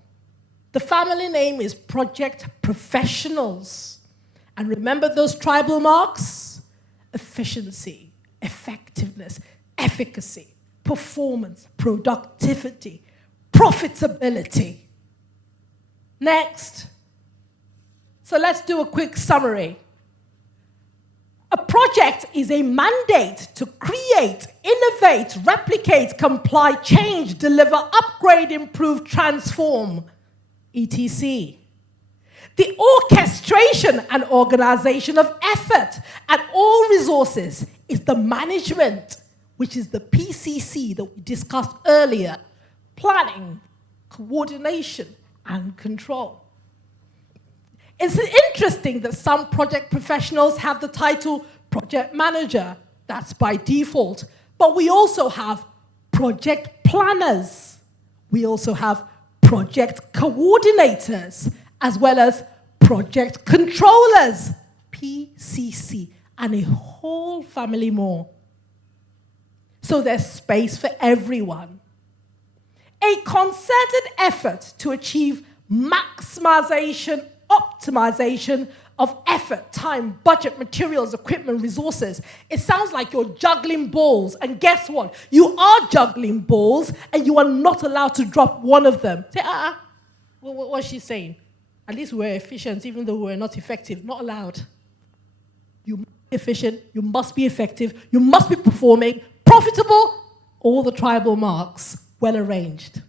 The family name is project professionals. And remember those tribal marks? Efficiency, effectiveness, efficacy, performance, productivity, profitability. Next. So let's do a quick summary. A project is a mandate to create, innovate, replicate, comply, change, deliver, upgrade, improve, transform, etc. The orchestration and organization of effort and all resources is the management, which is the PCC that we discussed earlier. planning, coordination, and control. It's interesting that some project professionals have the title project manager. That's by default. But we also have project planners. We also have project coordinators, as well as project controllers, PCC, and a whole family more. So there's space for everyone. A concerted effort to achieve maximization, optimization of effort, time, budget, materials, equipment, resources. It sounds like you're juggling balls, and guess what? You are juggling balls, and you are not allowed to drop one of them. Say, what's she saying? At least we're efficient, even though we're not effective. Not allowed. You must be efficient, you must be effective, you must be performing, profitable, all the tribal marks, well arranged.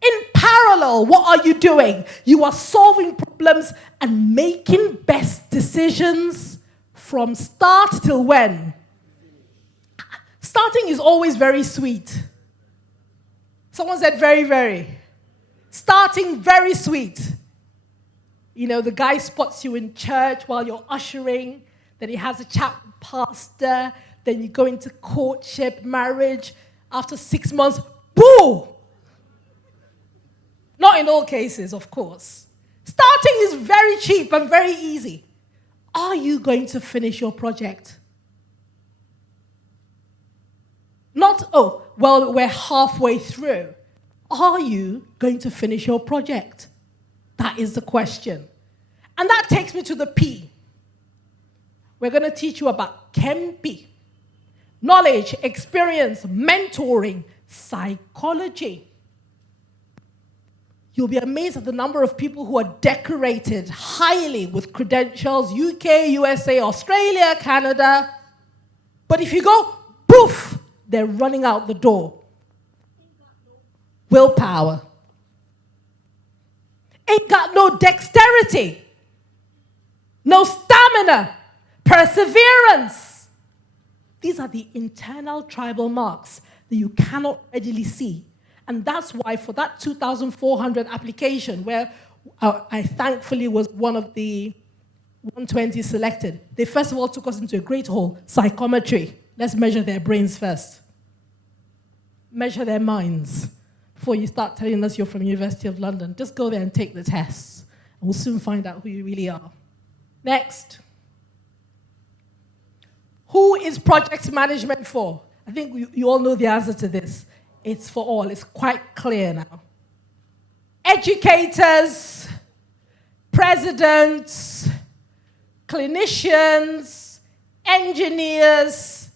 In parallel, what are you doing? You are solving problems and making best decisions from start till when? Starting is always very sweet. Someone said very, very. Starting very sweet. You know, the guy spots you in church while you're ushering, then he has a chat with the pastor, then you go into courtship, marriage. After 6 months, boo! Not in all cases, of course. Starting is very cheap and very easy. Are you going to finish your project? Not, oh, well, we're halfway through. Are you going to finish your project? That is the question. And that takes me to the P. We're going to teach you about ChemP. Knowledge, experience, mentoring, psychology. You'll be amazed at the number of people who are decorated highly with credentials, UK, USA, Australia, Canada. But if you go, poof, they're running out the door. Willpower. Ain't got no dexterity, no stamina, perseverance. These are the internal tribal marks that you cannot readily see. And that's why for that 2,400 application, where I thankfully was one of the 120 selected, they first of all took us into a great hall, psychometry. Let's measure their brains first. Measure their minds. Before you start telling us you're from University of London, just go there and take the tests. And we'll soon find out who you really are. Next. Who is project management for? I think you all know the answer to this. It's for all. It's quite clear now. Educators, presidents, clinicians, engineers,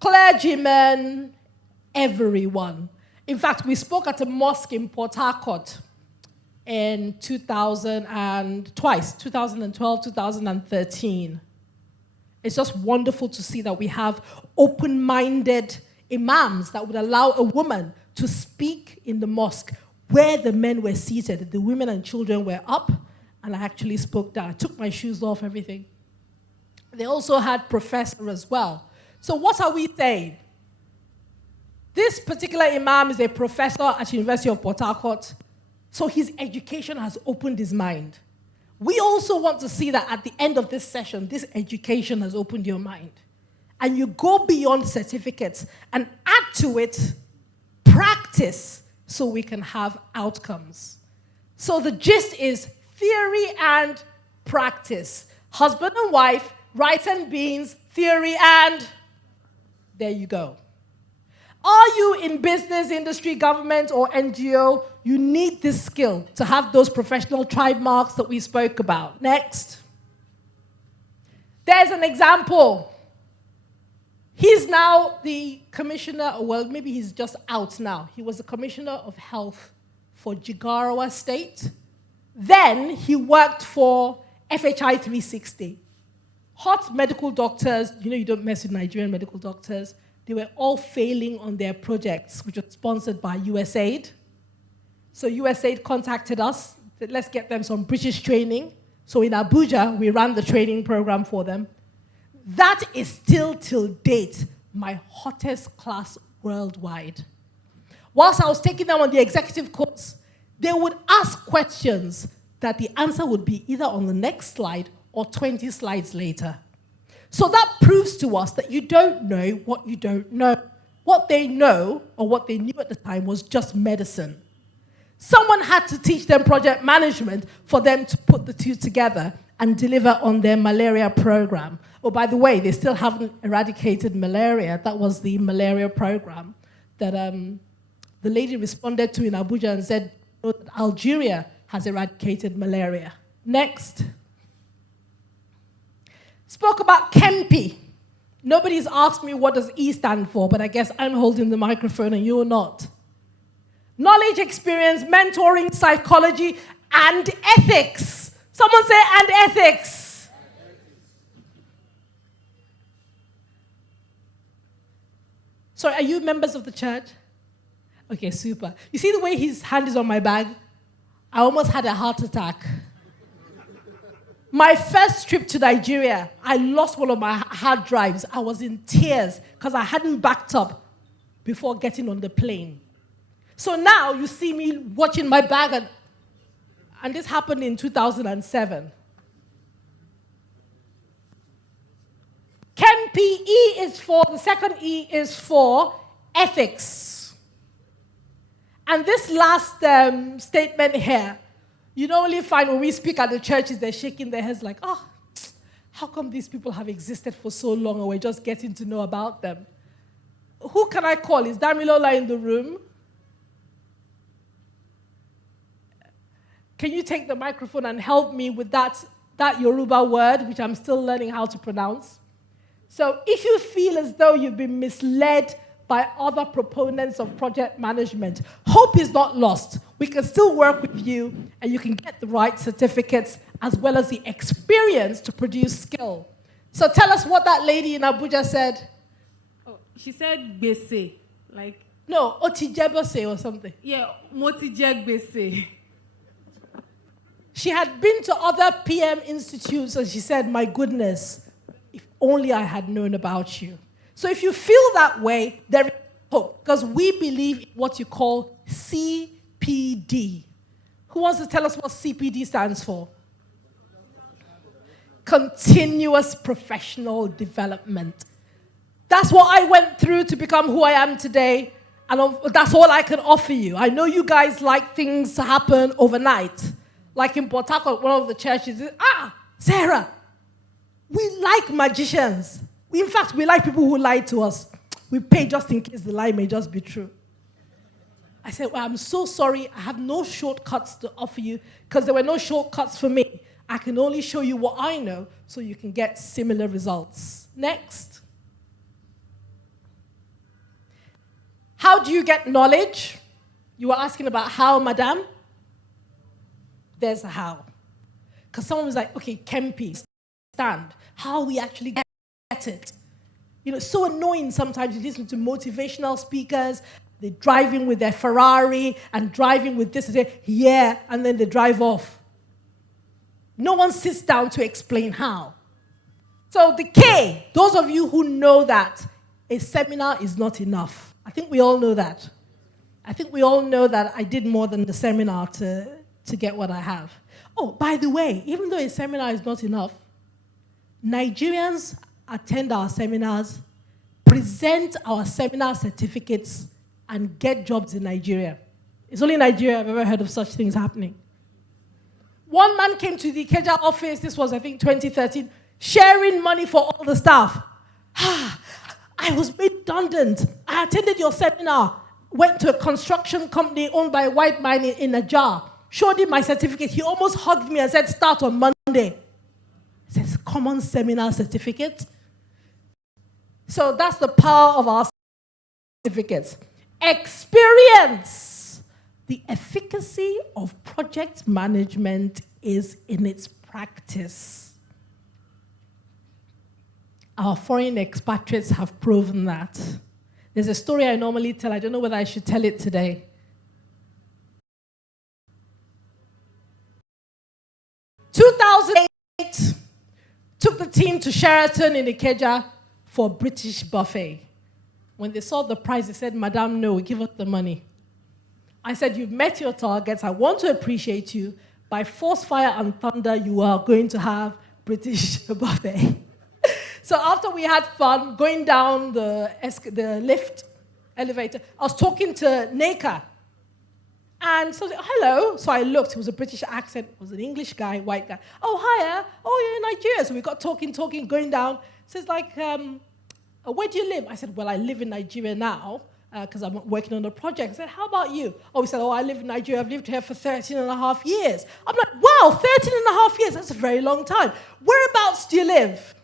clergymen, everyone. In fact, we spoke at a mosque in Port Harcourt in 2012, 2013. It's just wonderful to see that we have open-minded imams that would allow a woman to speak in the mosque where the men were seated. The women and children were up, and I actually spoke down. I took my shoes off, everything. They also had professor as well. So what are we saying? This particular imam is a professor at University of Port Harcourt, so his education has opened his mind. We also want to see that at the end of this session, this education has opened your mind. And you go beyond certificates and add to it practice so we can have outcomes. So the gist is theory and practice. Husband and wife, rice and beans, theory and there you go. Are you in business, industry, government, or NGO? You need this skill to have those professional tribe marks that we spoke about. Next. There's an example. He's now the commissioner, well, maybe he's just out now. He was the commissioner of health for Jigawa State. Then he worked for FHI 360. Hot medical doctors, you know you don't mess with Nigerian medical doctors. They were all failing on their projects, which were sponsored by USAID. So USAID contacted us, said, let's get them some British training. So in Abuja, we ran the training program for them. That is still till date my hottest class worldwide. whilst I was taking them on the executive course, they would ask questions that the answer would be either on the next slide or 20 slides later. So that proves to us that you don't know what you don't know. What they know, or what they knew at the time, was just medicine. Someone had to teach them project management for them to put the two together and deliver on their malaria program. Oh, by the way, they still haven't eradicated malaria. That was the malaria program that the lady responded to in Abuja and said, oh, Algeria has eradicated malaria. Next. Spoke about KEMPI. Nobody's asked me what does E stand for, but I guess I'm holding the microphone and you're not. Knowledge, experience, mentoring, psychology, and ethics. Someone say, and ethics. Sorry, are you members of the church? Okay, super. You see the way his hand is on my bag? I almost had a heart attack. My first trip to Nigeria, I lost one of my hard drives. I was in tears because I hadn't backed up before getting on the plane. So now you see me watching my bag, and this happened in 2007. KEMPI the second E is for ethics. And this last statement here, you only find when we speak at the churches, they're shaking their heads like, oh, how come these people have existed for so long and we're just getting to know about them? Who can I call? Is Damilola in the room? Can you take the microphone and help me with that Yoruba word, which I'm still learning how to pronounce? So if you feel as though you've been misled by other proponents of project management, hope is not lost. We can still work with you, and you can get the right certificates as well as the experience to produce skill. So tell us what that lady in Abuja said. Oh, she said gbese, like... No, otijebose or something. Yeah, motije gbese. She had been to other PM institutes, and she said, my goodness, if only I had known about you. So if you feel that way, there is hope, because we believe in what you call CPD. Who wants to tell us what CPD stands for? Continuous professional development. That's what I went through to become who I am today, and that's all I can offer you. I know you guys like things to happen overnight. Like in Port Harcourt, one of the churches, Sarah, we like magicians. In fact, we like people who lie to us. We pay just in case the lie may just be true. I said, well, I'm so sorry. I have no shortcuts to offer you because there were no shortcuts for me. I can only show you what I know so you can get similar results. Next. How do you get knowledge? You were asking about how, madam? There's a how. Because someone was like, okay, KEMPI, stand. How we actually get it. It's so annoying sometimes you listen to motivational speakers, they're driving with their Ferrari and driving with this, and then they drive off. No one sits down to explain how. So the K, those of you who know that a seminar is not enough. I think we all know that. I think we all know that I did more than the seminar to get what I have. Oh, by the way, even though a seminar is not enough, Nigerians attend our seminars, present our seminar certificates, and get jobs in Nigeria. It's only in Nigeria I've ever heard of such things happening. One man came to the Ikeja office, this was, I think, 2013, sharing money for all the staff. I was made redundant. I attended your seminar, went to a construction company owned by a white man in a jar, showed him my certificate. He almost hugged me and said, start on Monday. It says, common seminar certificate. So that's the power of our certificates. Experience. The efficacy of project management is in its practice. Our foreign expatriates have proven that. There's a story I normally tell. I don't know whether I should tell it today. In 2008, took the team to Sheraton in Ikeja for a British buffet. When they saw the price, they said, Madam, no, give us the money. I said, you've met your targets. I want to appreciate you. By force, fire, and thunder, you are going to have British buffet. So after we had fun going down the lift, elevator, I was talking to Neka. And so I said, hello. So I looked. It was a British accent. It was an English guy, white guy. Oh, hiya. Oh, you're in Nigeria. So we got talking, going down. So it's like, where do you live? I said, well, I live in Nigeria now because I'm working on a project. I said, how about you? Oh, he said, oh, I live in Nigeria. I've lived here for 13 and a half years. I'm like, wow, 13 and a half years. That's a very long time. Whereabouts do you live?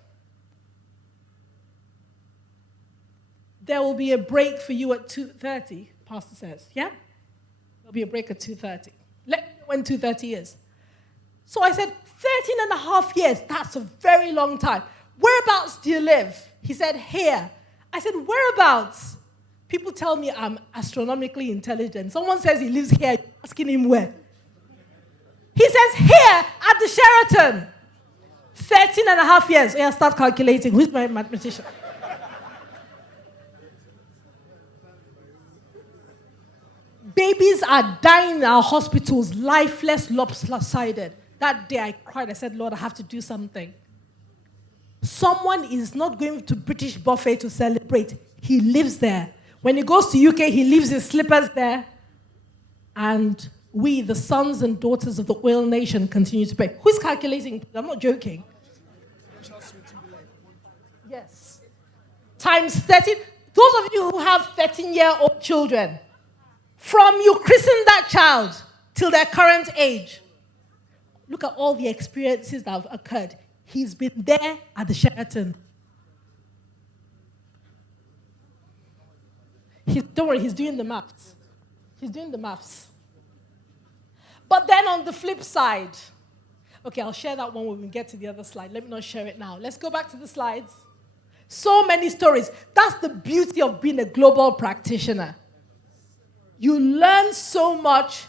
There will be a break for you at 2:30, Pastor says. Yeah? There'll be a break at 2:30. Let me know when 2:30 is. So I said, 13 and a half years. That's a very long time. Whereabouts do you live? He said, here. I said, whereabouts? People tell me I'm astronomically intelligent. Someone says he lives here, asking him where. He says, here at the Sheraton. 13 and a half years. Yeah, start calculating. Who's my mathematician? Babies are dying in our hospitals, lifeless, lopsided. That day I cried. I said, Lord, I have to do something. Someone is not going to British buffet to celebrate. He lives there. When he goes to UK, he leaves his slippers there. And we, the sons and daughters of the oil nation, continue to pay. Who's calculating? I'm not joking. Yes. Times 13. Those of you who have 13-year-old children, from you christen that child till their current age, look at all the experiences that have occurred. He's been there at the Sheraton. Don't worry, he's doing the maths. He's doing the maths. But then on the flip side, okay, I'll share that one when we get to the other slide. Let me not share it now. Let's go back to the slides. So many stories. That's the beauty of being a global practitioner. You learn so much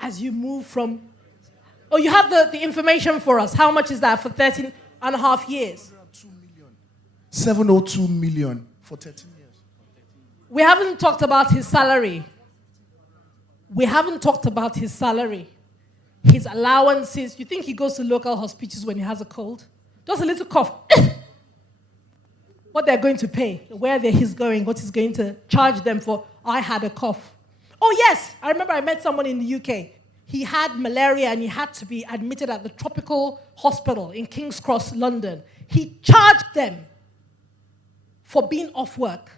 as you move from... Oh, you have the information for us. How much is that for 13 and a half years? 702 million for 13 years. We haven't talked about his salary. We haven't talked about his salary. His allowances. You think he goes to local hospitals when he has a cold? Just a little cough. What they're going to pay, where he's going, what he's going to charge them for. I had a cough. Oh, yes. I remember I met someone in the UK. He had malaria and he had to be admitted at the Tropical Hospital in King's Cross, London. He charged them for being off work.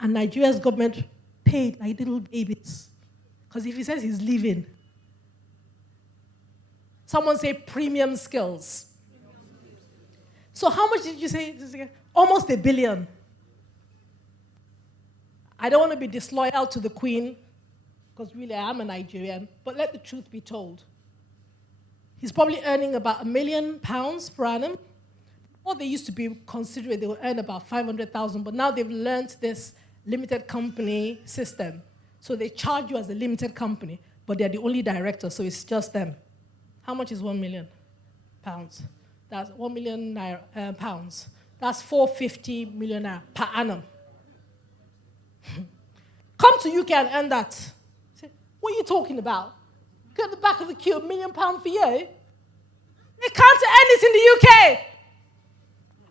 And Nigeria's government paid like little babies. Because if he says he's leaving, someone say premium skills. So how much did you say? Almost $1 billion. I don't want to be disloyal to the Queen, because really I am a Nigerian, but let the truth be told. He's probably earning about £1 million per annum. What they used to be considering, they would earn about 500,000, but now they've learned this limited company system. So they charge you as a limited company, but they're the only director, so it's just them. How much is £1 million? That's £1 million pounds. That's 450 million per annum. Come to UK and earn that. Say, what are you talking about? Go at the back of the queue, £1 million for you. They can't earn it in the UK.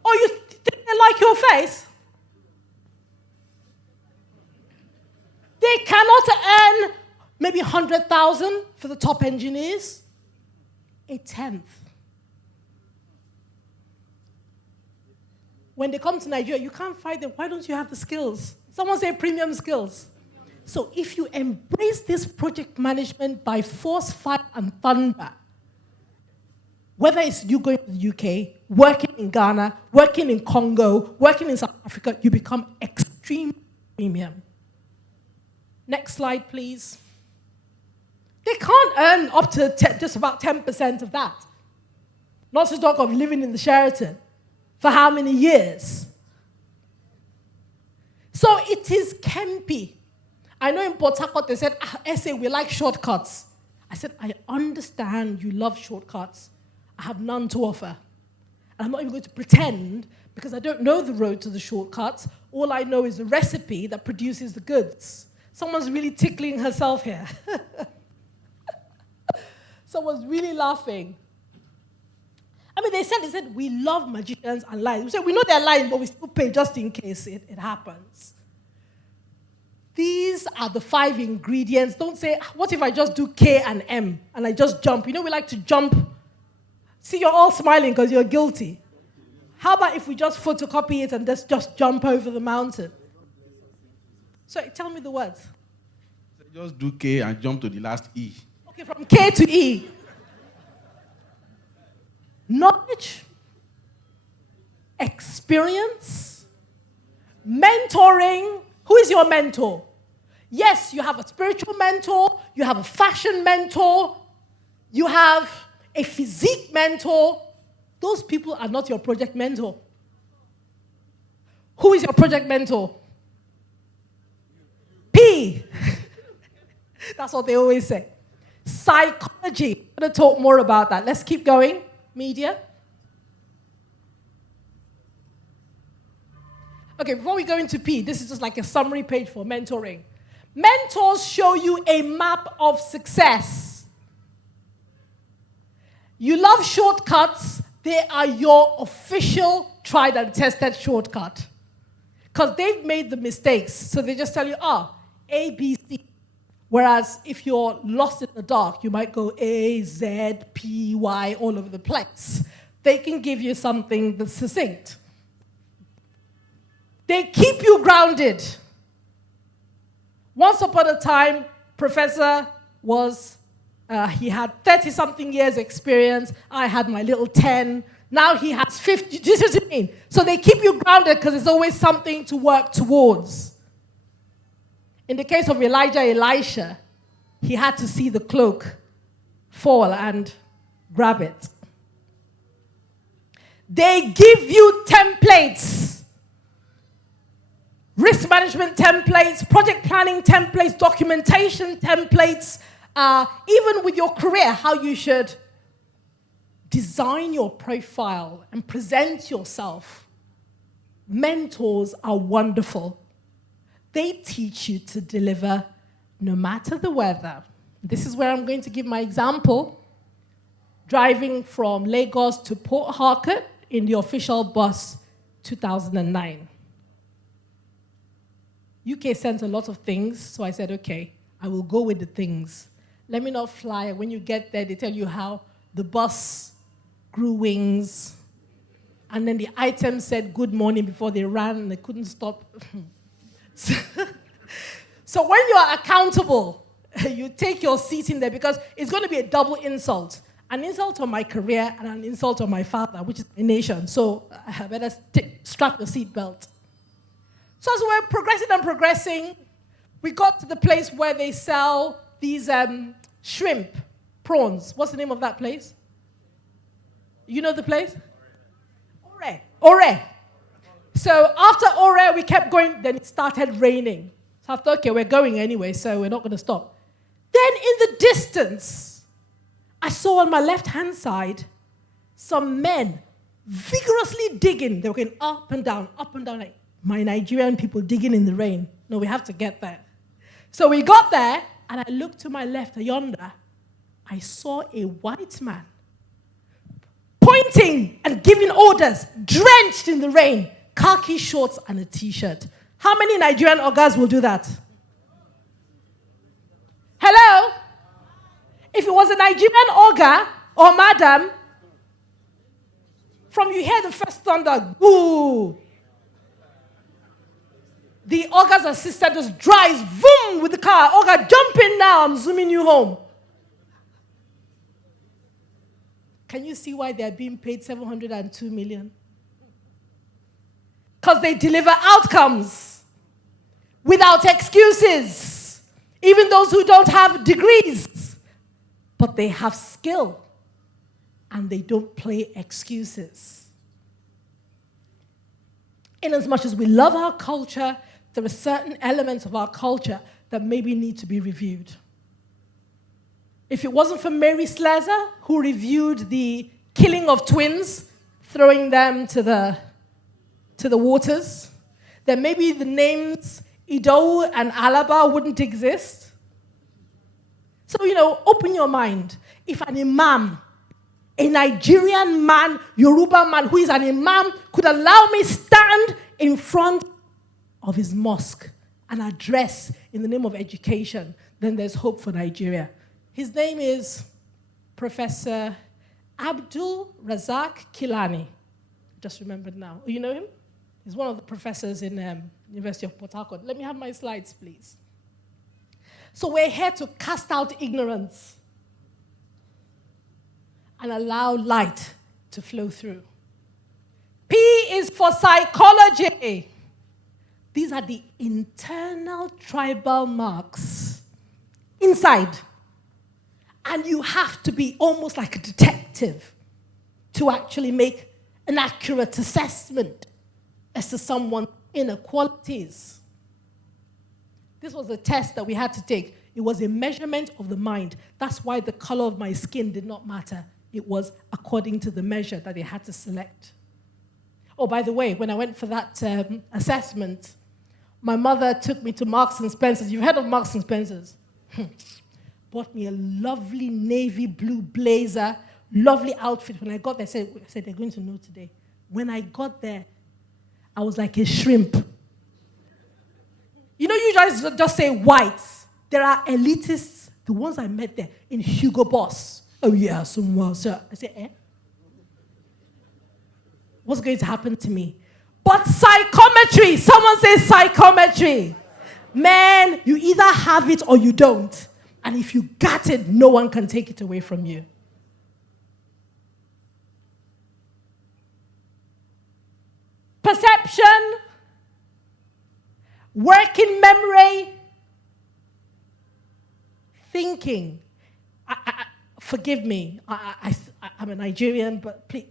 Or you think they like your face? They cannot earn maybe 100,000 for the top engineers. A tenth. When they come to Nigeria, you can't fight them. Why don't you have the skills? Someone say premium skills. So if you embrace this project management by force, fire, and thunder, whether it's you going to the UK, working in Ghana, working in Congo, working in South Africa, you become extreme premium. Next slide, please. They can't earn up to just about 10% of that. Not to talk of living in the Sheraton. For how many years? So it is Kempi. I know in Port Harcourt they said, SA, we like shortcuts. I said, I understand you love shortcuts. I have none to offer. And I'm not even going to pretend, because I don't know the road to the shortcuts. All I know is the recipe that produces the goods. Someone's really tickling herself here. Someone's really laughing. I mean, they said, we love magicians and lies. We said, we know they're lying, but we still pay just in case it happens. These are the 5 ingredients. Don't say, what if I just do K and M and I just jump? You know, we like to jump. See, you're all smiling because you're guilty. How about if we just photocopy it and just jump over the mountain? So tell me the words. Just do K and jump to the last E. Okay, from K to E. Knowledge, experience, mentoring. Who is your mentor? Yes, you have a spiritual mentor, you have a fashion mentor, you have a physique mentor. Those people are not your project mentor. Who is your project mentor? P. That's what they always say. Psychology. I'm going to talk more about that. Let's keep going. Media. Okay, before we go into P, this is just like a summary page for mentoring. Mentors show you a map of success. You love shortcuts. They are your official tried and tested shortcut. Because they've made the mistakes. So they just tell you, A, B, C. Whereas if you're lost in the dark, you might go A, Z, P, Y, all over the place. They can give you something that's succinct. They keep you grounded. Once upon a time, Professor was, he had 30-something years experience. I had my little 10. Now he has 50. Do you see what I mean? So they keep you grounded because there's always something to work towards. In the case of Elisha, he had to see the cloak fall and grab it. They give you templates. Risk management templates, project planning templates, documentation templates, even with your career, how you should design your profile and present yourself. Mentors are wonderful. They teach you to deliver no matter the weather. This is where I'm going to give my example. Driving from Lagos to Port Harcourt in the official bus, 2009. UK sent a lot of things, so I said, okay, I will go with the things. Let me not fly. When you get there, they tell you how the bus grew wings, and then the item said good morning before they ran, and they couldn't stop. So when you are accountable, you take your seat in there because it's going to be a double insult. An insult on my career and an insult on my father, which is my nation. So I better strap your seatbelt. So as we're progressing, we got to the place where they sell these shrimp, prawns. What's the name of that place? You know the place? Ore. So after Ore, we kept going, then it started raining. So I thought, okay, we're going anyway, so we're not going to stop. Then in the distance, I saw on my left-hand side some men vigorously digging. They were going up and down, like my Nigerian people digging in the rain. No, we have to get there. So we got there, and I looked to my left yonder. I saw a white man pointing and giving orders, drenched in the rain, khaki shorts and a T-shirt. How many Nigerian ogas will do that? Hello? If it was a Nigerian oga or madam, from you hear the first thunder, boo. The oga's assistant just drives, boom, with the car. Oga, jump in now, I'm zooming you home. Can you see why they're being paid 702 million? Because they deliver outcomes without excuses. Even those who don't have degrees, but they have skill and they don't play excuses. In as much as we love our culture, there are certain elements of our culture that maybe need to be reviewed. If it wasn't for Mary Slessor, who reviewed the killing of twins, throwing them to the waters, then maybe the names Idowu and Alaba wouldn't exist. So, open your mind. If an imam, a Nigerian man, Yoruba man who is an imam, could allow me stand in front of his mosque and address in the name of education, then there's hope for Nigeria. His name is Professor Abdul Razak Kilani. Just remembered now. You know him? He's one of the professors in University of Port Harcourt. Let me have my slides, please. So we're here to cast out ignorance and allow light to flow through. P is for psychology. These are the internal tribal marks inside. And you have to be almost like a detective to actually make an accurate assessment as to someone's inequalities. This was a test that we had to take. It was a measurement of the mind. That's why the color of my skin did not matter. It was according to the measure that they had to select. Oh, by the way, when I went for that assessment, my mother took me to Marks and Spencer's. You've heard of Marks and Spencer's? Bought me a lovely navy blue blazer, lovely outfit. When I got there, I said, they're going to know today. When I got there, I was like a shrimp. You guys just say whites. There are elitists, the ones I met there, in Hugo Boss. Oh yeah, someone, sir. I said, what's going to happen to me? But psychometry, someone says psychometry. Man, you either have it or you don't. And if you got it, no one can take it away from you. Perception, working memory, thinking. Forgive me, I'm a Nigerian, but please,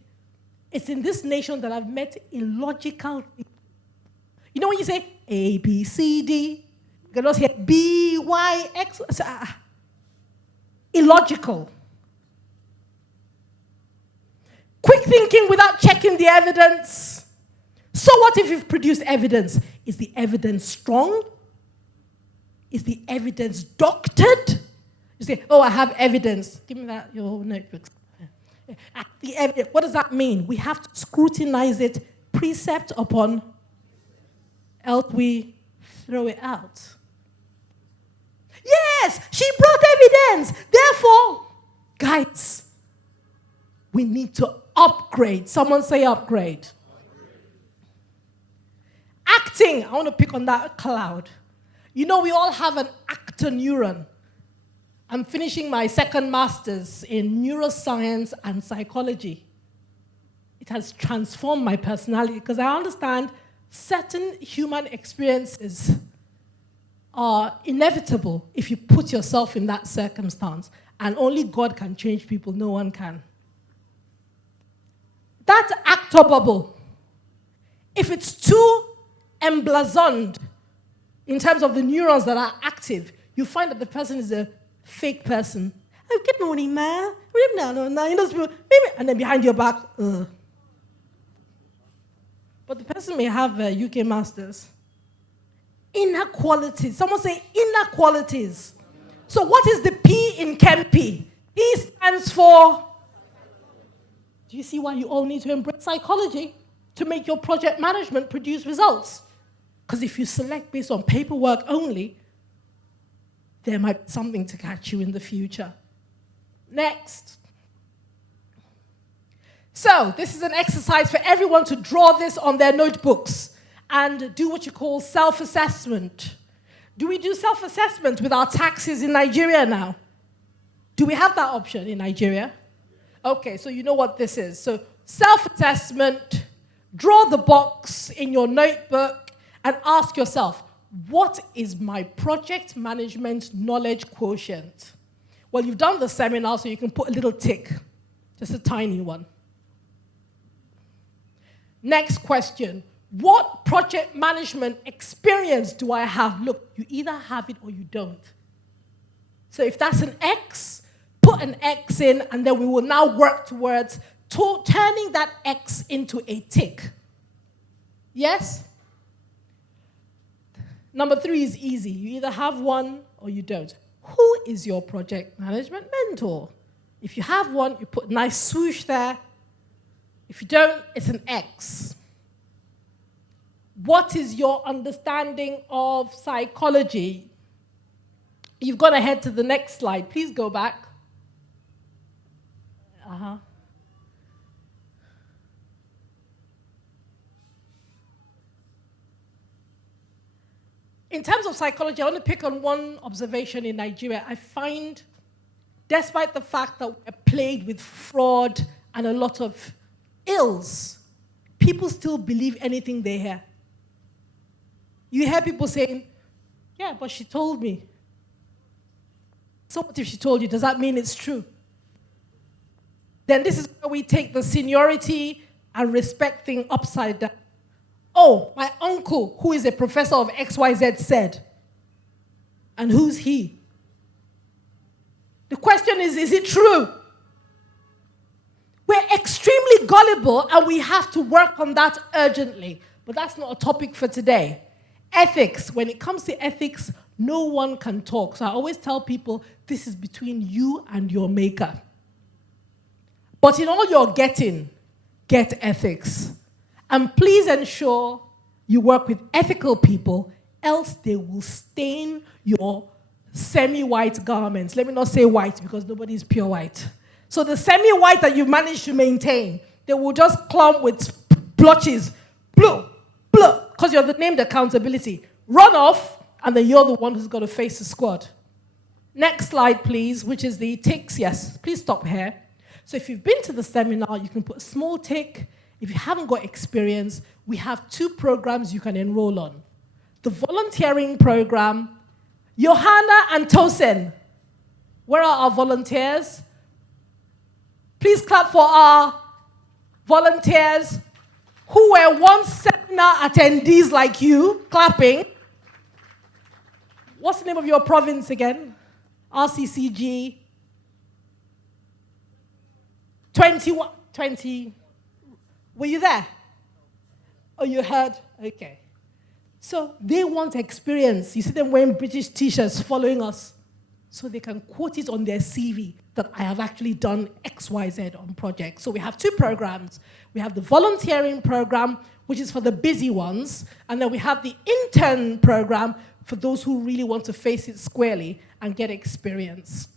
it's in this nation that I've met illogical. When you say A, B, C, D, you can just hear B, Y, X. Illogical. Quick thinking without checking the evidence. So what if you've produced evidence? Is the evidence strong? Is the evidence doctored? You say, I have evidence. Give me that, your notebooks. The evidence, what does that mean? We have to scrutinize it precept upon, else we throw it out. Yes, she brought evidence. Therefore, guys, we need to upgrade. Someone say upgrade. Acting, I want to pick on that cloud. We all have an actor neuron. I'm finishing my second master's in neuroscience and psychology. It has transformed my personality because I understand certain human experiences are inevitable if you put yourself in that circumstance. And only God can change people, no one can. That actor bubble, if it's too emblazoned in terms of the neurons that are active, you find that the person is a fake person. Oh, good morning, ma. And then behind your back, But the person may have a UK masters. Inequalities. Someone say inequalities. So what is the P in ChemP? P stands for... Do you see why you all need to embrace psychology to make your project management produce results? Because if you select based on paperwork only, there might be something to catch you in the future. Next. So this is an exercise for everyone to draw this on their notebooks and do what you call self-assessment. Do we do self-assessment with our taxes in Nigeria now? Do we have that option in Nigeria? Okay, so you know what this is. So self-assessment, draw the box in your notebook and ask yourself, what is my project management knowledge quotient? Well, you've done the seminar, so you can put a little tick, just a tiny one. Next question. What project management experience do I have? Look, you either have it or you don't. So if that's an X, put an X in, and then we will now work towards turning that X into a tick. Yes? Number 3 is easy. You either have one or you don't. Who is your project management mentor? If you have one, you put a nice swoosh there. If you don't, it's an X. What is your understanding of psychology? You've got to head to the next slide. Please go back. In terms of psychology, I want to pick on one observation in Nigeria. I find, despite the fact that we're plagued with fraud and a lot of ills, people still believe anything they hear. You hear people saying, yeah, but she told me. So what if she told you? Does that mean it's true? Then this is where we take the seniority and respect thing upside down. Oh, my uncle, who is a professor of XYZ, said. And who's he? The question is it true? We're extremely gullible, and we have to work on that urgently. But that's not a topic for today. Ethics. When it comes to ethics, no one can talk. So I always tell people, this is between you and your maker. But in all you're getting, get ethics. And please ensure you work with ethical people, else they will stain your semi-white garments. Let me not say white, because nobody is pure white. So the semi-white that you've managed to maintain, they will just clump with blotches, because you're the named accountability. Run off, and then you're the one who's got to face the squad. Next slide, please, which is the ticks. Yes, please stop here. So if you've been to the seminar, you can put a small tick. If you haven't got experience, we have 2 programs you can enroll on. The volunteering program, Johanna and Tosin. Where are our volunteers? Please clap for our volunteers who were once seminar attendees like you, clapping. What's the name of your province again? RCCG. 20. Were you there? Oh, you heard? Okay. So they want experience. You see them wearing British t-shirts following us so they can quote it on their CV that I have actually done XYZ on projects. So we have 2 programs. We have the volunteering program, which is for the busy ones, and then we have the intern program for those who really want to face it squarely and get experience.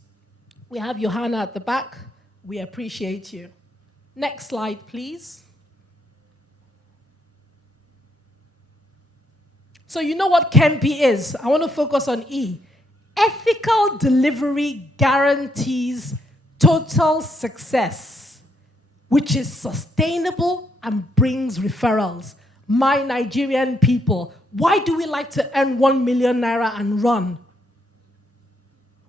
We have Johanna at the back. We appreciate you. Next slide, please. So you know what KEMPI is. I want to focus on E. Ethical delivery guarantees total success, which is sustainable and brings referrals. My Nigerian people, why do we like to earn 1 million naira and run?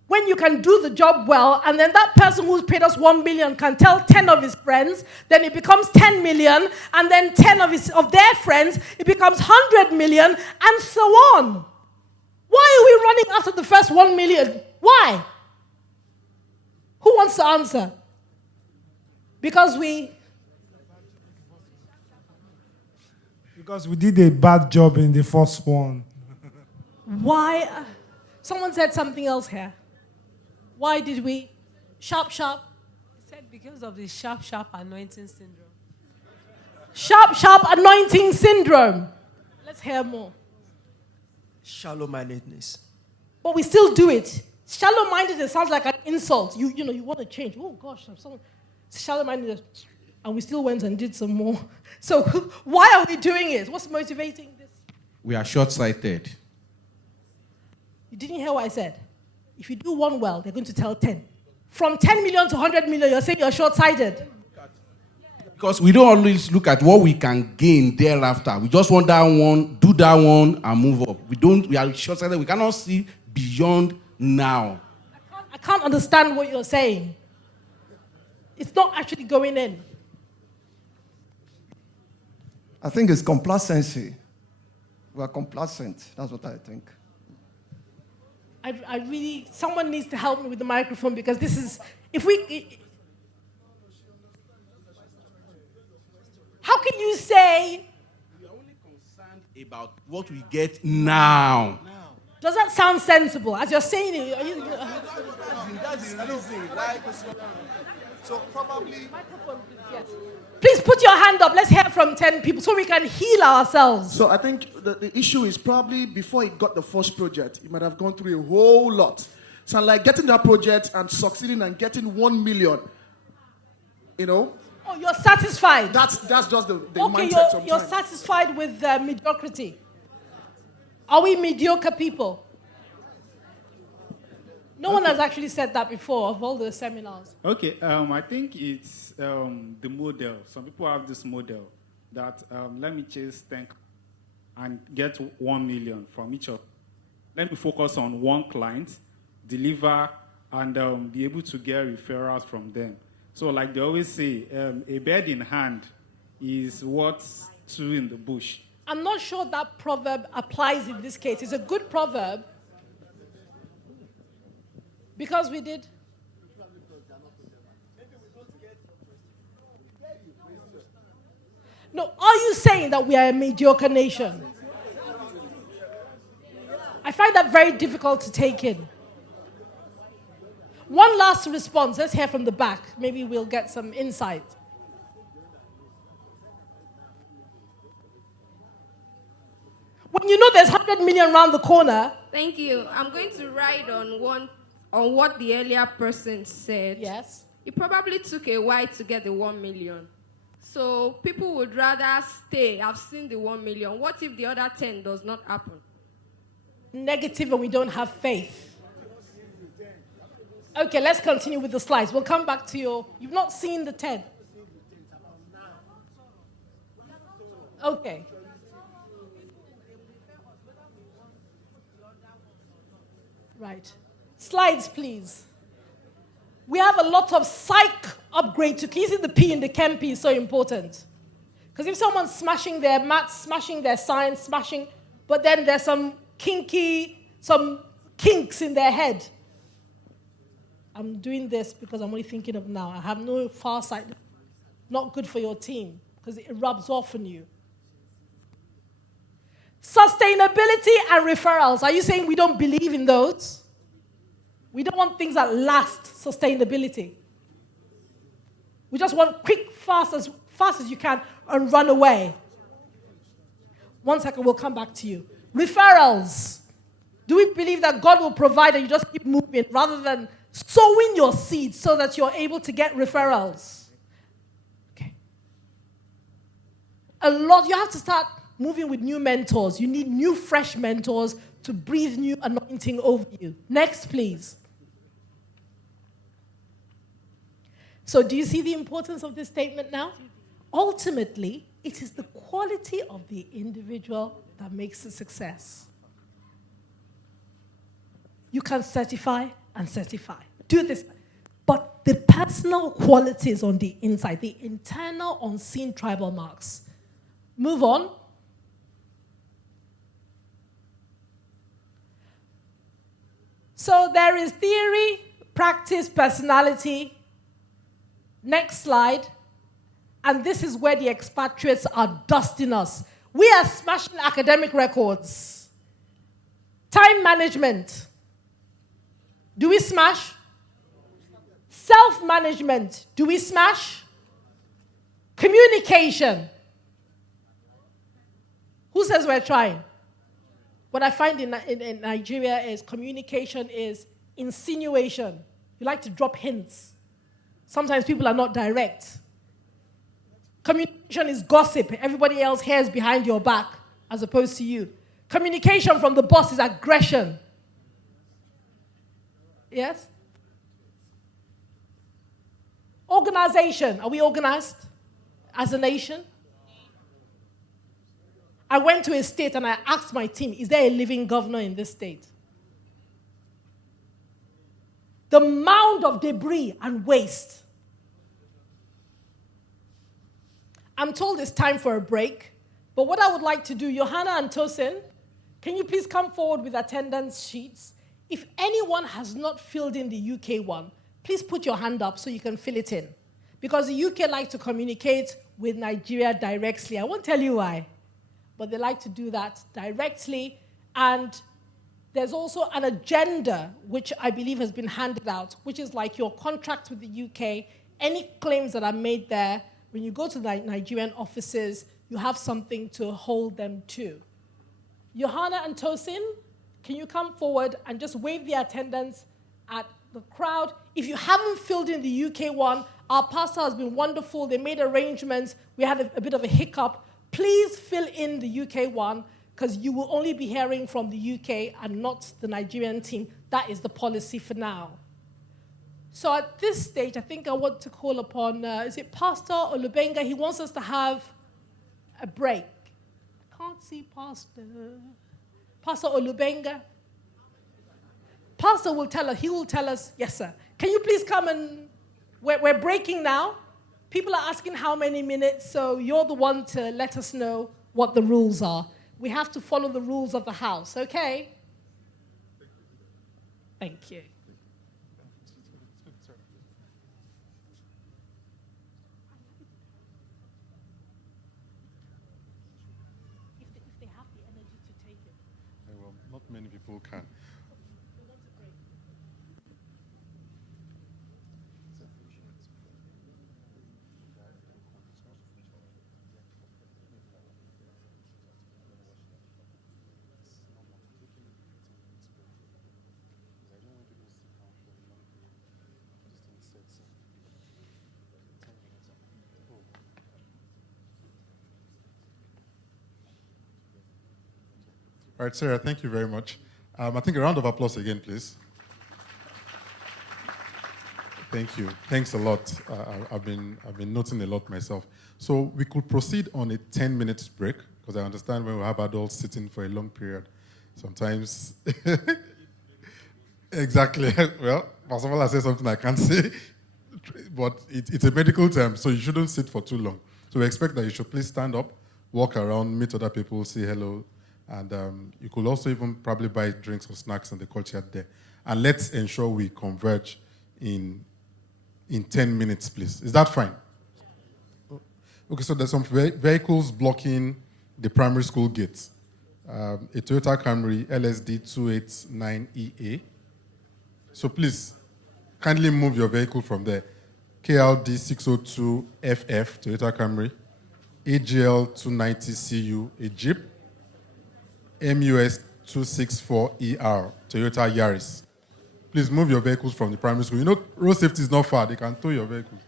When you can do the job well, and then that person who's paid us 1 million can tell 10 of his friends, then it becomes 10 million, and then 10 of their friends, it becomes 100 million, and so on. Why are we running after the first 1 million? Why? Who wants to answer? Because we did a bad job in the first one. Why? Someone said something else here. Why did we? Sharp. He said because of the sharp anointing syndrome. Sharp anointing syndrome. Let's hear more. Shallow-mindedness. But we still do it. Shallow-mindedness sounds like an insult. You want to change. Oh gosh, shallow-mindedness. And we still went and did some more. So why are we doing it? What's motivating this? We are short-sighted. You didn't hear what I said. If you do one well, they're going to tell 10. From 10 million to 100 million, you're saying you're short-sighted. Because we don't always look at what we can gain thereafter. We just want that one, do that one, and move up. We are short-sighted. We cannot see beyond now. I can't understand what you're saying. It's not actually going in. I think it's complacency. We are complacent. That's what I think. I really, someone needs to help me with the microphone because this is, how can you say? We are only concerned about what we get now. Does that sound sensible? As you're saying it, That's the reason why. So probably. please put your hand up. Let's hear from 10 people so we can heal ourselves. So I think the issue is probably before he got the first project, he might have gone through a whole lot. So like getting that project and succeeding and getting 1 million, you know. Oh, you're satisfied? That's just the okay, mindset sometimes. you're satisfied with mediocrity. Are we mediocre people? No one has actually said that before of all the seminars. Okay, I think it's the model. Some people have this model that let me chase 10 and get 1 million from each of. Let me focus on one client, deliver, and be able to get referrals from them. So like they always say, a bird in hand is worth two in the bush. I'm not sure that proverb applies in this case. It's a good proverb because we did. No, are you saying that we are a mediocre nation? I find that very difficult to take in. One last response. Let's hear from the back. Maybe we'll get some insight. When you know there's 100 million around the corner. Thank you. I'm going to ride on what the earlier person said. Yes. It probably took a while to get the 1 million. So people would rather stay. I've seen the 1 million. What if the other 10 does not happen? Negative and we don't have faith. Okay, let's continue with the slides. We'll come back to you. You've not seen the 10. Okay. Right. Slides, please. We have a lot of psych upgrade to. Can you see the P in the ChemP is so important? Because if someone's smashing their maths, smashing their science, but then there's some kinks in their head. I'm doing this because I'm only thinking of now. I have no far sight. Not good for your team because it rubs off on you. Sustainability and referrals. Are you saying we don't believe in those? We don't want things that last sustainability. We just want quick, fast as you can and run away. 1 second, we'll come back to you. Referrals. Do we believe that God will provide and you just keep moving rather than sowing your seeds so that you're able to get referrals? Okay. You have to start moving with new mentors. You need new, fresh mentors to breathe new anointing over you. Next, please. So do you see the importance of this statement now? Ultimately, it is the quality of the individual that makes the success. You can certify and certify. Do this. But the personal qualities on the inside, the internal unseen tribal marks. Move on. So there is theory, practice, personality. Next slide. And this is where the expatriates are dusting us. We are smashing academic records. Time management. Do we smash? Self-management. Do we smash? Communication. Who says we're trying? What I find in Nigeria is communication is insinuation. You like to drop hints. Sometimes people are not direct. Communication is gossip. Everybody else hears behind your back as opposed to you. Communication from the boss is aggression. Yes? Organization. Are we organized as a nation? I went to a state and I asked my team, is there a living governor in this state? The mound of debris and waste. I'm told it's time for a break, but what I would like to do, Johanna and Tosin, can you please come forward with attendance sheets? If anyone has not filled in the UK one, please put your hand up so you can fill it in. Because the UK like to communicate with Nigeria directly. I won't tell you why. but they like to do that directly. And there's also an agenda, which I believe has been handed out, which is like your contract with the UK. Any claims that are made there, when you go to the Nigerian offices, you have something to hold them to. Johanna and Tosin, can you come forward and just wave the attendance at the crowd? If you haven't filled in the UK one, our pastor has been wonderful. They made arrangements. We had a bit of a hiccup. Please fill in the UK one, because you will only be hearing from the UK and not the Nigerian team. That is the policy for now. So at this stage, I think I want to call upon, is it Pastor Olubenga? He wants us to have a break. I can't see Pastor. Pastor Olubenga. Pastor will tell us, he will tell us, yes, sir. Can you please come and, we're breaking now. People are asking how many minutes, so you're the one to let us know what the rules are. We have to follow the rules of the house, okay? Thank you. If they have the energy to take it. Well, not many people can. All right, Sarah, thank you very much. I think a round of applause again, please. Thank you. Thanks a lot. I've been noting a lot myself. So we could proceed on a 10-minute break, because I understand when we have adults sitting for a long period, sometimes... Exactly. Well, Pastor Bola said something I can't say, but it's a medical term, so you shouldn't sit for too long. So we expect that you should please stand up, walk around, meet other people, say hello, and you could also even probably buy drinks or snacks in the courtyard there. And let's ensure we converge in 10 minutes, please. Is that fine? Okay, so there's some vehicles blocking the primary school gates. A Toyota Camry LSD 289EA. So please, kindly move your vehicle from there. KLD 602FF, Toyota Camry. AGL 290CU, a Jeep. MUS 264ER, Toyota Yaris. Please move your vehicles from the primary school. You know, road safety is not far. They can tow your vehicles.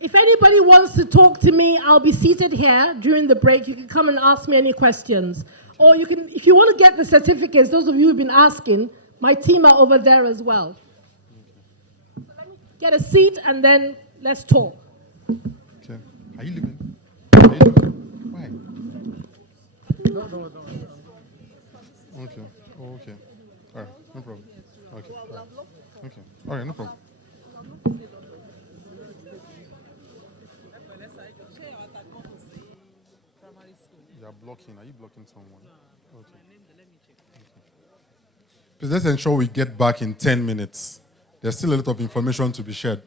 If anybody wants to talk to me, I'll be seated here during the break. You can come and ask me any questions. Or you can, if you want to get the certificates, those of you who've been asking, my team are over there as well. So let me get a seat and then let's talk. Okay. Are you leaving? Why? No. Okay. Oh, okay. All right. No problem. Okay. Okay. All right. No problem. You are blocking. Are you blocking someone? Okay. Please let's ensure we get back in 10 minutes. There's still a lot of information to be shared.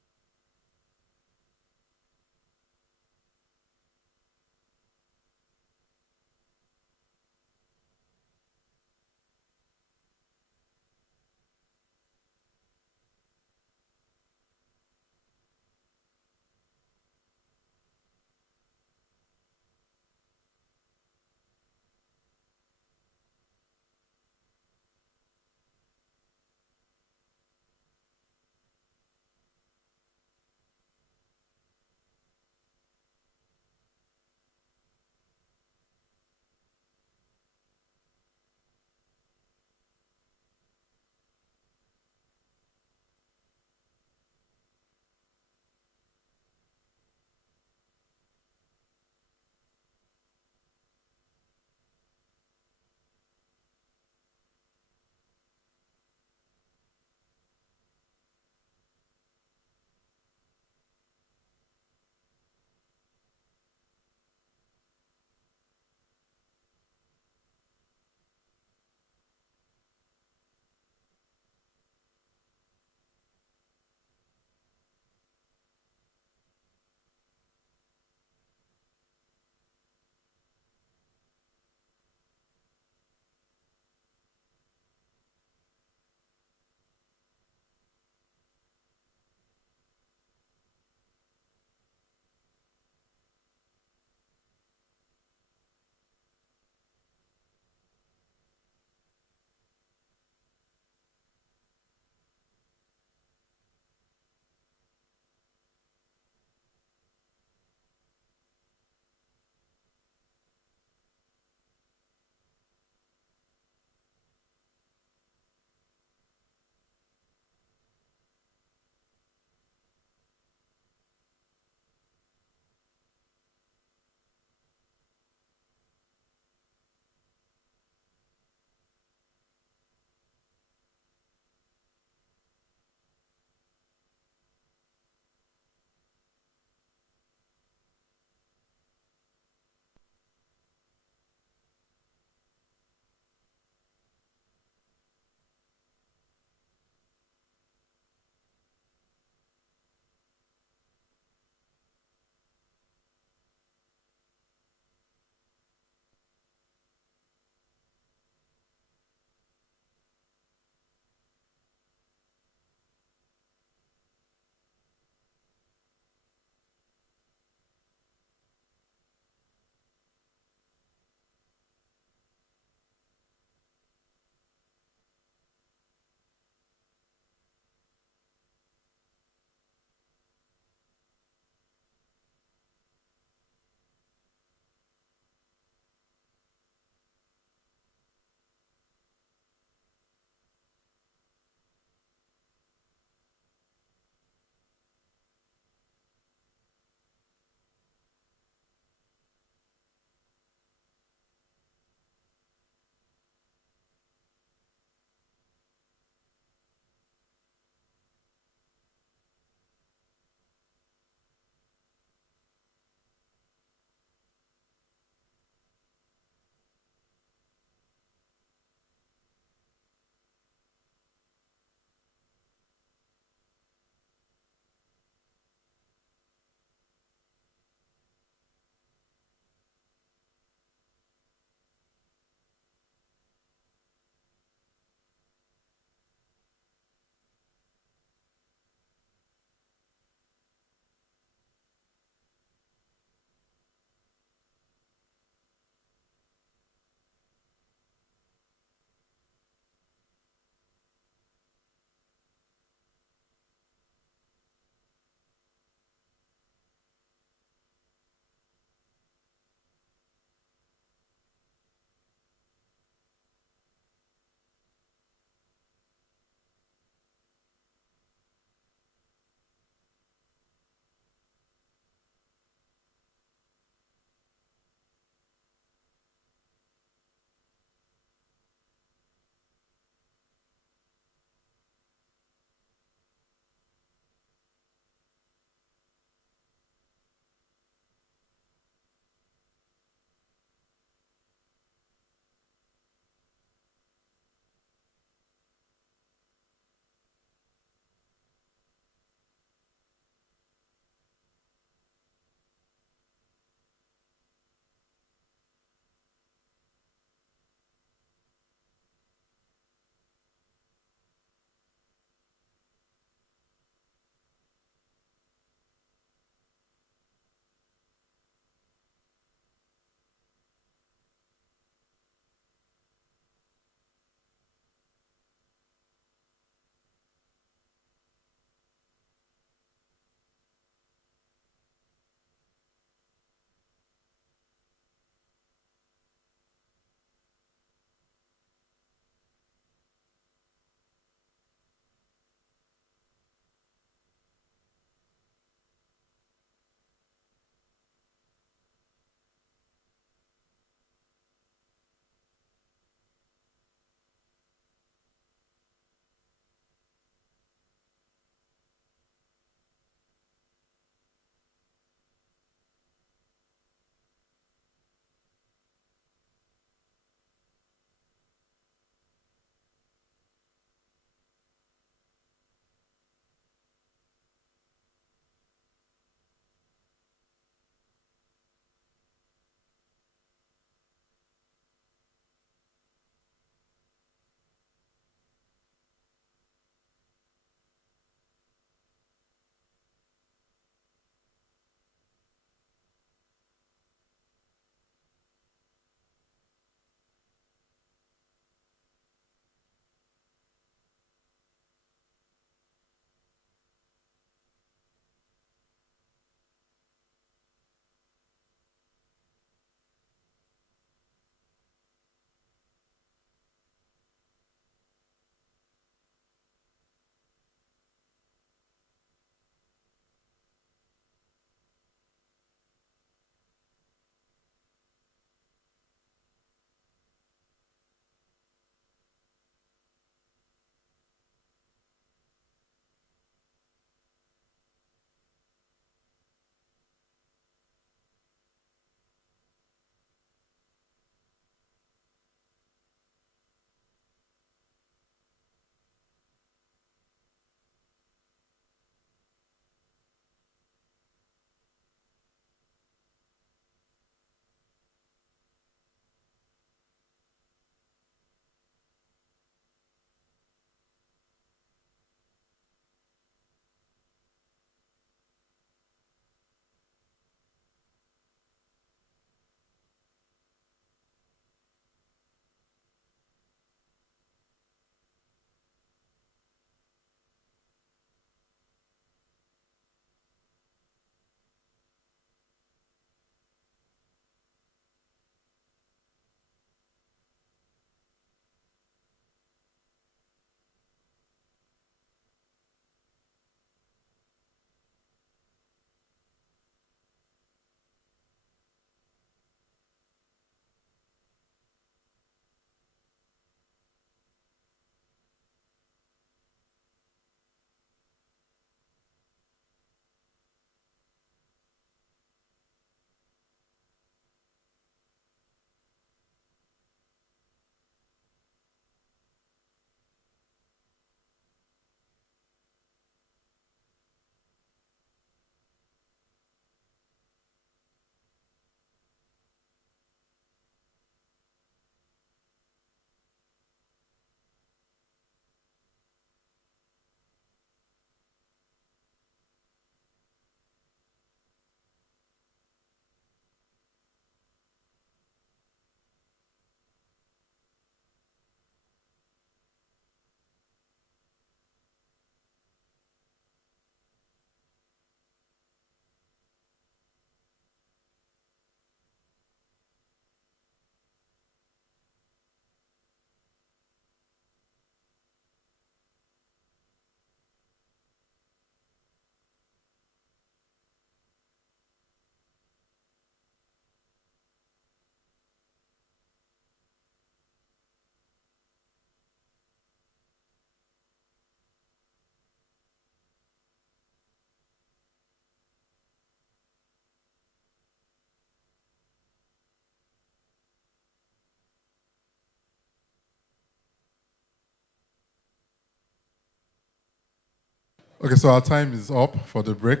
Okay, so our time is up for the break.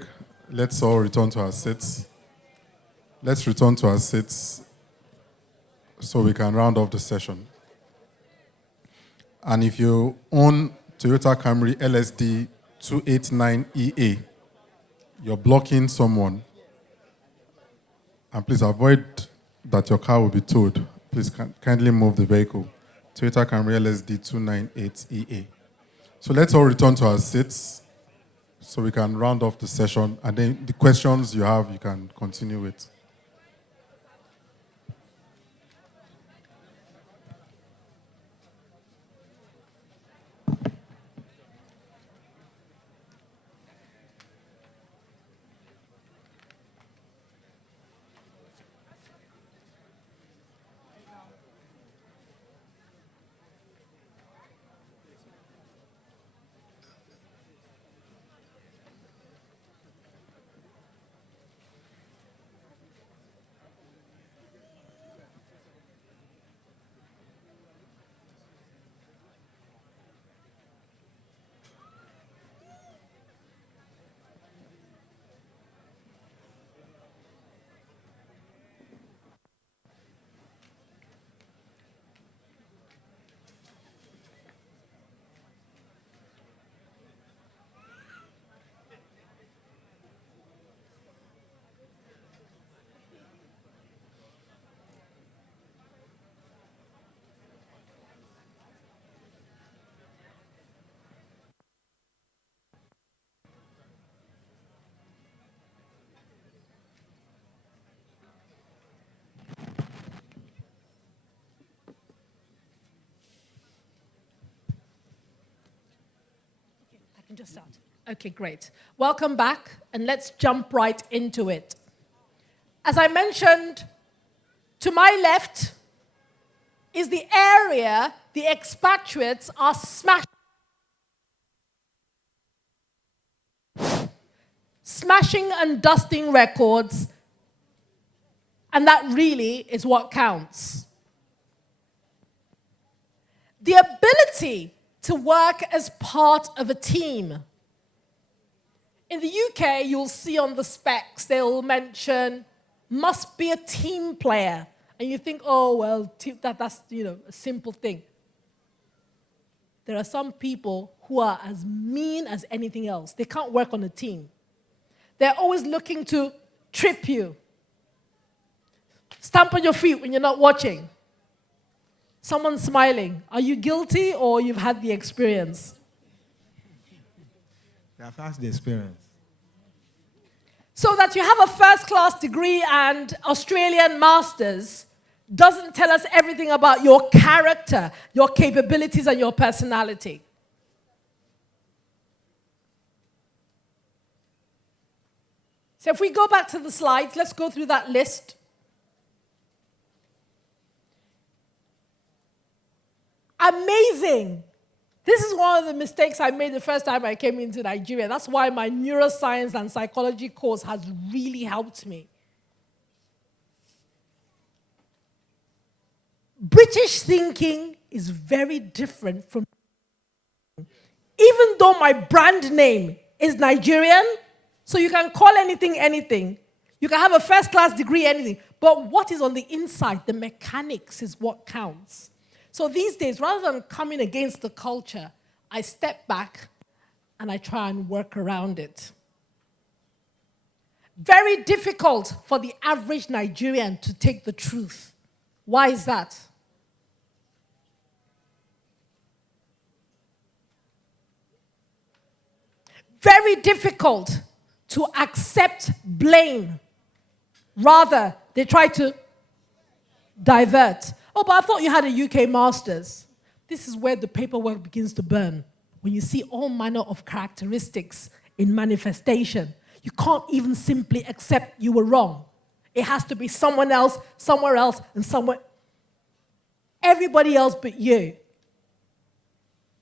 Let's all return to our seats. Let's return to our seats so we can round off the session. And if you own Toyota Camry LSD 289EA, you're blocking someone. And please avoid that your car will be towed. Please kindly move the vehicle. Toyota Camry LSD 298EA. So let's all return to our seats so we can round off the session. And then the questions you have, you can continue with. I can just start. Okay, great. Welcome back, and let's jump right into it. As I mentioned, to my left is the area the expatriates are smashing and dusting records, and that really is what counts. The ability to work as part of a team. In the UK, you'll see on the specs, they'll mention, must be a team player. And you think, oh, well, that's a simple thing. There are some people who are as mean as anything else. They can't work on a team. They're always looking to trip you. Stamp on your feet when you're not watching. Someone smiling. Are you guilty or you've had the experience? I've had the experience. So that you have a first-class degree and Australian masters doesn't tell us everything about your character, your capabilities, and your personality. So if we go back to the slides, let's go through that list. Amazing. This is one of the mistakes I made the first time I came into Nigeria. That's why my neuroscience and psychology course has really helped me. British thinking is very different from... Even though my brand name is Nigerian, so you can call anything, anything. You can have a first-class degree, anything. But what is on the inside, the mechanics, is what counts. So these days, rather than coming against the culture, I step back and I try and work around it. Very difficult for the average Nigerian to take the truth. Why is that? Very difficult to accept blame. Rather, they try to divert. Oh, but I thought you had a UK master's. This is where the paperwork begins to burn. When you see all manner of characteristics in manifestation, you can't even simply accept you were wrong. It has to be someone else, somewhere else, and somewhere. Everybody else but you.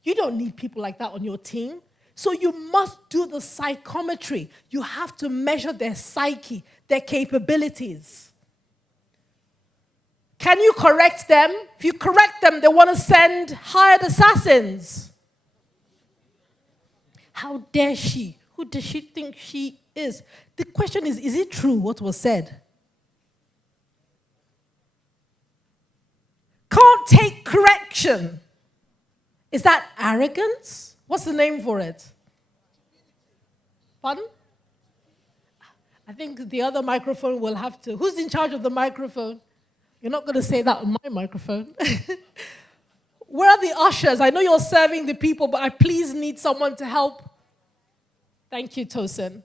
You don't need people like that on your team. So you must do the psychometry. You have to measure their psyche, their capabilities. Can you correct them? If you correct them, they want to send hired assassins. How dare she? Who does she think she is? The question is it true what was said? Can't take correction. Is that arrogance? What's the name for it? Pardon? I think the other microphone will have to. Who's in charge of the microphone? You're not going to say that on my microphone. Where are the ushers? I know you're serving the people, but I please need someone to help. Thank you, Tosin.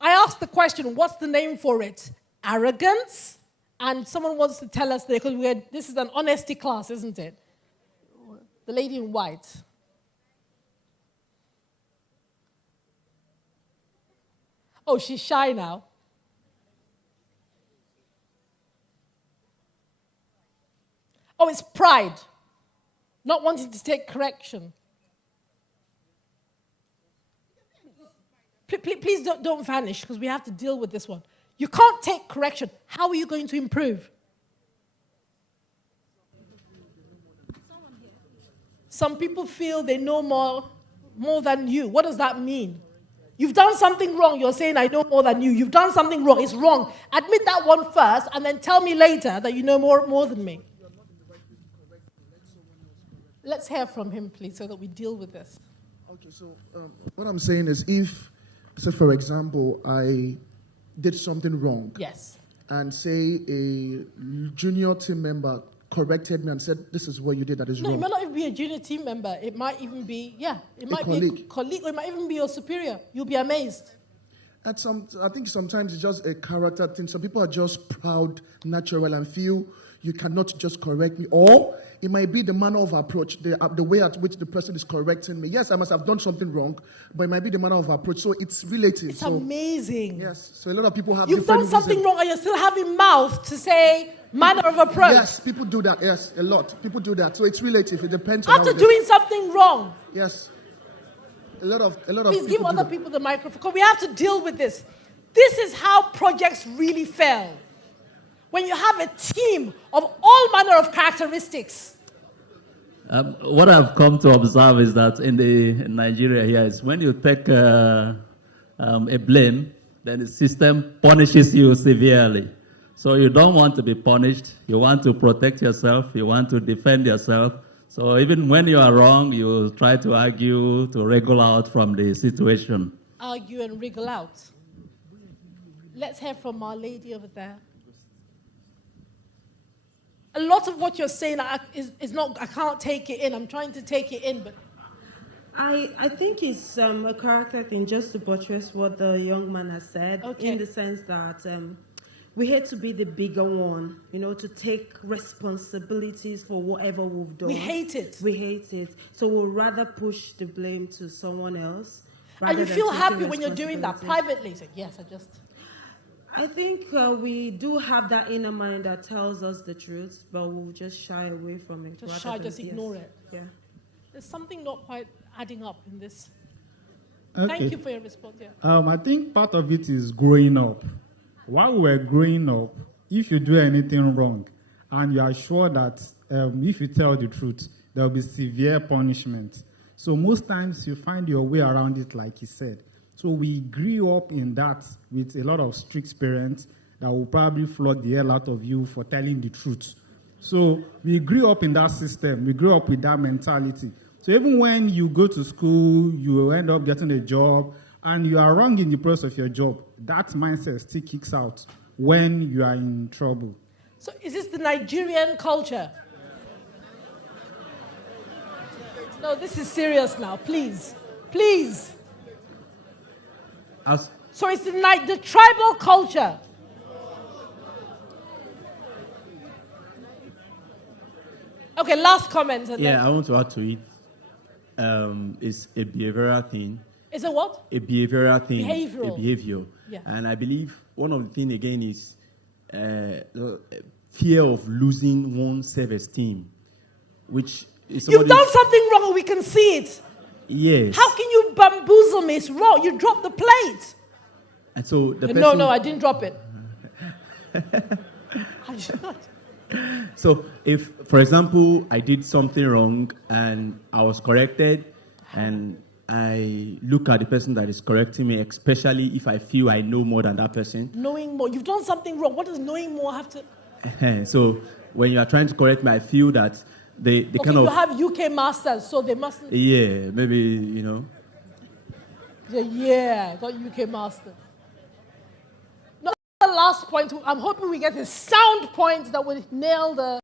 I asked the question, what's the name for it? Arrogance? And someone wants to tell us, because this is an honesty class, isn't it? The lady in white. Oh, she's shy now. Oh, it's pride. Not wanting to take correction. Please don't vanish, because we have to deal with this one. You can't take correction. How are you going to improve? Some people feel they know more than you. What does that mean? You've done something wrong. You're saying, I know more than you. You've done something wrong. It's wrong. Admit that one first, and then tell me later that you know more than me. Let's hear from him, please, so that we deal with this. Okay, so what I'm saying is if, so for example, I did something wrong. Yes. And say a junior team member corrected me and said, this is what you did that is wrong. No, it might not even be a junior team member. It might even be, it might be a colleague, or it might even be your superior. You'll be amazed. I think sometimes it's just a character thing. Some people are just proud, natural, and feel you cannot just correct me. Or it might be the manner of approach, the way at which the person is correcting me. Yes, I must have done something wrong, but it might be the manner of approach. So it's relative. It's amazing. Yes. So a lot of people have You've done something wrong and you're still having mouth to say manner of approach. Yes, people do that. Yes, a lot. People do that. So it's relative. It depends on after doing something wrong. Yes. A lot of Please give other people the microphone, because we have to deal with this. This is how projects really fail. When you have a team of all manner of characteristics. What I've come to observe is that in Nigeria here is when you take a blame, then the system punishes you severely. So you don't want to be punished. You want to protect yourself. You want to defend yourself. So even when you are wrong, you try to argue to wriggle out from the situation. Argue and wriggle out. Let's hear from our lady over there. A lot of what you're saying is not, I can't take it in. I'm trying to take it in, but... I think it's a character thing, just to buttress what the young man has said, in the sense that we hate to be the bigger one, to take responsibilities for whatever we've done. We hate it. We hate it. So we'll rather push the blame to someone else. And you feel happy when you're doing that privately. So, yes, I think we do have that inner mind that tells us the truth, but we'll just shy away from it. Just ignore it. Yeah. There's something not quite adding up in this. Okay. Thank you for your response. Yeah. I think part of it is growing up. While we're growing up, if you do anything wrong, and you are sure that if you tell the truth, there will be severe punishment. So most times you find your way around it, like he said. So we grew up in that with a lot of strict parents that will probably flog the hell out of you for telling the truth. So we grew up in that system. We grew up with that mentality. So even when you go to school, you end up getting a job, and you are wrong in the process of your job, that mindset still kicks out when you are in trouble. So is this the Nigerian culture? No, this is serious now. Please. Please. So it's the tribal culture. Okay, last comment. I want to add to it. It's a behavioral thing. Is it what? A behavioral thing. Behavioral. A behavior. Yeah. And I believe one of the things, again, is fear of losing one's self-esteem, which is... You've done something wrong and we can see it. Yes. How can you bamboozle me? It's wrong. You dropped the plate. And so the person... No, I didn't drop it. I did not. So if, for example, I did something wrong and I was corrected and I look at the person that is correcting me, especially if I feel I know more than that person. Knowing more. You've done something wrong. What does knowing more have to... So when you are trying to correct me, I feel that they okay, kind of... you have UK masters, so they mustn't... Yeah, maybe, you know. Yeah, got UK masters. No, the last point. I'm hoping we get a sound point that will nail the...